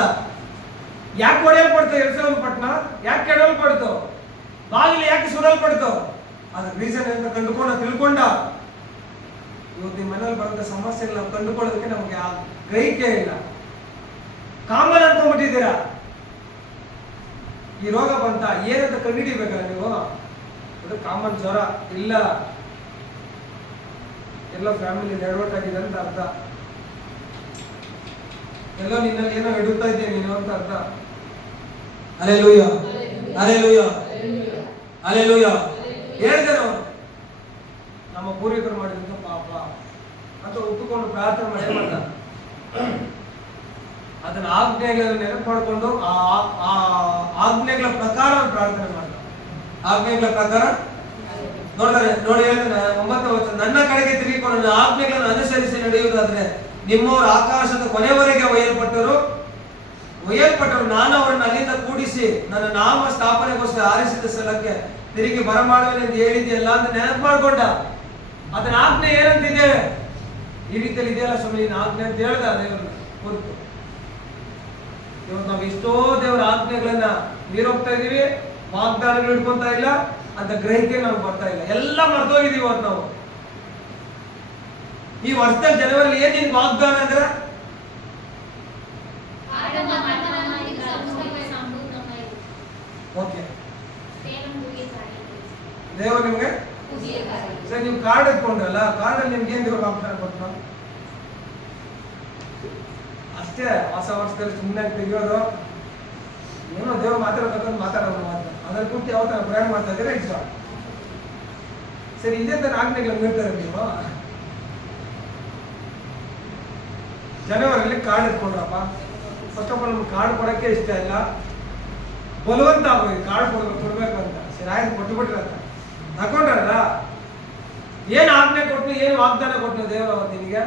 ಯಾಕೆ ಹೊಡೆಯಲ್ಪಡ್ತು ಎಲ್ಸಲ್ಪಟ್ನ? ಯಾಕೆ ಕೆಡವಲ್ಪಡ್ತು? ಬಾಗಿಲು ಯಾಕೆ ಸುಡಲ್ಪಡ್ತು? ಅದ್ರ ರೀಸನ್ ಅಂತ ಕಂಡುಕೊಂಡ, ತಿಳ್ಕೊಂಡ. ಇವತ್ತು ನಿಮ್ಮ ಮನೇಲಿ ಬರುವಂತ ಸಮಸ್ಯೆಗಳು ನಾವು ಕಂಡುಕೊಳ್ಳೋದಕ್ಕೆ ನಮಗೆ ಆ ಗ್ರಹಿಕೆ ಇಲ್ಲ. ಕಾಮನ್ ಅನ್ಕೊಂಡ್ಬಿಟ್ಟಿದ್ದೀರಾ. ಈ ರೋಗ ಬಂತ ಏನಂತ ಕಂಡುಹಿಡಿಬೇಕಲ್ಲ ನೀವು? ಅದು ಕಾಮನ್ ಜ್ವರ ಇಲ್ಲ, ಎಲ್ಲ ಫ್ಯಾಮಿಲಿ ಎಡವಟ್ ಆಗಿದೆ ಅಂತ ಅರ್ಥ. ಎಲ್ಲೋ ನಿನ್ನಲ್ಲಿ ಏನೋ ಹಿಡುತ್ತಾ ಇದ್ದೇನೆ ನೀನು ಅಂತ ಅರ್ಥ. Hallelujah, hallelujah, hallelujah. ಹೇಳ್ತೇನೆ ಅವನು ನಮ್ಮ ಪೂರ್ವಿಕರು ಮಾಡಿದಂತ ಪಾಪ ಅಂತ ಒಪ್ಪಿಕೊಂಡು ಪ್ರಾರ್ಥನೆ ಮಾಡಿ ಅದನ್ನ ಆಜ್ಞೆಗಳನ್ನು ನೆನಪು ಮಾಡಿಕೊಂಡು ಆ ಆಜ್ಞೆಗಳ ಪ್ರಕಾರ ಪ್ರಾರ್ಥನೆ ಮಾಡ್ದ. ಆಜ್ಞೆಗಳ ಪ್ರಕಾರ ನೋಡಿ ಹೇಳ್ತಾನೆ 9ನೇ ವಚನ, ನನ್ನ ಕಡೆಗೆ ತಿರುಗಿಕೊಂಡು ನನ್ನ ಆಜ್ಞೆಗಳನ್ನು ಅನುಸರಿಸಿ ನಡೆಯುವುದಾದ್ರೆ ನಿಮ್ಮವರು ಆಕಾಶದ ಕೊನೆವರೆಗೆ ಒಯ್ಯಲ್ಪಟ್ಟರು. ನಾನು ಅವರನ್ನು ಅಲ್ಲಿಂದ ಕೂಡಿಸಿ ನನ್ನ ನಾಮ ಸ್ಥಾಪನೆಗೋಸ್ಕರ ಆರಿಸಿದ ಸ್ಥಳಕ್ಕೆ ತಿರುಗಿ ಬರಮಾಡುವೆನು ಎಂದು ಹೇಳಿದೆಯಲ್ಲ ಅಂತ ನೆನಪು ಮಾಡ್ಕೊಂಡ. ಅದನ್ನ ಆಜ್ಞೆ ಏನಂತಿದೆ? ಈ ರೀತಿಯಲ್ಲಿ ಇದೆಯಲ್ಲ ಸ್ವಾಮಿ ನಿನ್ನ ಆಜ್ಞೆ ಅಂತ ಹೇಳ್ದ ದೇವರನ್ನ ಕುರಿತು. ಇವತ್ತು ನಾವು ಎಷ್ಟೋ ದೇವರ ಆಜ್ಞೆಗಳನ್ನ ಮೀರೋಗ್ತಾ ಇದೀವಿ, ವಾಗ್ದಾನಗಳು ಇಟ್ಕೊಂತಾ ಇಲ್ಲ ಅಂತ ಗ್ರಹಿಕೆ ನಾವು ಬರ್ತಾ ಇಲ್ಲ, ಎಲ್ಲ ಮರ್ತೋಗಿದೀವಿ ಇವತ್ತು ನಾವು. ಈ ವರ್ಷದಲ್ಲಿ ಜನವರಿ ಏನ್ ನಿನ್ ವಾಗ್ದಾನ ಅಂದ್ರೆ ಓಕೆ ದೇವರು ನಿಮ್ಗೆ ಸರ್ ನೀವು ಕಾರ್ಡ್ ಎತ್ಕೊಂಡ್ರಲ್ಲ, ಕಾರ್ಡಲ್ಲಿ ನಿಮ್ಗೆ ಏನ್ ದೇವ್ರು ವಾಗ್ದಾನ ಕೊಟ್ಟರು? ಅಷ್ಟೇ. ಹೊಸ ವರ್ಷದಲ್ಲಿ ಸುಮ್ಮನೆ ತೆಗಿಯೋದು, ಏನೋ ದೇವ್ರು ಮಾತಾಡೋದು ಮಾತಾಡೋದು ಮಾತ್ರ, ಅದ್ರ ಕುರಿತು ಯಾವ ತರ ಪ್ರಯಾಣ ಮಾಡ್ತಾ ಇದ್ದೀರಾ ಇಷ್ಟ. ಸರಿ, ಇದೇ ತರ ಆಜ್ಞೆಗಳು ಮೀರ್ತಾರೆ ನೀವು. ಜನವರಿಯಲ್ಲಿ ಕಾರ್ಡ್ ಎತ್ಕೊಂಡ್ರಪ್ಪ. ಫಸ್ಟ್ ಆಫ್ ಆಲ್ ನಮ್ಗೆ ಕಾರ್ಡ್ ಕೊಡಕ್ಕೆ ಇಷ್ಟ ಇಲ್ಲ, ಬಲವಂತ ಆಗೋದು ಕಾರ್ಡ್ ಕೊಡ್ಬೇಕು ಅಂತ. ಸರಿ ಆಯ್ತು, ಕೊಟ್ಟುಬಿಟ್ರೆ ಅಂತ ತಗೊಂಡ್ರಲ್ಲ. ಏನ್ ಆಜ್ಞೆ ಕೊಟ್ಟು, ಏನ್ ವಾಗ್ದಾನ ಕೊಟ್ಟು ದೇವರು ಅವತ್ತು ನಿನಗೆ?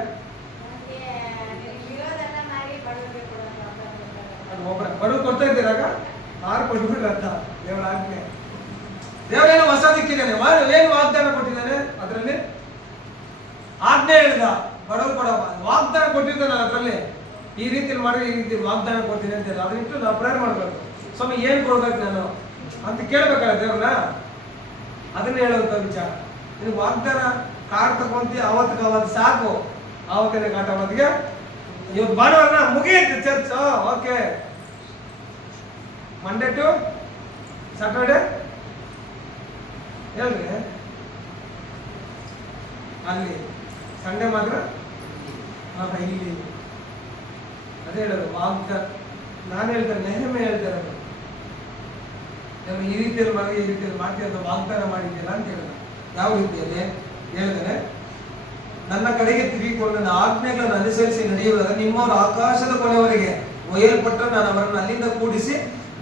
ಒಬ್ಬರ ಬಡವ ಕೊಡ್ತಾ ಇದ್ದೀರಾಗ 6 ಕೊಟ್ಬಿಟ್ರೆ ಅಂತ ದೇವರ ಆಜ್ಞೆ. ದೇವರೇನು ಹೊಸ ದಿಕ್ಕಿದ್ದಾನೆ, ಏನು ವಾಗ್ದಾನ ಕೊಟ್ಟಿದ್ದಾನೆ ಅದರಲ್ಲಿ? ಆಜ್ಞೆ ಹೇಳಿದ ಬಡವರು ಕೊಡ, ವಾಗ್ದಾನ ಕೊಟ್ಟಿದ್ದಾನೆ ಅದರಲ್ಲಿ. ಈ ರೀತಿಯಲ್ಲಿ ಮಾಡಿ, ಈ ರೀತಿ ವಾಗ್ದಾನ ಕೊಡ್ತೀನಿ ಅಂತ ಹೇಳಿ ಅದನ್ನಿಟ್ಟು ನಾವು ಪ್ರೇರ್ ಮಾಡ್ಬೇಕು. ಸ್ವಾಮಿ ಏನ್ ಕೊಡ್ಬೇಕು ನಾನು ಅಂತ ಕೇಳ್ಬೇಕಲ್ಲ ದೇವ್ರನ್ನ. ಅದನ್ನ ಹೇಳುವಂತ ವಿಚಾರ. ಇದು ವಾಗ್ದಾನ ಕಾರ್ಡ್ ತಗೊಂತಿ ಅವತ್ತಿಗೆ ಅವತ್ತು ಸಾಕು, ಆವತ್ತಿನ ಕಾಟ ಅವತ್ತಿಗೆ. ಇವತ್ತು ಭಾನುವಾರ ಮುಗಿಯುತ್ತೆ church. Okay, Monday to Saturday ಹೇಳ್ರಿ, ಅಲ್ಲಿ ಸಂಡೇ ಮಾತ್ರ ಇಲ್ಲಿ. ಅದೇ ಹೇಳೋದು ವಾಗ್ದಾನ. ನಾನು ಹೇಳ್ತೇನೆ, ನೆಹಮೆ ಹೇಳ್ತಾರೆ, ಈ ರೀತಿಯಲ್ಲಿ ಮಾಡಿ, ಈ ರೀತಿಯಲ್ಲಿ ಮಾಡ್ತೀವಿ ಅಂತ ವಾಗ್ದಾನ ಮಾಡಿದ್ದೀರಾ ಅಂತ ಹೇಳಿದ. ಯಾವ ರೀತಿಯಲ್ಲಿ ಹೇಳಿದರೆ, ನನ್ನ ಕಡೆಗೆ ತಿರುಗಿಕೊಂಡು ನನ್ನ ಆಜ್ಞೆಗಳನ್ನು ಅನುಸರಿಸಿ ನಡೆಯುವುದಾದರೆ ನಿಮ್ಮವರು ಆಕಾಶದ ಕೊನೆಯವರೆಗೆ ಒಯ್ಯಲ್ಪಟ್ಟರು, ನಾನು ಅವರನ್ನು ಅಲ್ಲಿಂದ ಕೂಡಿಸಿ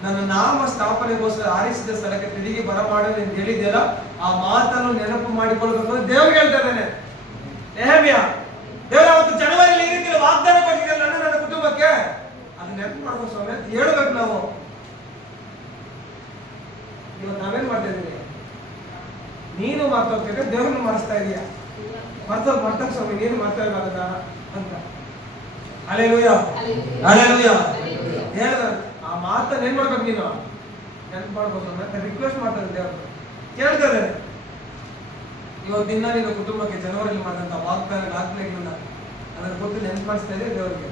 ನನ್ನ ನಾಮ ಸ್ಥಾಪನೆಗೋಸ್ಕರ ಆರಿಸಿದ ಸ್ಥಳಕ್ಕೆ ತಿರುಗಿ ಬರಮಾಡಲು ಎಂದು ಹೇಳಿದೆಯಲ್ಲ, ಆ ಮಾತನ್ನು ನೆನಪು ಮಾಡಿಕೊಳ್ಬೇಕು ಅಂತ ದೇವ್ರಿಗೆ ಹೇಳ್ತಾ ಇದ್ದೇನೆ. ನೆಹಮ್ಯ ದೇವರು ಅವತ್ತು ಜನವರಿಯಲ್ಲಿ ಈ ರೀತಿಯಲ್ಲಿ ವಾಗ್ದಾನ ಕೊಟ್ಟಿದ್ದಲ್ಲ ನನ್ನ ಕುಟುಂಬಕ್ಕೆ, ಅದು ನೆನಪು ಮಾಡ್ಬೇಕು ಸ್ವಾಮಿ ಅಂತ ಹೇಳ್ಬೇಕು ನಾವು. ಇವತ್ತು ನಾವೇನ್ ಮಾಡ್ತಾ ಇದ್ದೀವಿ? ನೀನು ಮಾತಾಡ್ತಿದ್ರೆ ದೇವ್ರನ್ನ ಮಾಡಿಸ್ತಾ ಇದೀಯ. ಮರ್ತಕ್ ಸ್ವಾಮಿ ನೀನು ಮಾತಾಡಬಾರದ ಅಂತ. ಹಲ್ಲೆಲೂಯಾ, ಹಲ್ಲೆಲೂಯಾ ಹೇಳ್ದ. ಆ ಮಾತನ್ನ ಏನ್ ಮಾಡ್ಬೇಕು ನೀನು? ನೆನಪು ಮಾಡ್ಬೇಕು ಅಂತ ರಿಕ್ವೆಸ್ಟ್ ಮಾಡ್ತಾರೆ ದೇವ್ರು. ಕೇಳ್ತಾ ಇದ್ದಾನೆ. ಇವತ್ತಿನ ನಿನ್ನ ಕುಟುಂಬಕ್ಕೆ ಜನವರಿಯಲ್ಲಿ ಮಾಡಿದಂತ ವಾಗ್ದಾನ ಆಜ್ಞೆಗಳನ್ನ ಅದರ ಗೊತ್ತು ನೆನಪು ಮಾಡಿಸ್ತಾ ಇದೆ ದೇವರಿಗೆ.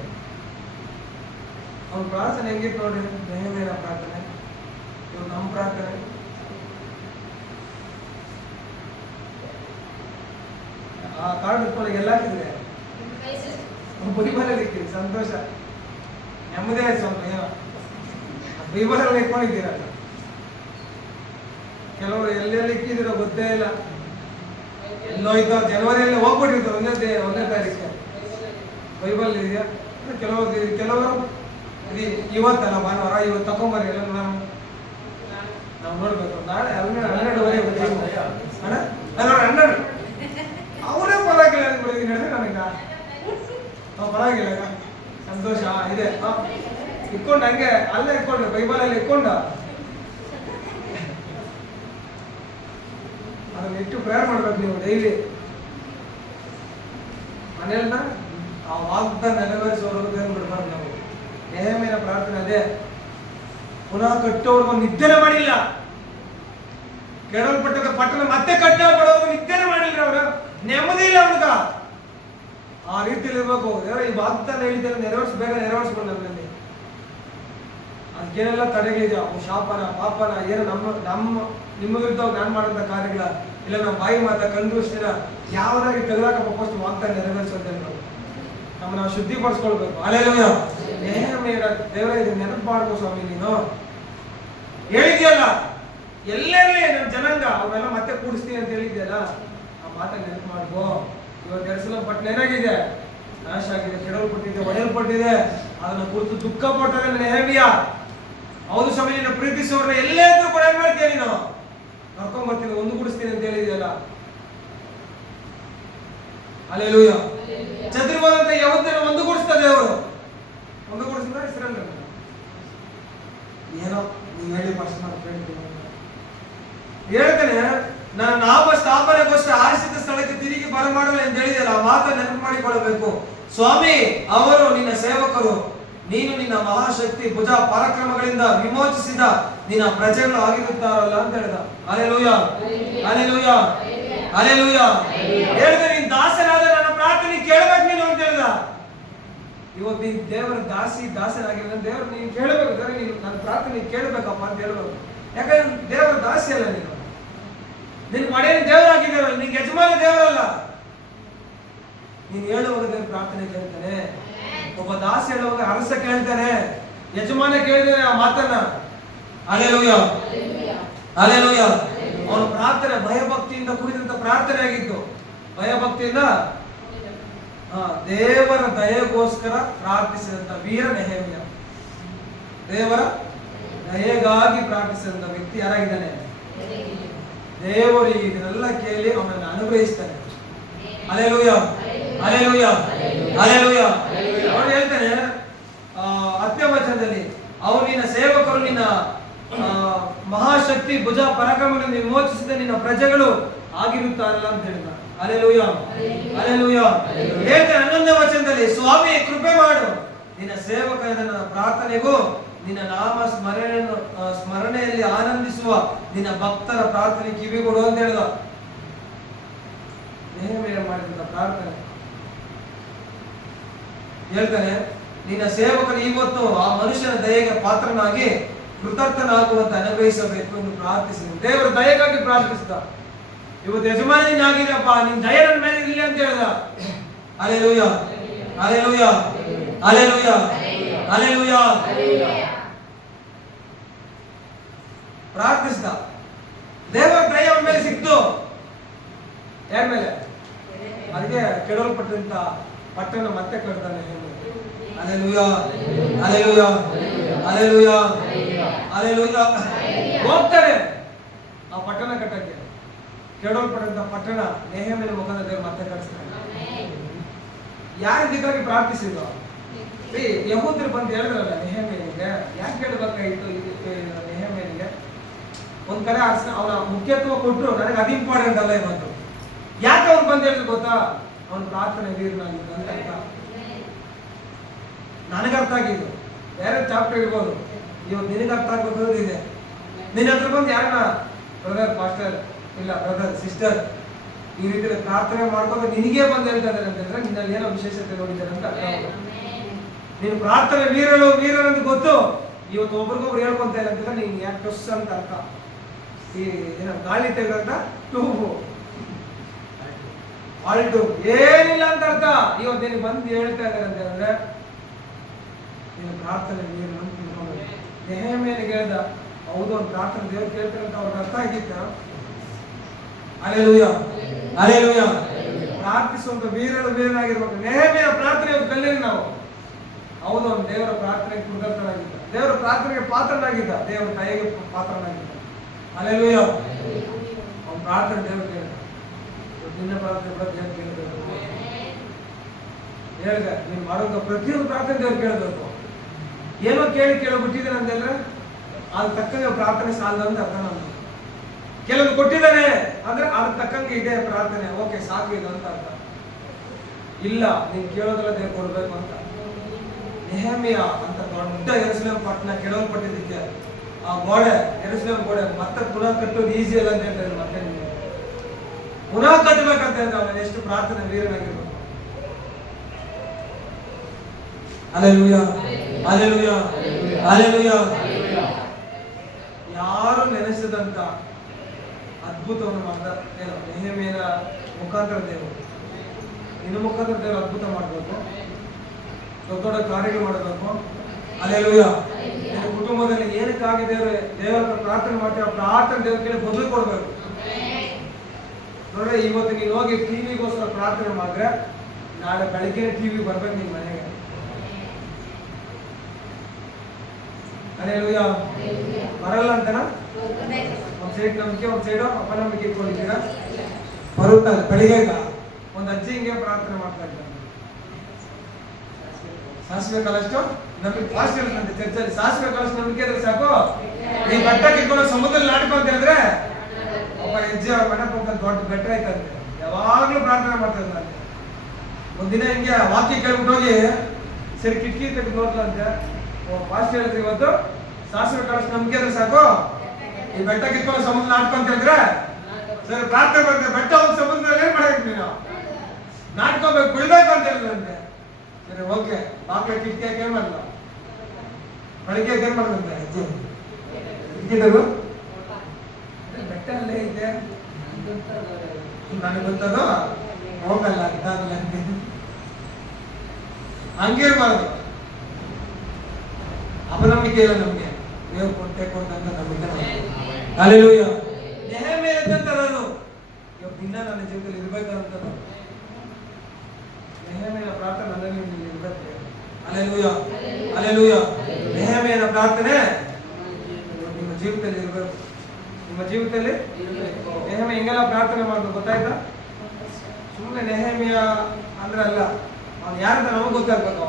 ಅವ್ನ ಪ್ರಾರ್ಥನೆ ಹೆಂಗಿತ್ತು ನೋಡಿ, ನೆಹಮ್ಯನ ಪ್ರಾರ್ಥನೆ, ಇವ್ರು ನಮ್ಮ ಪ್ರಾರ್ಥನೆ. ಆ ಕಾರ್ಡ್ ಇಟ್ಕೊಳ್ಳಿ ಎಲ್ಲ ಹಾಕಿದ್ರೆ ಬೈಬಲಲ್ಲಿ ಇಕ್ಕಿರಿ, ಸಂತೋಷ ನೆಮ್ಮದಿ ಆಯ್ತು ಸ್ವಲ್ಪ. ಏನೋ ಬೈಬಲಲ್ಲಿ ಇಟ್ಕೊಂಡಿದ್ದೀರಲ್ಲ, ಕೆಲವರು ಎಲ್ಲೆಲ್ಲಿ ಇಕ್ಕಿದಿರೋ ಗೊತ್ತೇ ಇಲ್ಲ. ಎಲ್ಲೋಯ್ತು, ಜನವರಿಯಲ್ಲಿ ಹೋಗ್ಬಿಟ್ಟಿರ್ತಾರೆ ಒಂದನೇ ತಾರೀಕು. ಬೈಬಲ್ ಇದೆಯಾ? ಕೆಲವರು ಇವತ್ತಲ್ಲ ಭಾನುವಾರ, ಇವತ್ತು ತಗೊಂಬರ್ರಿ ಎಲ್ಲ ನಾವು ನೋಡ್ಬೇಕು. ನಾಳೆ 12:30 12 ಅವರೇ ಪರವಾಗಿಲ್ಲ ಬೆಳಗ್ಗೆ ನನಗ ಪರವಾಗಿಲ್ಲ, ಸಂತೋಷ ಇದೆ. ಇಟ್ಕೊಂಡು ಹಂಗೆ ಅಲ್ಲೇ ಇಟ್ಕೊಂಡ್ರೆ ಬೈಬಲಲ್ಲಿ ಇಟ್ಕೊಂಡು ಅದನ್ನ ಇಟ್ಟು ಪ್ರೇಯರ್ ಮಾಡ್ಬೇಕು ನೀವು ಡೈಲಿ ಮನೆಯನ್ನ. ಆ ವಾಗ್ದಾನ ನೆರವೇರಿಸುವವರೆಗೂ ದೇವ್ರು ಬಿಡ್ಬಾರ್ದು ನಾವು. ನೆಹಮ್ಯನ ಪ್ರಾರ್ಥನೆ ಅದೇ. ಪುನಃ ಕಟ್ಟೋರ್ಗು ನಿದ್ದೆನೆ ಮಾಡಿಲ್ಲ, ಕೆಡಲ್ಪಟ್ಟ ಪಟ್ಟಣ ಮತ್ತೆ ಕಟ್ಟಲ್ಪಡೋರ್ಗು ನಿದ್ದೆನೆ ಮಾಡಿಲ್ಲ. ಅವರು ನೆಮ್ಮದಿ ಇಲ್ಲ ಅವನಿಗ. ಆ ರೀತಿಯಲ್ಲಿ ಇರ್ಬೇಕು. ಈ ವಾಗ್ದಾನ ಹೇಳಿದ್ರೆ ಬೇಗ ನೆರವೇರಿಸ್ಕೊಂಡು ನಮ್ಮಲ್ಲಿ. ಅದಕ್ಕೇನೆಲ್ಲ ತಡೆಗಳಿದೆ, ಶಾಪನ ಪಾಪನ ಏನು ನಿಮ್ಮ ವಿರುದ್ಧ ನಾನು ಮಾಡುವಂತ ಕಾರ್ಯಗಳ ಇಲ್ಲ ನಮ್ಮ ಬಾಯಿ ಮಾತ ಕಂಡುಷ್ಟಿನ ಯಾವ್ದಾಗಿ ತೆಗೆದಾಕಪ್ಪ ಫಸ್ಟ್ ವಾಗ್ದಾನ ನೆರವೇರಿಸುವಂತೆ ನಾವು ಶುದ್ಧಿಪಡಿಸ್ಕೊಳ್ಬೇಕು. ಹಲ್ಲೆಲೂಯಾ. ನೆಹಮ್ಯನ ದೇವರ ಇದು ನೆನಪು ಮಾಡ್ಕೋ ಸ್ವಾಮಿ, ನೀನು ಹೇಳಿದ್ಯಲ್ಲ ಎಲ್ಲೆಲ್ಲಿ ನನ್ನ ಜನಾಂಗ ಅವೆಲ್ಲ ಮತ್ತೆ ಕೂಡಿಸ್ತೀನಿ ಅಂತ ಹೇಳಿದ್ಯಲ್ಲ, ಆ ಮಾತನ್ನ ನೆನಪು ಮಾಡ್ಕೋ. ಇವತ್ತು ಎಡಸಲಪಟ್ಟಣ ಏನಾಗಿದೆ? ನಾಶ ಆಗಿದೆ, ಕೆಡಲ್ಪಟ್ಟಿದೆ, ಒಡೆಯಲ್ಪಟ್ಟಿದೆ. ಅದನ್ನ ಕುರಿತು ದುಃಖ ಪಡ್ತಾರೆ ನೆಹಮ್ಯ. ಹೌದು ಸ್ವಾಮಿ, ನಿನ್ನ ಪ್ರೀತಿಸುವವ್ರನ್ನ ಎಲ್ಲೇ ಇದ್ರು ಕೂಡ ಏನ್ ಮಾಡ್ತೀಯ ನೀನು? ಕರ್ಕೊಂಡ್ ಬರ್ತೀನಿ, ಒಂದುಗೂಡಿಸ್ತೀನಿ ಅಂತ ಹೇಳಿದ್ಯಲ್ಲ. ಹಲ್ಲೆಲೂಯಾ. ಚತುರ್ಬೋದಂತ ಯಾವತ್ತೇನೋ ಒಂದುಗೂಡಿಸ್ತಾ ದೇವರು. ಒಂದುಗೂಡಿಸಿದ್ರೆ ಇಸ್ರಾಯೇಲ್ ಏನೋ ನೀವು ಹೇಳಿ ಫಸ್ಟ್ ಹೇಳ್ತೇನೆ. ನನ್ನ ನಾಮ ಸ್ಥಾಪನೆಗೋಸ್ಕರ ಆರಿಸಿದ ಸ್ಥಳಕ್ಕೆ ತಿರುಗಿ ಬರಮಾಡಲು ಎಂದು ಹೇಳಿದೆಯಲ್ಲ, ಆ ಮಾತನ್ನು ನೆನಪು ಮಾಡಿಕೊಳ್ಳಬೇಕು ಸ್ವಾಮಿ. ಅವರು ನಿನ್ನ ಸೇವಕರು, ನೀನು ನಿನ್ನ ಮಹಾಶಕ್ತಿ ಭುಜ ಪರಾಕ್ರಮಗಳಿಂದ ವಿಮೋಚಿಸಿದ ನಿನ್ನ ಪ್ರಜೆಗಳು ಆಗಿರುತ್ತಾರಲ್ಲ ಅಂತ ಹೇಳಿದ. Hallelujah, hallelujah, hallelujah. ಹೇಳಿದ ನೀನು ದಾಸನಾದ ನನ್ನ ಪ್ರಾರ್ಥನೆ ಕೇಳಬೇಕು ನೀನು ಅಂತ ಹೇಳಿದ. ಇವತ್ತು ನೀನು ದೇವರ ದಾಸನಾಗಿರೋ ದೇವರು ನೀನು ಕೇಳಬೇಕು. ದೇವರು ನೀನು ನನ್ನ ಪ್ರಾರ್ಥನೆ ಕೇಳಬೇಕಪ್ಪ ಅಂತ ಹೇಳ್ಬೇಕು. ಯಾಕಂದ್ರೆ ದೇವರ ದಾಸಿ ಅಲ್ಲ ನೀನು. ನಿನ್ ಒಡೆಯನ ದೇವರಾಗಿದ್ದಾರಲ್ಲ, ನಿನ್ ಯಜಮಾನ ದೇವರಲ್ಲ. ನೀನು ಹೇಳುವಾಗ ದೇವ್ರ ಪ್ರಾರ್ಥನೆ ಕೇಳ್ತಾನೆ. ಒಬ್ಬ ದಾಸ ಹೇಳುವಾಗ ಅರಸ ಕೇಳ್ತಾನೆ, ಯಜಮಾನ ಕೇಳಿದಾನೆ ಆ ಮಾತನ್ನ. Hallelujah, hallelujah. ಅವನ ಪ್ರಾರ್ಥನೆ ಭಯಭಕ್ತಿಯಿಂದ ಕೂಡಿದಂತ ಪ್ರಾರ್ಥನೆ ಆಗಿತ್ತು. ಭಯಭಕ್ತಿಯಿಂದ ದೇವರ ದಯೆಗೋಸ್ಕರ ಪ್ರಾರ್ಥಿಸಿದಂತ ವೀರ ನೆಹೆಮ್ಯ. ದೇವರ ದಯೆಗಾಗಿ ಪ್ರಾರ್ಥಿಸಿದಂತ ವ್ಯಕ್ತಿ ಯಾರಾಗಿದ್ದಾನೆ? ದೇವರು ಇದನ್ನೆಲ್ಲ ಕೇಳಿ ಅವನನ್ನು ಅನುಗ್ರಹಿಸ್ತಾನೆ. Hallelujah, hallelujah, hallelujah. ಅವನು ಹೇಳ್ತಾನೆ 10ನೇ ವಚನದಲ್ಲಿ, ಅವರು ನಿನ್ನ ಸೇವಕರು, ನಿನ್ನ ಮಹಾಶಕ್ತಿ ಭುಜ ಪರಾಕ್ರಮಗಳನ್ನು ವಿಮೋಚಿಸಿದ ನಿನ್ನ ಪ್ರಜೆಗಳು ಆಗಿರುತ್ತಾರಲ್ಲ ಅಂತ ಹೇಳಿದ. Hallelujah, hallelujah. ಹೇಳ್ತಾನೆ 11ನೇ ವಚನದಲ್ಲಿ, ಸ್ವಾಮಿ ಕೃಪೆ ಮಾಡು, ನಿನ್ನ ಸೇವಕನ ನನ್ನ ಪ್ರಾರ್ಥನೆಗೂ ನಿನ್ನ ನಾಮ ಸ್ಮರಣೆಯಲ್ಲಿ ಆನಂದಿಸುವ ನಿನ್ನ ಭಕ್ತರ ಪ್ರಾರ್ಥನೆ ಕಿವಿಗೊಡು ಅಂತ ಹೇಳಿದ. ನೆಹೆಮ್ಯ ಮಾಡಿದ ಪ್ರಾರ್ಥನೆ ಹೇಳ್ತಾನೆ, ನಿನ್ನ ಸೇವಕನು ಇವತ್ತು ಆ ಮನುಷ್ಯನ ದಯೆಗೆ ಪಾತ್ರನಾಗಿ ಕೃತಜ್ಞನಾಗುವಂತೆ ಅನುಗ್ರಹಿಸಬೇಕು ಎಂದು ಪ್ರಾರ್ಥಿಸಿದ. ದೇವರ ದಯೆಗಾಗಿ ಪ್ರಾರ್ಥಿಸಿದ. ಇವತ್ತು ಯಜಮಾನ ನೀನ್ ಆಗಿದಪ್ಪ, ನಿನ್ ದಯ ನನ್ನ ಮೇಲೆ ಇರಲಿ ಅಂತ ಹೇಳ್ದ. Hallelujah, hallelujah, hallelujah, hallelujah. ಪ್ರಾರ್ಥಿಸಿದ. ದೇವರ ದಯ ಅವನ ಮೇಲೆ ಸಿಕ್ತು. ಯಾರ ಮೇಲೆ? ಅದಕ್ಕೆ ಕೆಡವಲ್ಪಟ್ಟಂತ ಪಟ್ಟಣ ಮತ್ತೆ ಕಟ್ತಾನೆ. Hallelujah, hallelujah, hallelujah, hallelujah. ಹೋಗ್ತಾರೆ ಆ ಪಟ್ಟಣ ಕಟ್ಟಕ್ಕೆ. ಕೆಡವಲ್ಪಟ್ಟಂತ ಪಟ್ಟಣ ನೆಹೆಮ್ಯನ ಮುಖಾಂತರ ದೇವರು ಮತ್ತೆ ಕಟ್ಟಿಸ್ತಾನೆ. ಯಾರ ಇದಕ್ಕಾಗಿ ಪ್ರಾರ್ಥಿಸಿದ್ರು? ಯಹೂದ್ಯರು ಬಂದು ಹೇಳಿದ್ರಲ್ಲ ನೆಹೆಮ್ಯನಿಗೆ, ಯಾಕೆ ಹೇಳ್ಬೇಕಾಗಿತ್ತು ಇದಕ್ಕೆ? ನೆಹೆಮ್ಯನಿಗೆ ಒಂದ್ ಕಡೆ ಅವನ ಮುಖ್ಯತ್ವ ಕೊಟ್ಟರು, ನನಗೆ ಅದು ಇಂಪಾರ್ಟೆಂಟ್ ಅಲ್ಲ ಇವತ್ತು. ಯಾಕೆ ಅವ್ನು ಬಂದು ಹೇಳಿದ್ರು ಗೊತ್ತಾ? ಅವನ ಪ್ರಾರ್ಥನೆ ವೀರನಾಗಿದ್ದು ಅಂತ ಅರ್ಥ. ನನಗೆ ಅರ್ಥ ಆಗಿದ್ದು ಬೇರೆ ಚಾಪ್ಟರ್ ಇರ್ಬೋದು, ಇವತ್ತು ನಿನಗೆ ಅರ್ಥ ಆಗ್ಬೇಕು ಇದೆ. ನಿನ್ನ ಹತ್ರ ಬಂದು ಯಾರನ್ನ ಬ್ರದರ್ ಪಾಸ್ಟರ್ ಇಲ್ಲ ಬ್ರದರ್ ಸಿಸ್ಟರ್ ಈ ರೀತಿ ಪ್ರಾರ್ಥನೆ ಮಾಡ್ಕೊಂಡು ನಿನಗೇ ಬಂದು ಹೇಳ್ತಾ ಇದ್ದಾರೆ ಅಂತಂದ್ರೆ ನಿನ್ನಲ್ಲಿ ಏನೋ ವಿಶೇಷತೆ ನೋಡಿದ್ದಾರೆ ಅಂತ ಅರ್ಥ. ನೀನು ಪ್ರಾರ್ಥನೆ ವೀರರಂತ ಗೊತ್ತು, ಇವತ್ತು ಒಬ್ರಿಗೊಬ್ರು ಹೇಳ್ಕೊಂತ ಇಲ್ಲ ಅಂತಂದ್ರೆ ನೀನು ಯಾಕೆ ಟೊಸ್ ಅಂತ ಅರ್ಥ. ಈ ಏನೋ ಗಾಳಿ ತೆಗೆದಂತ ಟೂಬು ಆಲ್ಟು ಏನಿಲ್ಲ ಅಂತ ಅರ್ಥ. ಇವತ್ತು ನಿನಗೆ ಬಂದು ಹೇಳ್ತಾ ಇದ್ದಾರೆ ಅಂತ ಹೇಳಿದ್ರೆ ನೀನು ಪ್ರಾರ್ಥನೆ ವೀರ ಅಂತ ತಿಳ್ಕೊಂಡು. ನೆಹೆಮ್ಯನಿಗೆ ಹೇಳ್ದ, ಹೌದು ಒಂದು ಪ್ರಾರ್ಥನೆ ದೇವ್ರು ಕೇಳ್ತಾರೆ ಅಂತ ಅವ್ರಿಗೆ ಅರ್ಥ ಆಗಿತ್ತ. Hallelujah, hallelujah. ಪ್ರಾರ್ಥಿಸುವಂತ ವೀರನಾಗಿರ್ಬೇಕು. ನೆಹೆಮ್ಯನ ಪ್ರಾರ್ಥನೆ ಕಲ್ಲಿನ ನಾವು. ಹೌದು ಅವ್ನು ದೇವರ ಪ್ರಾರ್ಥನೆಗೆ ಕೃತಜ್ಞನಾಗಿದ್ದ, ದೇವರ ಪ್ರಾರ್ಥನೆಗೆ ಪಾತ್ರನಾಗಿದ್ದ, ದೇವರ ಕೈಗೆ ಪಾತ್ರನಾಗಿದ್ದ. ಹಲ್ಲೆಲೂಯಾ. ಅವ್ನ ಪ್ರಾರ್ಥನೆ ದೇವರು ಕೇಳಿದ. ನಿನ್ನ ಪ್ರಾರ್ಥನೆ ಕೂಡ ದೇವ್ರು ಕೇಳಬೇಕು. ಹೇಳಿದೆ ನೀನು ಮಾಡುವಂತ ಪ್ರತಿಯೊಂದು ಪ್ರಾರ್ಥನೆ ದೇವ್ರು ಕೇಳಬೇಕು. ಏನೋ ಕೇಳಿಬಿಟ್ಟಿದ್ದೇನೆ ಅಂತಂದ್ರೆ ಅದು ತಕ್ಕಂಗೆ ಪ್ರಾರ್ಥನೆ ಸಾಲದಂತ ಅರ್ಥ. ನಮ್ಗೆ ಕೆಲವೊಂದು ಕೊಟ್ಟಿದ್ದಾನೆ ಅಂದ್ರೆ ಅದ್ರ ತಕ್ಕಂಗೆ ಇದೆ ಪ್ರಾರ್ಥನೆ, ಓಕೆ ಸಾಕು ಇದು ಅಂತ ಅರ್ಥ ಇಲ್ಲ. ನೀನ್ ಕೇಳೋದೆಲ್ಲ ದೇವ್ರು ಕೊಡ್ಬೇಕು ಅಂತ. ನೆಹೆಮ್ಯ ಅಂತ ದೊಡ್ಡ ಯೆರೂಸಲೇಮ್ ಪಟ್ಟಣ ಕೆಡವಲ್ಪಟ್ಟಿದ್ದಕ್ಕೆ ಆ ಗೋಡೆ, ಯೆರೂಸಲೇಮ್ ಗೋಡೆ ಮತ್ತೆ ಪುನಃ ಕಟ್ಟೋದು ಈಸಿ ಅಲ್ಲ ಅಂತ ಹೇಳ್ತಾರೆ. ಮತ್ತೆ ಪುನಃ ಕಟ್ಟಬೇಕಂತ ಹೇಳ್ತಾರೆ. ಅವನು ಎಷ್ಟು ಪ್ರಾರ್ಥನೆ ವೀರನಾಗಿರ್ಬೇಕು. Hallelujah, hallelujah, hallelujah. ಯಾರು ನೆನೆಸಿದಂತ ಅದ್ಭುತವನ್ನು ಮಾಡಿದ ಏನು ನೆಹೆಮ್ಯನ ಮುಖಾಂತರ ದೇವರು. ಇನ್ನು ಮುಖಾಂತರ ದೇವರು ಅದ್ಭುತ ಮಾಡಬೇಕು, ದೊಡ್ಡ ದೊಡ್ಡ ಕಾರ್ಯಗಳು ಮಾಡಬೇಕು. ಹಲ್ಲೆಲೂಯಾ. ನಿನ್ನ ಕುಟುಂಬದಲ್ಲಿ ಏನಕ್ಕಾಗಿ ದೇವರ ಪ್ರಾರ್ಥನೆ ಮಾಡ್ತೀವಿ, ಆ ಪ್ರಾರ್ಥನೆ ದೇವ್ರ ಕೇಳಿ ಬದಲು ಕೊಡ್ಬೇಕು. ನೋಡ್ರಿ, ಇವತ್ತು ನೀನು ಹೋಗಿ ಟಿವಿಗೋಸ್ಕರ ಪ್ರಾರ್ಥನೆ ಮಾಡಿದ್ರೆ ನಾಳೆ ಬೆಳಗ್ಗೆ ಟಿವಿ ಬರ್ಬೇಕು ನಿನ್ ಮನೆಗೆ. ಹಲ್ಲೆಲೂಯಾ. ಬರಲ್ಲ ಅಂತನಾ? ಒಂದ್ ಸೈಡ್ ನಂಬಿಕೆ, ಒಂದ್ ಸೈಡ್ ಅಪನಂಬಿಕೆ ಇಟ್ಕೊಂಡಿದ್ದೀರಾ? ಬರುತ್ತಲ್ಲ. ಬೆಳಿಗ್ಗೆ ಒಂದ್ ಅಜ್ಜಿ ಹಿಂಗೆ ಪ್ರಾರ್ಥನೆ ಮಾಡ್ತಾ ಇದ್ದಾರೆ. ಸಾಸಿವೆ ಕಾಲಷ್ಟು ನಮಗೆ ಫಾಸ್ಟ್ ಇರುತ್ತಂತೆ ಚರ್ಚಲ್ಲಿ. ಸಾಸಿವೆ ಕಾಲಷ್ಟು ನಂಬಿಕೆ ಇದ್ರೆ ಸಾಕು. ಈ ಬೆಟ್ಟ ಕಿತ್ಕೊಂಡು ಸಮುದ್ರದಲ್ಲಿ ನಾಟಕ ಅಂತ ಹೇಳಿದ್ರೆ ಒಬ್ಬ ಹೆಜ್ಜೆ ಮನೆಗೆ ಹೋಗ್ತಾನೆ, ದೊಡ್ಡ ಬೆಟ್ಟ ಆಯ್ತಂತೆ. ಯಾವಾಗ್ಲೂ ಪ್ರಾರ್ಥನೆ ಮಾಡ್ತಾ ಇದ್ದಾನೆ. ಒಂದಿನ ಹಿಂಗೆ ವಾಕ್ಯ ಕೇಳ್ಬಿಟ್ಟು ಹೋಗಿ ಸರಿ ಕಿಟಕಿ ತೆಗೆದು ನೋಡ್ಲಂತೆ. ಫಾಸ್ಟ್ ಹೇಳಿದ್ರೆ ಇವತ್ತು ಸಾಸಿವೆ ಕಾಲಷ್ಟು ನಂಬಿಕೆ ಇದ್ರೆ ಸಾಕು, ಈ ಬೆಟ್ಟ ಕಿತ್ಕೊಂಡು ಸಮುದ್ರ ನಾಟಕ ಅಂತ ಹೇಳಿದ್ರೆ ಸರಿ ಪ್ರಾರ್ಥನೆ ಬರ್ತದೆ. ಬೆಟ್ಟ ಒಂದು ಸಮುದ್ರದಲ್ಲಿ ಏನ್ ಮಾಡಬೇಕು, ನೀನು ನಾಟ್ಕೋಬೇಕು, ಬಿಡ್ಬೇಕು ಅಂತ ಹೇಳಿದ್ರಂತೆ. ಸರಿ ಓಕೆ, ಬಾಕ್ಲ ಕಿಟಕಿ ಯಾಕೆ ಏನ್ ಮಾಡಲ್ಲ, ಬೆಳಿಗ್ಗೆ ಏನ್ ಮಾಡ್ದಂತೆ ಕಿಟಕಿ ತೆಗೆದು ಬೆಟ್ಟ ಅಲ್ಲೇ ಐತೆ ನನಗೆ ಗೊತ್ತದು ಹೋಗಲ್ಲ ಇದಾಗಲ್ಲ ಹಂಗಿರ್ಬಾರ್ದು. ಅಪನಂಬಿಕೆ ಇಲ್ಲ ನಮ್ಗೆ, ದೇವ್ರು ಕೊಟ್ಟೆ ಕೊಟ್ಟಂತ ನಂಬಿಕೆ. ಹಲ್ಲೆಲೂಯಾ. ನೆಹೆಮೀಯ ಇದ್ದಂತದ್ದು ದಿನ ನನ್ನ ಜೀವಿತದಲ್ಲಿ ಇರ್ಬೇಕಂತ ನೆಹೆಮೀಯನ ಪ್ರಾರ್ಥನೆ ನನ್ನಲ್ಲಿ ಇರ್ಬೇಕು. Hallelujah, hallelujah. ನೆಹೆಮೀಯನ ಪ್ರಾರ್ಥನೆ ನಿಮ್ಮ ಜೀವಿತದಲ್ಲಿ ಇರಬೇಕು. ನಿಮ್ಮ ಜೀವಿತದಲ್ಲಿ ನೆಹೆಮೀಯ ಹಿಂಗೆಲ್ಲ ಪ್ರಾರ್ಥನೆ ಮಾಡೋದು ಗೊತ್ತಾಯ್ತಾ? ಸುಮ್ಮನೆ ನೆಹೆಮೀಯ ಅಂದ್ರೆ ಅಲ್ಲ, ಅವನು ಯಾರಂತ ನಮಗೆ ಗೊತ್ತಾಗ್ಬೇಕು.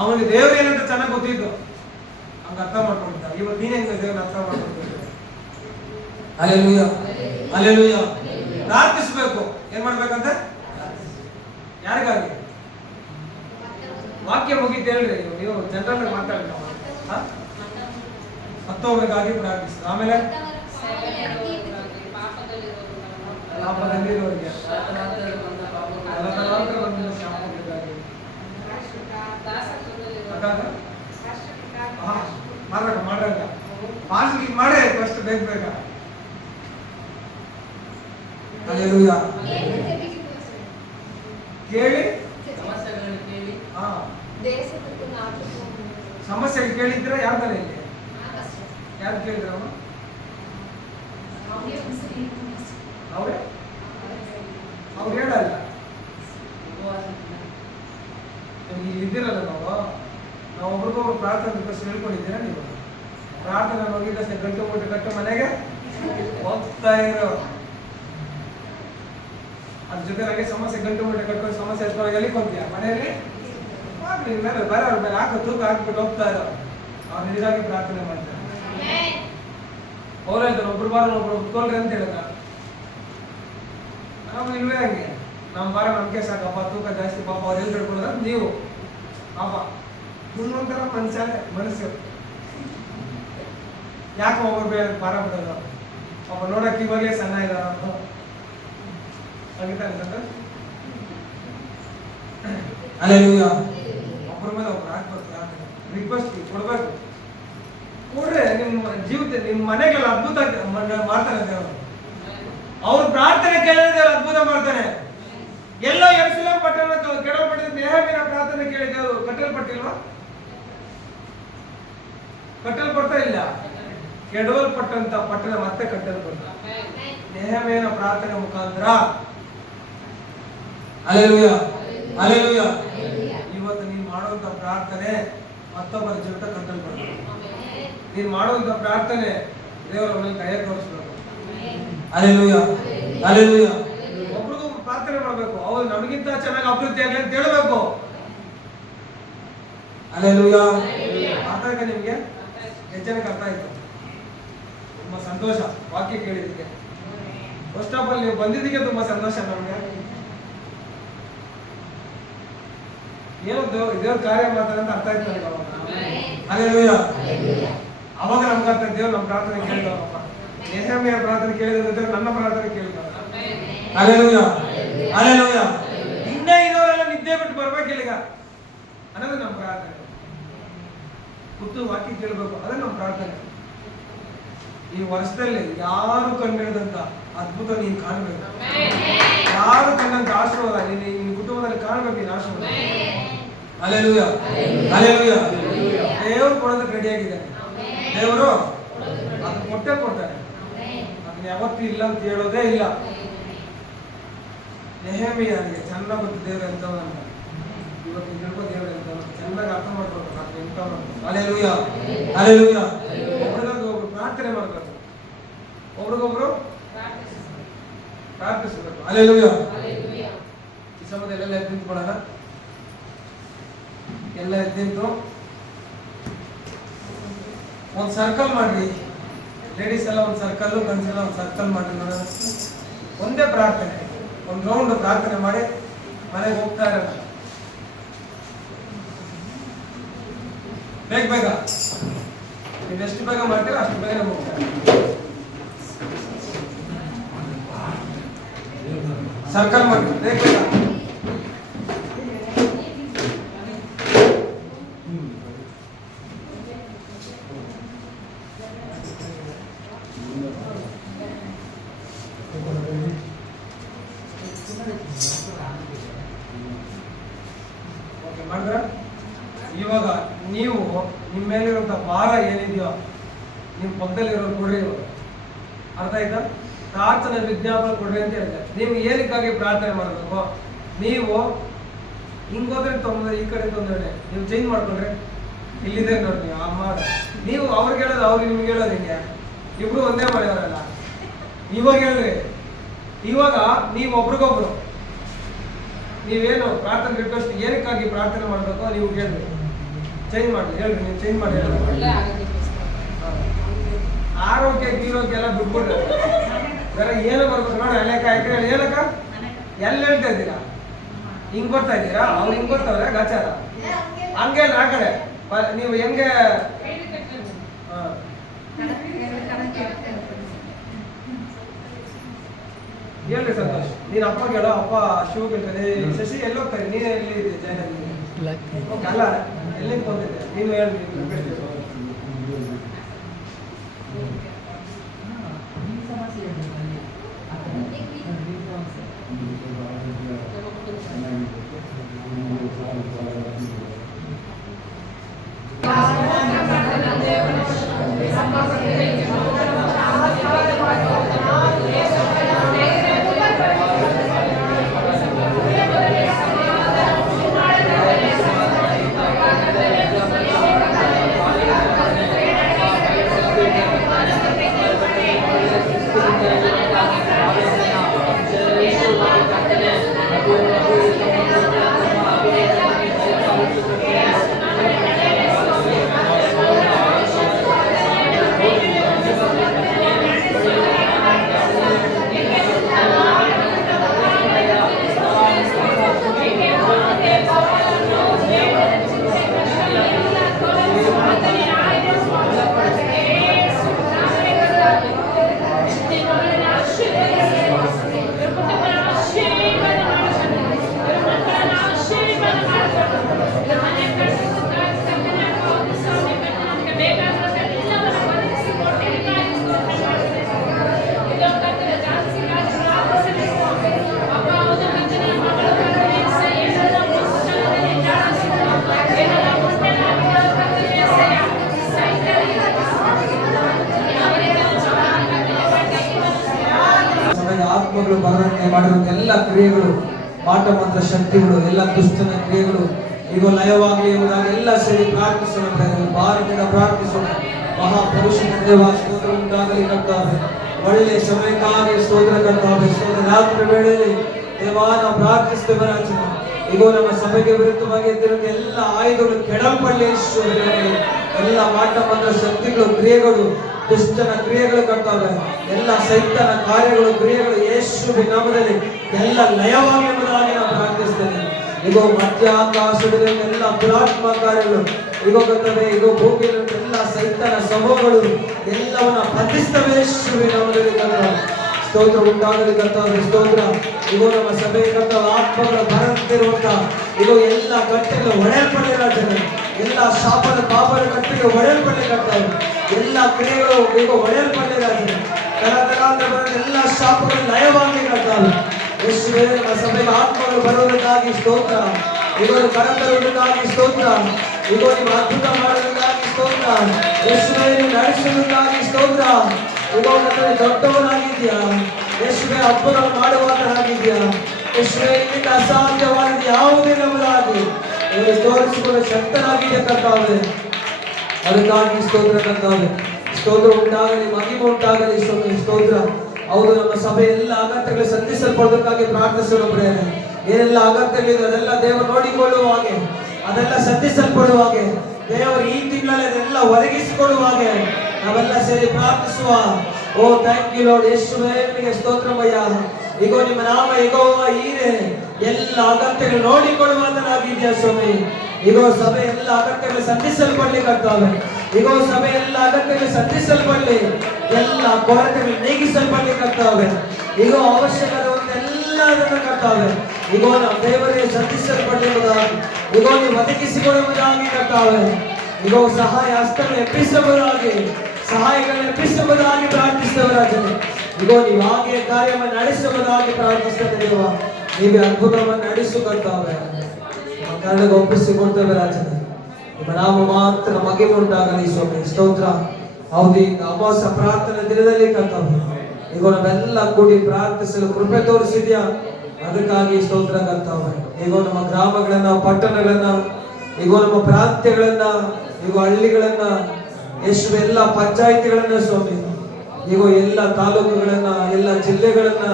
ಅವನಿಗೆ ದೇವ್ರು ಏನಂತ ಚೆನ್ನಾಗಿ ಗೊತ್ತಿದ್ದು, ಹಂಗ ಅರ್ಥ ಮಾಡ್ಕೊಂಡಿದ್ದ. ಇವತ್ತು ನೀನೇ ದೇವ್ರನ್ನ ಅರ್ಥ ಮಾಡ್ಕೊಂಡಿದ್ದ. Hallelujah, hallelujah. ಪ್ರಾರ್ಥಿಸ್ಬೇಕು. ಏನ್ ಮಾಡ್ಬೇಕಂತ? ಯಾರಿಗಾಗಿ? ವಾಕ್ಯ ಮುಗಿತು ಹೇಳ್ರಿ. ನೀವು ಜನರಲ್ ಮಾತಾಡ್ರಿ. ಮತ್ತೊಬ್ಬರಿಗಾಗಿ ಪ್ರಾರ್ಥಿಸಿ. ಆಮೇಲೆ ಪಾಪದಲ್ಲಿರೋರಿಗೆ, ಮಾಡ್ರಂಗ ಪಾಸ್ಗೆ ಮಾಡೇ ಫಸ್ಟ್ ಬೇಗ ಬೇಗ. ಹಲ್ಲೆಲೂಯಾ. ಕೇಳಿ ಸಮಸ್ಯೆ ಕೇಳಿದ್ರ ಯಾವ್ದಾರ ಇಲ್ಲಿ ಯಾರು ಕೇಳಿದ್ರ? ಅವ್ರೆ ಅವ್ರು ಹೇಳಲ್ಲ. ಇಲ್ಲಿ ಇದ್ದಿರಲ್ಲ ನಾವು ಒಬ್ರಿಗೊಬ್ರು ಪ್ರಾರ್ಥನೆ ರಿಕ್ವೆಸ್ಟ್ ಹೇಳ್ಕೊಂಡಿದ್ದೀರಾ? ನೀವು ಪ್ರಾರ್ಥನೆ ಹೋಗಿದ್ದಷ್ಟೇ ಗಂಟು ಕಟ್ಟು ಮನೆಗೆ ಹೋಗ್ತಾ ಇರೋ. ಅದ್ರ ಜೊತೆ ನನಗೆ ಸಮಸ್ಯೆ ಗಂಟು ಕಟ್ಟೋ ಸಮಸ್ಯೆ ಎತ್ಕೊಳ್ಳೋಕೆ ಎಲ್ಲಿ ಕೊಂತೀಯ? ಮನೆಯಲ್ಲಿ ಮೇಲೆ ಬೇರೆ ಅವ್ರ ಮೇಲೆ ಹಾಕೋ ತೂಕ ಹಾಕ್ಬಿಟ್ಟು ಹೋಗ್ತಾ ಇರೋ. ಅವ್ರು ನಿಜವಾಗಿ ಪ್ರಾರ್ಥನೆ ಮಾಡ್ತಾರೆ. ಅವ್ರು ಹೇಳ್ತಾರೆ ಒಬ್ರು ಬಾರ ಒಬ್ರು ಉತ್ಕೊಳ್ರಿ ಅಂತ ಹೇಳಿದ. ನಾವು ಇಲ್ವೇ ಹಂಗೆ, ನಮ್ಮ ಬಾರ ನಮ್ಗೆ ಸಾಕಪ್ಪ, ತೂಕ ಜಾಸ್ತಿ ಪಾಪ ಅವ್ರು ಎಲ್ಲಿ ಹಿಡ್ಕೊಳ್ಳೋದ ನೀವು ಪಾಪ ಮುಂದೊಂಥರ ಮನಸ್ಸು ಯಾಕೆ ಒಬ್ಬರು ಬೇರೆ ಭಾರ ಬಿಡೋದು? ಪಾಪ ನೋಡಕ್ಕೆ ಇವಾಗಲೇ ಸಣ್ಣ ಇದಾರ ಹಲ್ಲೆಲೂಯಾ. ಒಬ್ಬರ ಮೇಲೆ ಒಬ್ರು ಹಾಕ್ಬೇಕು, ರಿಕ್ವೆಸ್ಟ್ ಕೊಡ್ಬೇಕು. ಕೊಡ್ರೆ ನಿಮ್ಮ ಜೀವಿತ ನಿಮ್ಮ ಮನೆಗೆಲ್ಲ ಅದ್ಭುತ ಮಾಡ್ತಾನೆ ದೇವರು. ಅವ್ರ ಪ್ರಾರ್ಥನೆ ಕೇಳಿದ್ರೆ ಅದ್ಭುತ ಮಾಡ್ತಾನೆ. ಎಲ್ಲೋ ಯೆರೂಸಲೇಮ್ ಪಟ್ಟಣ ಕೆಡವಲ್ಪಟ್ಟಿದ್ದ ನೆಹೆಮೀಯನ ಪ್ರಾರ್ಥನೆ ಕೇಳಿ ದೇವರು ಕಟ್ಟಲ್ಪಟ್ಟಿಲ್ವಾ? ಕಟ್ಟಲ್ಪಡ್ತಾ ಇಲ್ಲ. ಕೆಡವಲ್ಪಟ್ಟಂತ ಪಟ್ಟಣ ಮತ್ತೆ ಕಟ್ಟಲ್ಪಡ್ತ ನೆಹೆಮೀಯನ ಪ್ರಾರ್ಥನೆ ಮುಖಾಂತರ. Hallelujah, hallelujah. ಇವತ್ತು ನೀನು ಮಾಡುವಂತ ಪ್ರಾರ್ಥನೆ ಮತ್ತೊಬ್ಬರ ಜೀವಿತ ಕಟ್ಟಲ್ಪಡ್ತದೆ. ನೀನು ಮಾಡುವಂತ ಪ್ರಾರ್ಥನೆ ದೇವರ ಮೇಲೆ ಕೈ ತೋರಿಸ್ಬೇಕು. Hallelujah, hallelujah. ಒಬ್ರಿಗೂ ಪ್ರಾರ್ಥನೆ ಮಾಡಬೇಕು. ಅವ್ರು ನಮಗಿಂತ ಚೆನ್ನಾಗಿ ಅಭಿವೃದ್ಧಿ ಆಗಲಿ ಅಂತ ಹೇಳಬೇಕು. ಹಲ್ಲೆಲೂಯಾ. ಅರ್ಥ ಆಯ್ತಾ ನಿಮ್ಗೆ? ಎಷ್ಟು ಜನಕ್ಕೆ ಅರ್ಥ ಆಯ್ತು? ತುಂಬಾ ಸಂತೋಷ ವಾಕ್ಯ ಕೇಳಿದ್ದಕ್ಕೆ. ಫಸ್ಟ್ ಆಫ್ ಆಲ್ ನೀವು ಬಂದಿದ್ದಕ್ಕೆ ತುಂಬಾ ಸಂತೋಷ ನಮ್ಗೆ. ಏನೋ ದೇವ್ರ ಕಾರ್ಯ ಮಾಡ್ತಾರೆ ಅಂತ ಅರ್ಥ ಆಯ್ತು ನನಗೆ. ಹಲ್ಲೆಲೂಯಾ. ಅವಾಗ ನಮ್ಗೆ ಅರ್ಥ ದೇವ್ರು ನಮ್ಮ ಪ್ರಾರ್ಥನೆ ಕೇಳಿದವಪ್ಪ. ನೆಹೆಮೀಯ ಪ್ರಾರ್ಥನೆ ಕೇಳಿದ್ರೆ ನನ್ನ ಪ್ರಾರ್ಥನೆ ಕೇಳಿದ. Hallelujah, hallelujah. ಇನ್ನೇ ಇರೋರೆಲ್ಲ ನಿದ್ದೆ ಬಿಟ್ಟು ಬರ್ಬೇಕಿಲ್ಲ ಈಗ ಅನ್ನೋದು ನಮ್ಮ ಪ್ರಾರ್ಥನೆ. ಕೂತು ವಾಕ್ಯ ಕೇಳಬೇಕು, ಅದೇ ನಮ್ಮ ಪ್ರಾರ್ಥನೆ. ಈ ವರ್ಷದಲ್ಲಿ ಯಾರು ಕಂಡಿಡಿದಂತ ಅದ್ಭುತ ನೀನು ಕಾಣಬೇಕು. ಯಾರು ಕಂಡಂತ ಆಶೀರ್ವಾದ ನಿನ್ನ ಕುಟುಂಬದಲ್ಲಿ ಕಾಣಬೇಕು. ನೀನು ಆಶೀರ್ವಾದ. Hallelujah, hallelujah. ದೇವರು ಕೊಡೋದಕ್ಕೆ ರೆಡಿ ಆಗಿದ್ದಾನೆ. ದೇವರು ಅದು ಕೊಟ್ಟೆ ಕೊಡ್ತಾನೆ. ಅದನ್ನ ಯಾವತ್ತೂ ಇಲ್ಲ ಅಂತ ಹೇಳೋದೇ ಇಲ್ಲ. ನೆಹೆಮೀಯನಿಗೆ ಚೆನ್ನಾಗಿ ಗೊತ್ತು ದೇವರು ಎಂತವನಂತ. ಇವತ್ತು ತಿಳ್ಕೊ ದೇವರು ಎಂತವನು ಚೆನ್ನಾಗಿ ಅರ್ಥ ಮಾಡ್ಬೇಕು. ನಾನು ಎಂತವನಂತ. Hallelujah, hallelujah. ಒಬ್ರಿಗೊಬ್ರು ಪ್ರಾರ್ಥನೆ ಮಾಡ್ಬೇಕು. ಒಬ್ರಿಗೊಬ್ರು ಪ್ರಾರ್ಥಿಸಬೇಕು. ಹಲ್ಲೆಲೂಯಾ. ಈ ಸಮಯದಲ್ಲಿ ಎಲ್ಲ ಎದ್ದು ನಿಂತ್ಕೊಳ್ಳೋಣ. ಎಲ್ಲ ಎದ್ದು ನಿಂತು ಒಂದು ಸರ್ಕಲ್ ಮಾಡ್ರಿ. ಲೇಡೀಸ್ ಎಲ್ಲ ಒಂದು ಸರ್ಕಲ್, ಗಂಡ್ಸ್ ಎಲ್ಲ ಒಂದು ಸರ್ಕಲ್ ಮಾಡಿ ನೋಡೋಣ. ಒಂದೇ ಪ್ರಾರ್ಥನೆ, ಒಂದು ರೌಂಡ್ ಪ್ರಾರ್ಥನೆ ಮಾಡಿ ಮನೆಗೆ ಹೋಗ್ತಾ ಇರೋಣ. ಬೇಗ ಬೇಗ ನೀವು ಎಷ್ಟು ಬೇಗ ಮಾಡ್ತೀರೋ ಅಷ್ಟು ಬೇಗ ಹೋಗ್ತಾರೆ. ಸರ್ಕಲ್ ಮಾಡಿ ಬೇಗ ಬೇಗ. ಇವಾಗ ನೀವು ನಿಮ್ಮ ಮೇಲಿರುವಂಥ ಭಾರ ಏನಿದೆಯೋ ನಿಮ್ಮ ಪಕ್ಕದಲ್ಲಿರೋರು ಕೊಡ್ರಿ. ಇವಾಗ ಅರ್ಥ ಆಯ್ತಾ? ಪ್ರಾರ್ಥನೆ ವಿಜ್ಞಾಪನೆ ಕೊಡ್ರಿ ಅಂತ ಹೇಳಿದೆ. ನೀವು ಏನಕ್ಕಾಗಿ ಪ್ರಾರ್ಥನೆ ಮಾಡಬೇಕು? ನೀವು ಹಿಂಗೋದ್ರೆ ತೊಂದರೆ, ಈ ಕಡೆ ತೊಂದರೆ, ನೀವು ಚೇಂಜ್ ಮಾಡ್ಕೊಂಡ್ರೆ ಇಲ್ಲಿದೆ ನೋಡಿ ನೀವು ಅಮ್ಮ. ನೀವು ಅವ್ರಿಗೆ ಹೇಳೋದು, ಅವ್ರಿಗೆ ನಿಮ್ಗೆ ಹೇಳೋದು ಹಿಂಗೆ, ಇಬ್ರು ಒಂದೇ ಮಾಡಿದಾರಲ್ಲ. ಇವಾಗ ಹೇಳ್ರಿ, ಇವಾಗ ನೀವು ಒಬ್ರಿಗೊಬ್ರು ನೀವೇನು ಪ್ರಾರ್ಥನೆ ರಿಕ್ವೆಸ್ಟ್ ಏನಕ್ಕಾಗಿ ಪ್ರಾರ್ಥನೆ ಮಾಡಬೇಕು ನೀವು ಹೇಳ್ರಿ, ಚೇಂಜ್ ಮಾಡಿ ಹೇಳ್ರಿ, ನೀವು ಚೇಂಜ್ ಮಾಡಿ ಹೇಳ್ರಿ. ಆರೋಗ್ಯ ಗೀರೋಗ್ಯ ಎಲ್ಲ ಬಿಟ್ಬಿಡ್ರಿ, ಬೇರೆ ಏನು ಬರ್ಬೇಕು ನೋಡಿ. ಅನೇಕ ಹೇಳಿ ಏನಕ್ಕ ಎಲ್ಲ ಹೇಳ್ತಾ ಇದ್ದೀರಾ? ಹಿಂಗ್ ಬರ್ತಾ ಇದ್ದೀರಾ? ಅವ್ರು ಹಿಂಗ್ ಬರ್ತಾವ್ರೆ ಗಾಚಾರ ಹಂಗೆ ಆ ಕಡೆ ನೀವು ಹೆಂಗೆ ಹೇಳ್ರಿ ಸಂತೋಷ್. ನೀನ್ ಅಪ್ಪ ಕೇಳೋ, ಅಪ್ಪ ಶಿವ ಕೇಳ್ತಾನೆ. ಶಶಿ ಎಲ್ಲಿ ಹೋಗ್ತಾರೆ? ನೀನು ಎಲ್ಲಿ ಇದೆ? ಜೈನಲ್ಲಿ ಅಲ್ಲ, ಎಲ್ಲಿ ಬಂದಿದ್ದೆ ನೀನು ಹೇಳಿ. ಆತ್ಮಗಳು ಬರದಂತೆ ಮಾಡಿರುವಂತ ಎಲ್ಲ ಕ್ರಿಯೆಗಳು, ಮಾಟ ಮಂತ್ರ ಶಕ್ತಿಗಳು, ಎಲ್ಲ ದುಷ್ಟನ ಕ್ರಿಯೆಗಳು ಈಗ ಲಯವಾಗಲಿ ಎಂಬುದಾಗಿ ಎಲ್ಲ ಸೇರಿ ಪ್ರಾರ್ಥಿಸೋಣ. ಭಾರತದಿಂದ ಪ್ರಾರ್ಥಿಸೋಣ. ಮಹಾಪುರುಷನ ದೇವ ಸ್ತೋತ್ರ ಉಂಟಾಗಲಿ ಕರ್ತಾವೆ. ಒಳ್ಳೆ ಸಮಯಕ್ಕಾಗಿ ಸ್ತೋತ್ರ ಕರ್ತಾವೆ. ಸ್ತೋತ್ರ ರಾತ್ರಿ ವೇಳೆಯಲ್ಲಿ ದೇವ ನಾವು ಪ್ರಾರ್ಥಿಸ್ತೇವೆ ರಾಜನ. ಈಗ ನಮ್ಮ ಸಭೆಗೆ ವಿರುದ್ಧವಾಗಿ ಎದ್ದಿರುವ ಎಲ್ಲ ಆಯುಧಗಳು ಕೆಡಲ್ಪಡಲಿ. ಎಲ್ಲ ಮಾಟ ಮಂತ್ರ ಶಕ್ತಿಗಳು, ಕ್ರಿಯೆಗಳು, ದುಷ್ಟನ ಕ್ರಿಯೆಗಳು ಕರ್ತಾವೆ. ಎಲ್ಲ ಸೈತನ ಕಾರ್ಯಗಳು, ಕ್ರಿಯೆಗಳು ಯೇಸುವಿನ ನಾಮದಲ್ಲಿ ಎಲ್ಲ ಲಯವಾಗಿ ಎಂಬುದಾಗಿ ನಾವು ಪ್ರಾರ್ಥಿಸ್ತೇವೆ. ಈಗ ಮಧ್ಯಾಕಾಶದಲ್ಲಿ ಎಲ್ಲ ದುರಾತ್ಮ ಕಾರ್ಯಗಳು ಈಗ ಗೊತ್ತವೆ. ಈಗ ಭೂಮಿಯಲ್ಲಿ ಎಲ್ಲ ಸೈತನ ಸಮೂಹಗಳು ಎಲ್ಲವನ್ನ ಬಂಧಿಸ್ತವೆ ಯೇಸುವಿನ ನಾಮದಲ್ಲಿ ಕರ್ತಾವೆ. ಸ್ತೋತ್ರ ಉಂಟಾಗಲಿ ಕರ್ತಾವೆ. ಸ್ತೋತ್ರ. ಈಗ ನಮ್ಮ ಸಭೆ ಕರ್ತಾವೆ. ಆತ್ಮಗಳ ಬರುತ್ತಿರುವಂತ ಇದು ಎಲ್ಲ ಕಟ್ಟೆಗಳು ಒಡೆಯಲ್ಪಡಲಿ ರಾಜನೇ. ಎಲ್ಲ ಶಾಪದ ಪಾಪದ ಕಟ್ಟೆಗೆ ಒಡೆಯಲ್ಪಡಲಿ ಕರ್ತಾವೆ. ಎಲ್ಲ ಕ್ರಿಯೆಗಳು ಈಗ ಒಡೆಯಲ್ಪಡಲಿ ರಾಜನೇ. ಎಲ್ಲ ಶಾಪಗಳು ಲಯವಾಗಿ ಕರ್ತಾವೆ. ಯೇಸುವೇ, ನಮ್ಮ ಸಭೆಗೆ ಆತ್ಮಗಳು ಬರುವುದಕ್ಕಾಗಿ ಸ್ತೋತ್ರ. ಇವರು ಕರತರುವುದಕ್ಕಾಗಿ ಸ್ತೋತ್ರ. ಈಗ ನೀವು ಅದ್ಭುತ ಮಾಡುವುದಕ್ಕಾಗಿ ಸ್ತೋತ್ರ. ಯೇಸುವೇ, ನೀವು ನಡೆಸುವುದಕ್ಕಾಗಿ ಸ್ತೋತ್ರ. ಈಗ ದೊಡ್ಡವನಾಗಿದ್ಯಾ ಯೇಸುವೇ, ಅದ್ಭುತ ಮಾಡುವಾತನಾಗಿದ್ಯಾ ಯೇಸುವೇ. ನಿನ್ನಿಂದ ಅಸಾಧ್ಯವಾದ ಯಾವುದೇ ನಮ್ಮದಾಗಿ ಇವರು ತೋರಿಸಿಕೊಳ್ಳಲು ಶಕ್ತನಾಗಿದೆ ಕರ್ತಾವೆ. ಅದಕ್ಕಾಗಿ ಸ್ತೋತ್ರ ಕರ್ತಾವೆ. ಸ್ತೋತ್ರ ಉಂಟಾಗಲಿ, ಮಹಿಮೆ ಉಂಟಾಗಲಿ. ಸ್ತೋತ್ರ. ಹೌದು, ನಮ್ಮ ಸಭೆ ಎಲ್ಲ ಅಗತ್ಯಗಳು ಸಂಧಿಸಲ್ಪಡೋದಕ್ಕಾಗಿ ಪ್ರಾರ್ಥಿಸೋಣ ಪ್ರೇರಣೆ. ಏನೆಲ್ಲ ಅಗತ್ಯಗಳಿದೆ ಅದೆಲ್ಲ ದೇವರು ನೋಡಿಕೊಳ್ಳುವ ಹಾಗೆ, ಅದೆಲ್ಲ ಸಂಧಿಸಲ್ಪಡುವ ಹಾಗೆ, ದೇವರು ಈ ತಿಂಗಳಲ್ಲಿ ಅದೆಲ್ಲ ಒದಗಿಸಿಕೊಡುವ ಹಾಗೆ ನಾವೆಲ್ಲ ಸೇರಿ ಪ್ರಾರ್ಥಿಸುವ. ಓ ಥ್ಯಾಂಕ್ ಯು ಲಾರ್ಡ್. ಯೇಸುವೇ, ನಿಮಗೆ ಸ್ತೋತ್ರಮಯ್ಯ. ಈಗ ನಿಮ್ಮ ನಾಮ ಯೆಹೋವ ಈರೆ. ಎಲ್ಲ ಅಗತ್ಯಗಳು ನೋಡಿಕೊಳ್ಳುವಂತನಾಗಿದೆಯಾ ಸ್ವಾಮಿ. ಈಗ ಸಭೆ ಎಲ್ಲ ಅಗತ್ಯಗಳು ಸಂಧಿಸಲ್ಪಡಲಿ ಕರ್ತಾವೆ. ಈಗ ಸಭೆ ಎಲ್ಲ ಅಗತ್ಯಗಳು ಸಂಧಿಸಲ್ಪಡಲಿ. ಎಲ್ಲ ಕೊರತೆಗಳು ನೀಗಿಸಲ್ಪಡಲಿ ಕರ್ತಾವೆ. ಈಗ ಅವಶ್ಯಕತೆ ಎಲ್ಲ ಅದನ್ನು ಕರ್ತಾವೆ. ಈಗ ನಾವು ದೇವರಿಗೆ ಸಂಧಿಸಲ್ಪಡಲಿ ಎಂಬುದಾಗಿ, ಈಗ ನೀವು ಒದಗಿಸಿಕೊಳ್ಳುವುದಾಗಿ ಕರ್ತಾವೆ. ಈಗ ಸಹಾಯ ಹಸ್ತವನ್ನು ಎಪ್ಪಿಸುವುದಾಗಿ, ಸಹಾಯಗಳನ್ನು ಎಪ್ಪಿಸುವುದಾಗಿ ಪ್ರಾರ್ಥಿಸ್ತೇವೆ ರಾಜನೇ. ಈಗ ನೀವು ಹಾಗೆ ಕಾರ್ಯವನ್ನು ನಡೆಸುವುದಾಗಿ ಪ್ರಾರ್ಥಿಸ್ತೇವೆ ದೇವ. ನೀವೇ ಅದ್ಭುತವನ್ನು ನಡೆಸು ಕರ್ತಾವೆ. ಕನ್ನಡಕ್ಕೆ ಒಪ್ಪಿಸಿಕೊಡ್ತೇವೆ ರಾಜನೇ. ನಿಮ್ಮ ನಾಮ ಮಾತ್ರ ಮಹಿಮೆ ಉಂಟಾಗಲಿ ಸ್ವಾಮಿ. ಸ್ತೋತ್ರ. ಹೌದು, ಈಗ ಅಮಾವಾಸ್ಯ ಪ್ರಾರ್ಥನೆ ದಿನದಲ್ಲಿ ಕರ್ತವ್ಯ ಈಗ ನಾವೆಲ್ಲ ಕೂಡಿ ಪ್ರಾರ್ಥಿಸಲು ಕೃಪೆ ತೋರಿಸಿದ್ಯಾ, ಅದಕ್ಕಾಗಿ ಸ್ತೋತ್ರ ಕರ್ತವ್ಯ. ಈಗ ನಮ್ಮ ಗ್ರಾಮಗಳನ್ನ, ಪಟ್ಟಣಗಳನ್ನ, ಈಗ ನಮ್ಮ ಪ್ರಾಂತ್ಯಗಳನ್ನ, ಈಗ ಹಳ್ಳಿಗಳನ್ನ, ಎಷ್ಟು ಎಲ್ಲ ಪಂಚಾಯಿತಿಗಳನ್ನ ಸ್ವಾಮಿ, ಈಗ ಎಲ್ಲ ತಾಲೂಕುಗಳನ್ನ, ಎಲ್ಲ ಜಿಲ್ಲೆಗಳನ್ನ,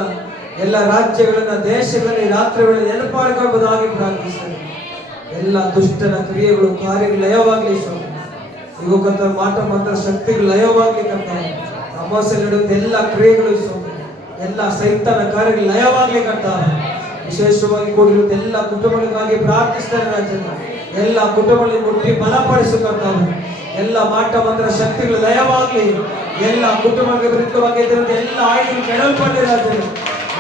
ಎಲ್ಲ ರಾಜ್ಯಗಳನ್ನ, ದೇಶಗಳನ್ನ ಈ ರಾತ್ರಿಗಳಲ್ಲಿ ನೆನಪಾಡಿಕೊಳ್ಳುವುದಾಗಿ ಪ್ರಾರ್ಥಿಸ್ತೇನೆ. ಎಲ್ಲ ದುಷ್ಟನ ಕ್ರಿಯೆಗಳು, ಕಾರ್ಯಗಳು ಲಯವಾಗಲಿ ಸ್ವಾಮಿ. ಈಗ ಕರ್ತ ಮಾಟ ಮಂತ್ರ ಶಕ್ತಿಗಳು ಲಯವಾಗಲಿ ಕರ್ತಾರೆ. ಅಮಾವಾಸ್ಯೆ ನಡೆಯುವಂತ ಎಲ್ಲ ಕ್ರಿಯೆಗಳು ಸ್ವಾಮಿ, ಎಲ್ಲ ಸೈತಾನ ಕಾರ್ಯಗಳು ಲಯವಾಗಲಿ ಕರ್ತಾರೆ. ವಿಶೇಷವಾಗಿ ಕೂಡಿರುವಂತ ಎಲ್ಲ ಕುಟುಂಬಗಳಿಗಾಗಿ ಪ್ರಾರ್ಥಿಸ್ತಾರೆ ರಾಜನ. ಎಲ್ಲ ಕುಟುಂಬಗಳಲ್ಲಿ ಮುಟ್ಟಿ ಬಲಪಡಿಸುತ್ತಾರೆ. ಎಲ್ಲ ಮಾಟ ಮಂತ್ರ ಶಕ್ತಿಗಳು ಲಯವಾಗಲಿ. ಎಲ್ಲ ಕುಟುಂಬಗಳ ವಿರುದ್ಧವಾಗಿ ಎಲ್ಲ ಆಯುಧಗಳು ಕೆಡಲ್ಪಡಲಿ ರಾಜನ.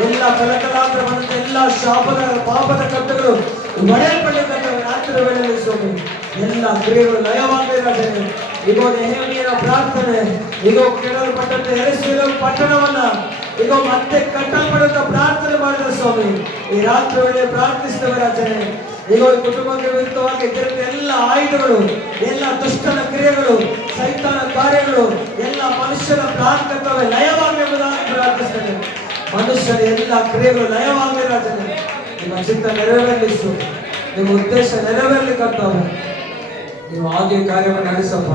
ಎಲ್ಲ ಕಲಕಲಾಂತರ ಬಂದಂತ ಎಲ್ಲ ಶಾಪದ ಪಾಪದ ಕಟ್ಟುಗಳು ಒಡೆಯಲ್ಪಟ್ಟಿರ್ತವೆ ರಾತ್ರಿ ವೇಳೆಯಲ್ಲಿ ಸ್ವಾಮಿ. ಎಲ್ಲ ಕ್ರಿಯೆಗಳು ಲಯವಾಗಲಿ ರಾಜನೇ. ಈಗ ನೆಹೆಮೀಯನ ಪ್ರಾರ್ಥನೆ, ಈಗ ಕೇಳಲ್ಪಟ್ಟಂತ ಯೆರೂಸಲೇಮ್ ಪಟ್ಟಣವನ್ನ ಈಗ ಮತ್ತೆ ಕಟ್ಟಲ್ಪಡುವಂತ ಪ್ರಾರ್ಥನೆ ಮಾಡಿದ ಸ್ವಾಮಿ. ಈ ರಾತ್ರಿ ವೇಳೆ ಪ್ರಾರ್ಥಿಸ್ತೇವೆ ರಾಜನೇ. ಈಗ ಕುಟುಂಬಕ್ಕೆ ವಿರುದ್ಧವಾಗಿ ಎಲ್ಲ ಆಯುಧಗಳು, ಎಲ್ಲ ದುಷ್ಟನ ಕ್ರಿಯೆಗಳು, ಸೈತಾನ ಕಾರ್ಯಗಳು, ಎಲ್ಲ ಮನುಷ್ಯನ ಪ್ರಾರ್ಥನೆ ಲಯವಾಗಲಿ ಎಂಬುದಾಗಿ ಪ್ರಾರ್ಥಿಸ್ತೇನೆ. ಮನುಷ್ಯನ ಎಲ್ಲ ಕ್ರಿಯೆಗಳು ಲಯವಾಗಲಿ ರಾಜನೇ. ನಿಮ್ಮ ಚಿತ್ತ ನೆರವೇರಲಿ ಸ್ವಾಮಿ. ನಿಮ್ಮ ಉದ್ದೇಶ ನೆರವೇರಲಿ ಕರ್ತಾವೆ. ನೀವು ಹಾಗೆ ಕಾರ್ಯವನ್ನು ನಡೆಸಪ್ಪ.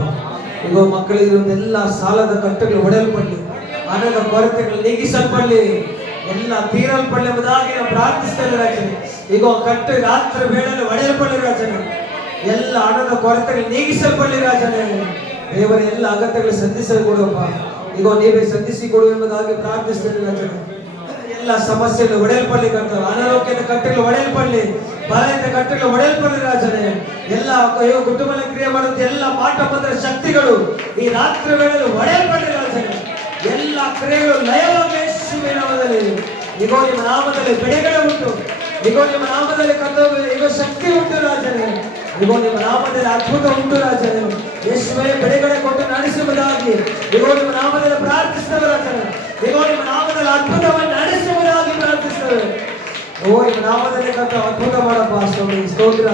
ಈಗ ಮಕ್ಕಳಿಗಿರುವಂತೆಲ್ಲ ಸಾಲದ ಕಟ್ಟುಗಳು ಹೊಡೆಯಲ್ಪಡಲಿ, ಹಣದ ಕೊರತೆಗಳು ನೀಗಿಸಲ್ಪಡಲಿ, ಎಲ್ಲ ತೀರಲ್ಪಡಲಿ ಎಂಬುದಾಗಿ ನಾವು ಪ್ರಾರ್ಥಿಸ್ತೇವೆ ರಾಜನೇ. ಈಗ ಕಟ್ಟು ರಾತ್ರಿ ವೇಳೆಯಲ್ಲಿ ಹೊಡೆಯಲ್ಪಡಲಿ ರಾಜನೇ. ಎಲ್ಲ ಹಣದ ಕೊರತೆಗಳು ನೀಗಿಸಲ್ಪಡಲಿ ರಾಜನೇ. ದೇವರ ಎಲ್ಲ ಅಗತ್ಯಗಳು ಸಂಧಿಸಿ ಕೊಡುವಪ್ಪ. ಈಗ ನೀವೇ ಸಂಧಿಸಿ ಕೊಡು ಎಂಬುದಾಗಿ ಪ್ರಾರ್ಥಿಸ್ತೇವೆ ರಾಜನೇ. ಎಲ್ಲ ಸಮಸ್ಯೆಗಳು ಹೊಡೆಯಲ್ಪಡಲಿ ಕರ್ತವ್ಯ. ಅನಾರೋಗ್ಯದ ಕಟ್ಟೆಗಳು ಹೊಡೆಯಲ್ಪಡಲಿ, ಬಲದ ಕಟ್ಟೆಗಳು ಹೊಡೆಯಲ್ಪಡಲಿ ರಾಜನೇ. ಎಲ್ಲ ಕುಟುಂಬದ ಕ್ರಿಯೆ ಮಾಡುವಂತ ಎಲ್ಲ ಪಾಠ ಮಂತ್ರ ಶಕ್ತಿಗಳು ಈ ರಾತ್ರಿ ವೇಳೆಯಲ್ಲಿ ಹೊಡೆಯಲ್ಪಡಲಿ ರಾಜನೇ. ಎಲ್ಲ ಕ್ರಿಯೆಗಳು ಲಯವಾಗಿ ಯೇಸುವಿನ ನಾಮದಲ್ಲಿ. ಈಗ ನಿಮ್ಮ ನಾಮದಲ್ಲಿ ಬೆಳೆಗಳೇ ಉಂಟು. ಈಗ ನಿಮ್ಮ ನಾಮದಲ್ಲಿ ಕರ್ತವ್ಯ ಈಗ ಶಕ್ತಿ ಉಂಟು ರಾಜನೇ. ಈಗ ನಿಮ್ಮ ನಾಮದಲ್ಲಿ ಅದ್ಭುತ ಉಂಟು ರಾಜನೇ. ಯೇಸುವೇ ಬೆಳೆಗಳೇ ಕೊಟ್ಟು ನಡೆಸುವುದಾಗಿ ಈಗ ನಿಮ್ಮ ನಾಮದಲ್ಲಿ ಪ್ರಾರ್ಥಿಸ್ತೇವೆ ರಾಜನೇ. ಈಗ ನಿಮ್ಮ ನಾಮದಲ್ಲಿ ಅದ್ಭುತವನ್ನು ನಡೆಸುವುದಾಗಿ ಪ್ರಾರ್ಥಿಸ್ತೇವೆ. ಓ ನಿಮ್ಮ ನಾಮದಲ್ಲಿ ಕರ್ತವ್ಯ ಅದ್ಭುತ ಮಾಡಪ್ಪ ಸ್ವಾಮಿ. ಸ್ತೋತ್ರ.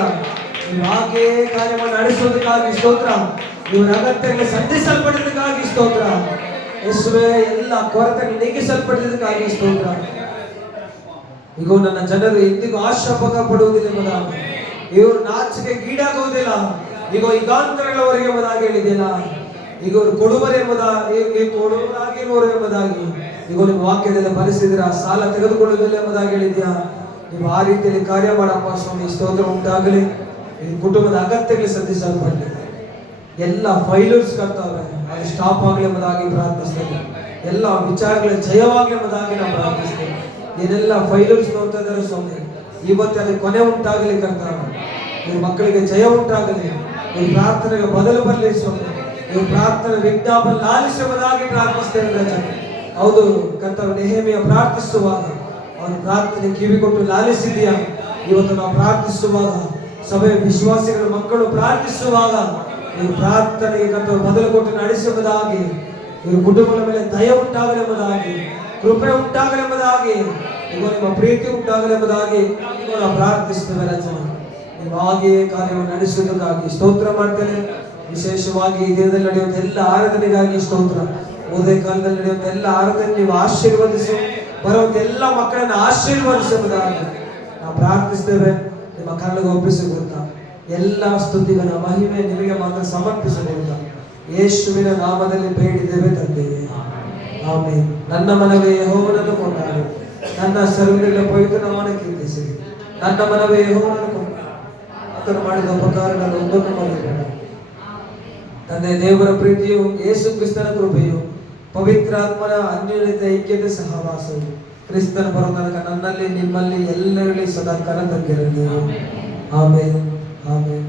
ನೀವು ಹಾಗೆ ಕಾರ್ಯವನ್ನು ನಡೆಸುವುದಕ್ಕಾಗಿ ಸ್ತೋತ್ರ. ಇವರ ಅಗತ್ಯಗಳಿಗೆ ಸಂಧಿಸಲ್ಪಡುವುದಕ್ಕಾಗಿ ಸ್ತೋತ್ರ. ಯೇಸುವೇ ಎಲ್ಲ ಕೊರತೆಗಳು ನೀಗಿಸಲ್ಪಡುವುದಕ್ಕಾಗಿ ಸ್ತೋತ್ರ. ಈಗ ನನ್ನ ಜನರು ಎಂದಿಗೂ ಆಶಾಭಂಗ ಪಡುವುದಿಲ್ಲ ಎಂಬುದಾಗಿ, ಇವರು ನಾಚಿಕೆ ಗೀಡಾಗುವುದಿಲ್ಲ. ಈಗ ಯುಗಾಂತರಗಳವರೆಗೆ ಎಂಬುದಾಗಿ ಹೇಳಿದೆಯಲ್ಲ. ಈಗ ಇವರು ಕೊಡುವರು ಕೊಡುವರಾಗಿರುವರು ಎಂಬುದಾಗಿ ಈಗ ನಿಮ್ಮ ವಾಕ್ಯದಲ್ಲಿ ಬರೆಸಿದಿರ. ಸಾಲ ತೆಗೆದುಕೊಳ್ಳುವುದಿಲ್ಲ ಎಂಬುದಾಗಿ ಹೇಳಿದ್ಯಾ. ನೀವು ಆ ರೀತಿಯಲ್ಲಿ ಕಾರ್ಯ ಮಾಡಪ್ಪ ಸ್ವಾಮಿ. ಸ್ತೋತ್ರ ಉಂಟಾಗಲಿ. ಈ ಕುಟುಂಬದ ಅಗತ್ಯಗಳಿಗೆ ಸಂಧಿಸಲ್ಪಡಲಿ. ಎಲ್ಲ ಫೈಲರ್ಸ್ ಕರ್ತವ್ರೆ ಅದು ಸ್ಟಾಪ್ ಆಗಲಿ ಎಂಬುದಾಗಿ ಪ್ರಾರ್ಥಿಸ್ತೇವೆ. ಎಲ್ಲ ವಿಚಾರಗಳ ಜಯವಾಗಲಿ ಎಂಬುದಾಗಿ ನಾವು ಪ್ರಾರ್ಥಿಸ್ತೇವೆ. ಏನೆಲ್ಲ ಫೈಲರ್ಸ್ ನೋಡ್ತಾ ಇದ್ದಾರೆ ಸ್ವಾಮಿ, ಇವತ್ತು ಅದಕ್ಕೆ ಕೊನೆ ಉಂಟಾಗಲಿ ಕರ್ತವ್ರೆ. ನಿಮ್ಮ ಮಕ್ಕಳಿಗೆ ಜಯ ಉಂಟಾಗಲಿ. ಈ ಪ್ರಾರ್ಥನೆಗೆ ಬದಲು ಬರಲಿ ಸ್ವಾಮಿ. ಈ ಪ್ರಾರ್ಥನೆ ವಿಜ್ಞಾಪನೆ ಲಾಲಿಸುವುದಾಗಿ ಪ್ರಾರ್ಥಿಸ್ತೇವೆ ರಾಜನೇ. ಹೌದು ಕರ್ತವ್ಯ. ನೆಹೆಮೀಯ ಪ್ರಾರ್ಥಿಸುವಾಗ ಅವನು ಪ್ರಾರ್ಥನೆ ಕಿವಿ ಕೊಟ್ಟು ಲಾಲಿಸಿದೆಯಾ. ಇವತ್ತು ನಾವು ಪ್ರಾರ್ಥಿಸುವಾಗ, ಸಭೆಯ ವಿಶ್ವಾಸಿಗಳ ಮಕ್ಕಳು ಪ್ರಾರ್ಥಿಸುವಾಗ ನೀವು ಪ್ರಾರ್ಥನೆಗೆ ಕರ್ತವ್ಯ ಬದಲು ಕೊಟ್ಟು ನಡೆಸುವುದಾಗಿ, ಇವರು ಕುಟುಂಬದ ಮೇಲೆ ದಯ ಉಂಟಾಗಲಿ ಎಂಬುದಾಗಿ, ಕೃಪೆ ಉಂಟಾಗಲಿ ಎಂಬುದಾಗಿ, ಈಗ ನಿಮ್ಮ ಪ್ರೀತಿ ಉಂಟಾಗಲಿ ಎಂಬುದಾಗಿ ನಾವು ಪ್ರಾರ್ಥಿಸ್ತೇವೆ ರಾಜನೇ. ನೀವು ಹಾಗೆಯೇ ಕಾರ್ಯವನ್ನು ನಡೆಸುವುದಕ್ಕಾಗಿ ಸ್ತೋತ್ರ ಮಾಡ್ತೇನೆ. ವಿಶೇಷವಾಗಿ ಈ ದಿನದಲ್ಲಿ ನಡೆಯುವಂತ ಎಲ್ಲ ಆರಾಧನೆಗಾಗಿ ಸ್ತೋತ್ರ. ಓದೇ ಕಾಲದಲ್ಲಿ ನಡೆಯುವಂತ ಎಲ್ಲ ಆರಾಧನೆ ನೀವು ಆಶೀರ್ವದಿಸಿ, ಬರುವಂತ ಎಲ್ಲ ಮಕ್ಕಳನ್ನು ಆಶೀರ್ವದಿಸುವುದಾಗಿ ನಾವು ಪ್ರಾರ್ಥಿಸ್ತೇವೆ. ನಿಮ್ಮ ಕರಳಿಗೆ ಒಪ್ಪಿಸಿಕೊಡ್ತಾ ಎಲ್ಲ ಸ್ತುತಿಗಳ ಮಹಿಮೆ ನಿಮಗೆ ಮಾತ್ರ ಸಮರ್ಪಿಸಬಹುದು. ಯೇಸುವಿನ ನಾಮದಲ್ಲಿ ಬೇಡಿದ್ದೇವೆ ತಂದೆಯೇ, ಆಮೆನ್. ನನ್ನ ಮನವೇ ಯೆಹೋವನನ್ನು ಕೊಂಡಾಡು, ನನ್ನ ಸರ್ವರಿಗಳ ಪವಿತ್ರ ನಾಮವನ್ನು ಕೀರ್ತಿಸಿರಿ. ನನ್ನ ಮನವೇ ಯೆಹೋವನನ್ನು ಕೊಂಡಾಡು, ಆತನು ಮಾಡಿದ ಉಪಕಾರಗಳನ್ನು ಒಂದೊಂದು ಮರೆಯಬೇಡ. ತಂದೆ ದೇವರ ಪ್ರೀತಿಯು, ಯೇಸು ಕ್ರಿಸ್ತನ ಕೃಪೆಯು, ಪವಿತ್ರಾತ್ಮನ ಅನ್ಯೋನ್ಯತೆ ಐಕ್ಯತೆ ಸಹವಾಸವು ಕ್ರಿಸ್ತನ ಬರೋ ತನಕ ನನ್ನಲ್ಲಿ ನಿಮ್ಮಲ್ಲಿ ಎಲ್ಲರಲ್ಲಿ ಸದಾ ಕನತಂಗಿರಲಿ. ಆಮೆನ್. ಆಮೆನ್.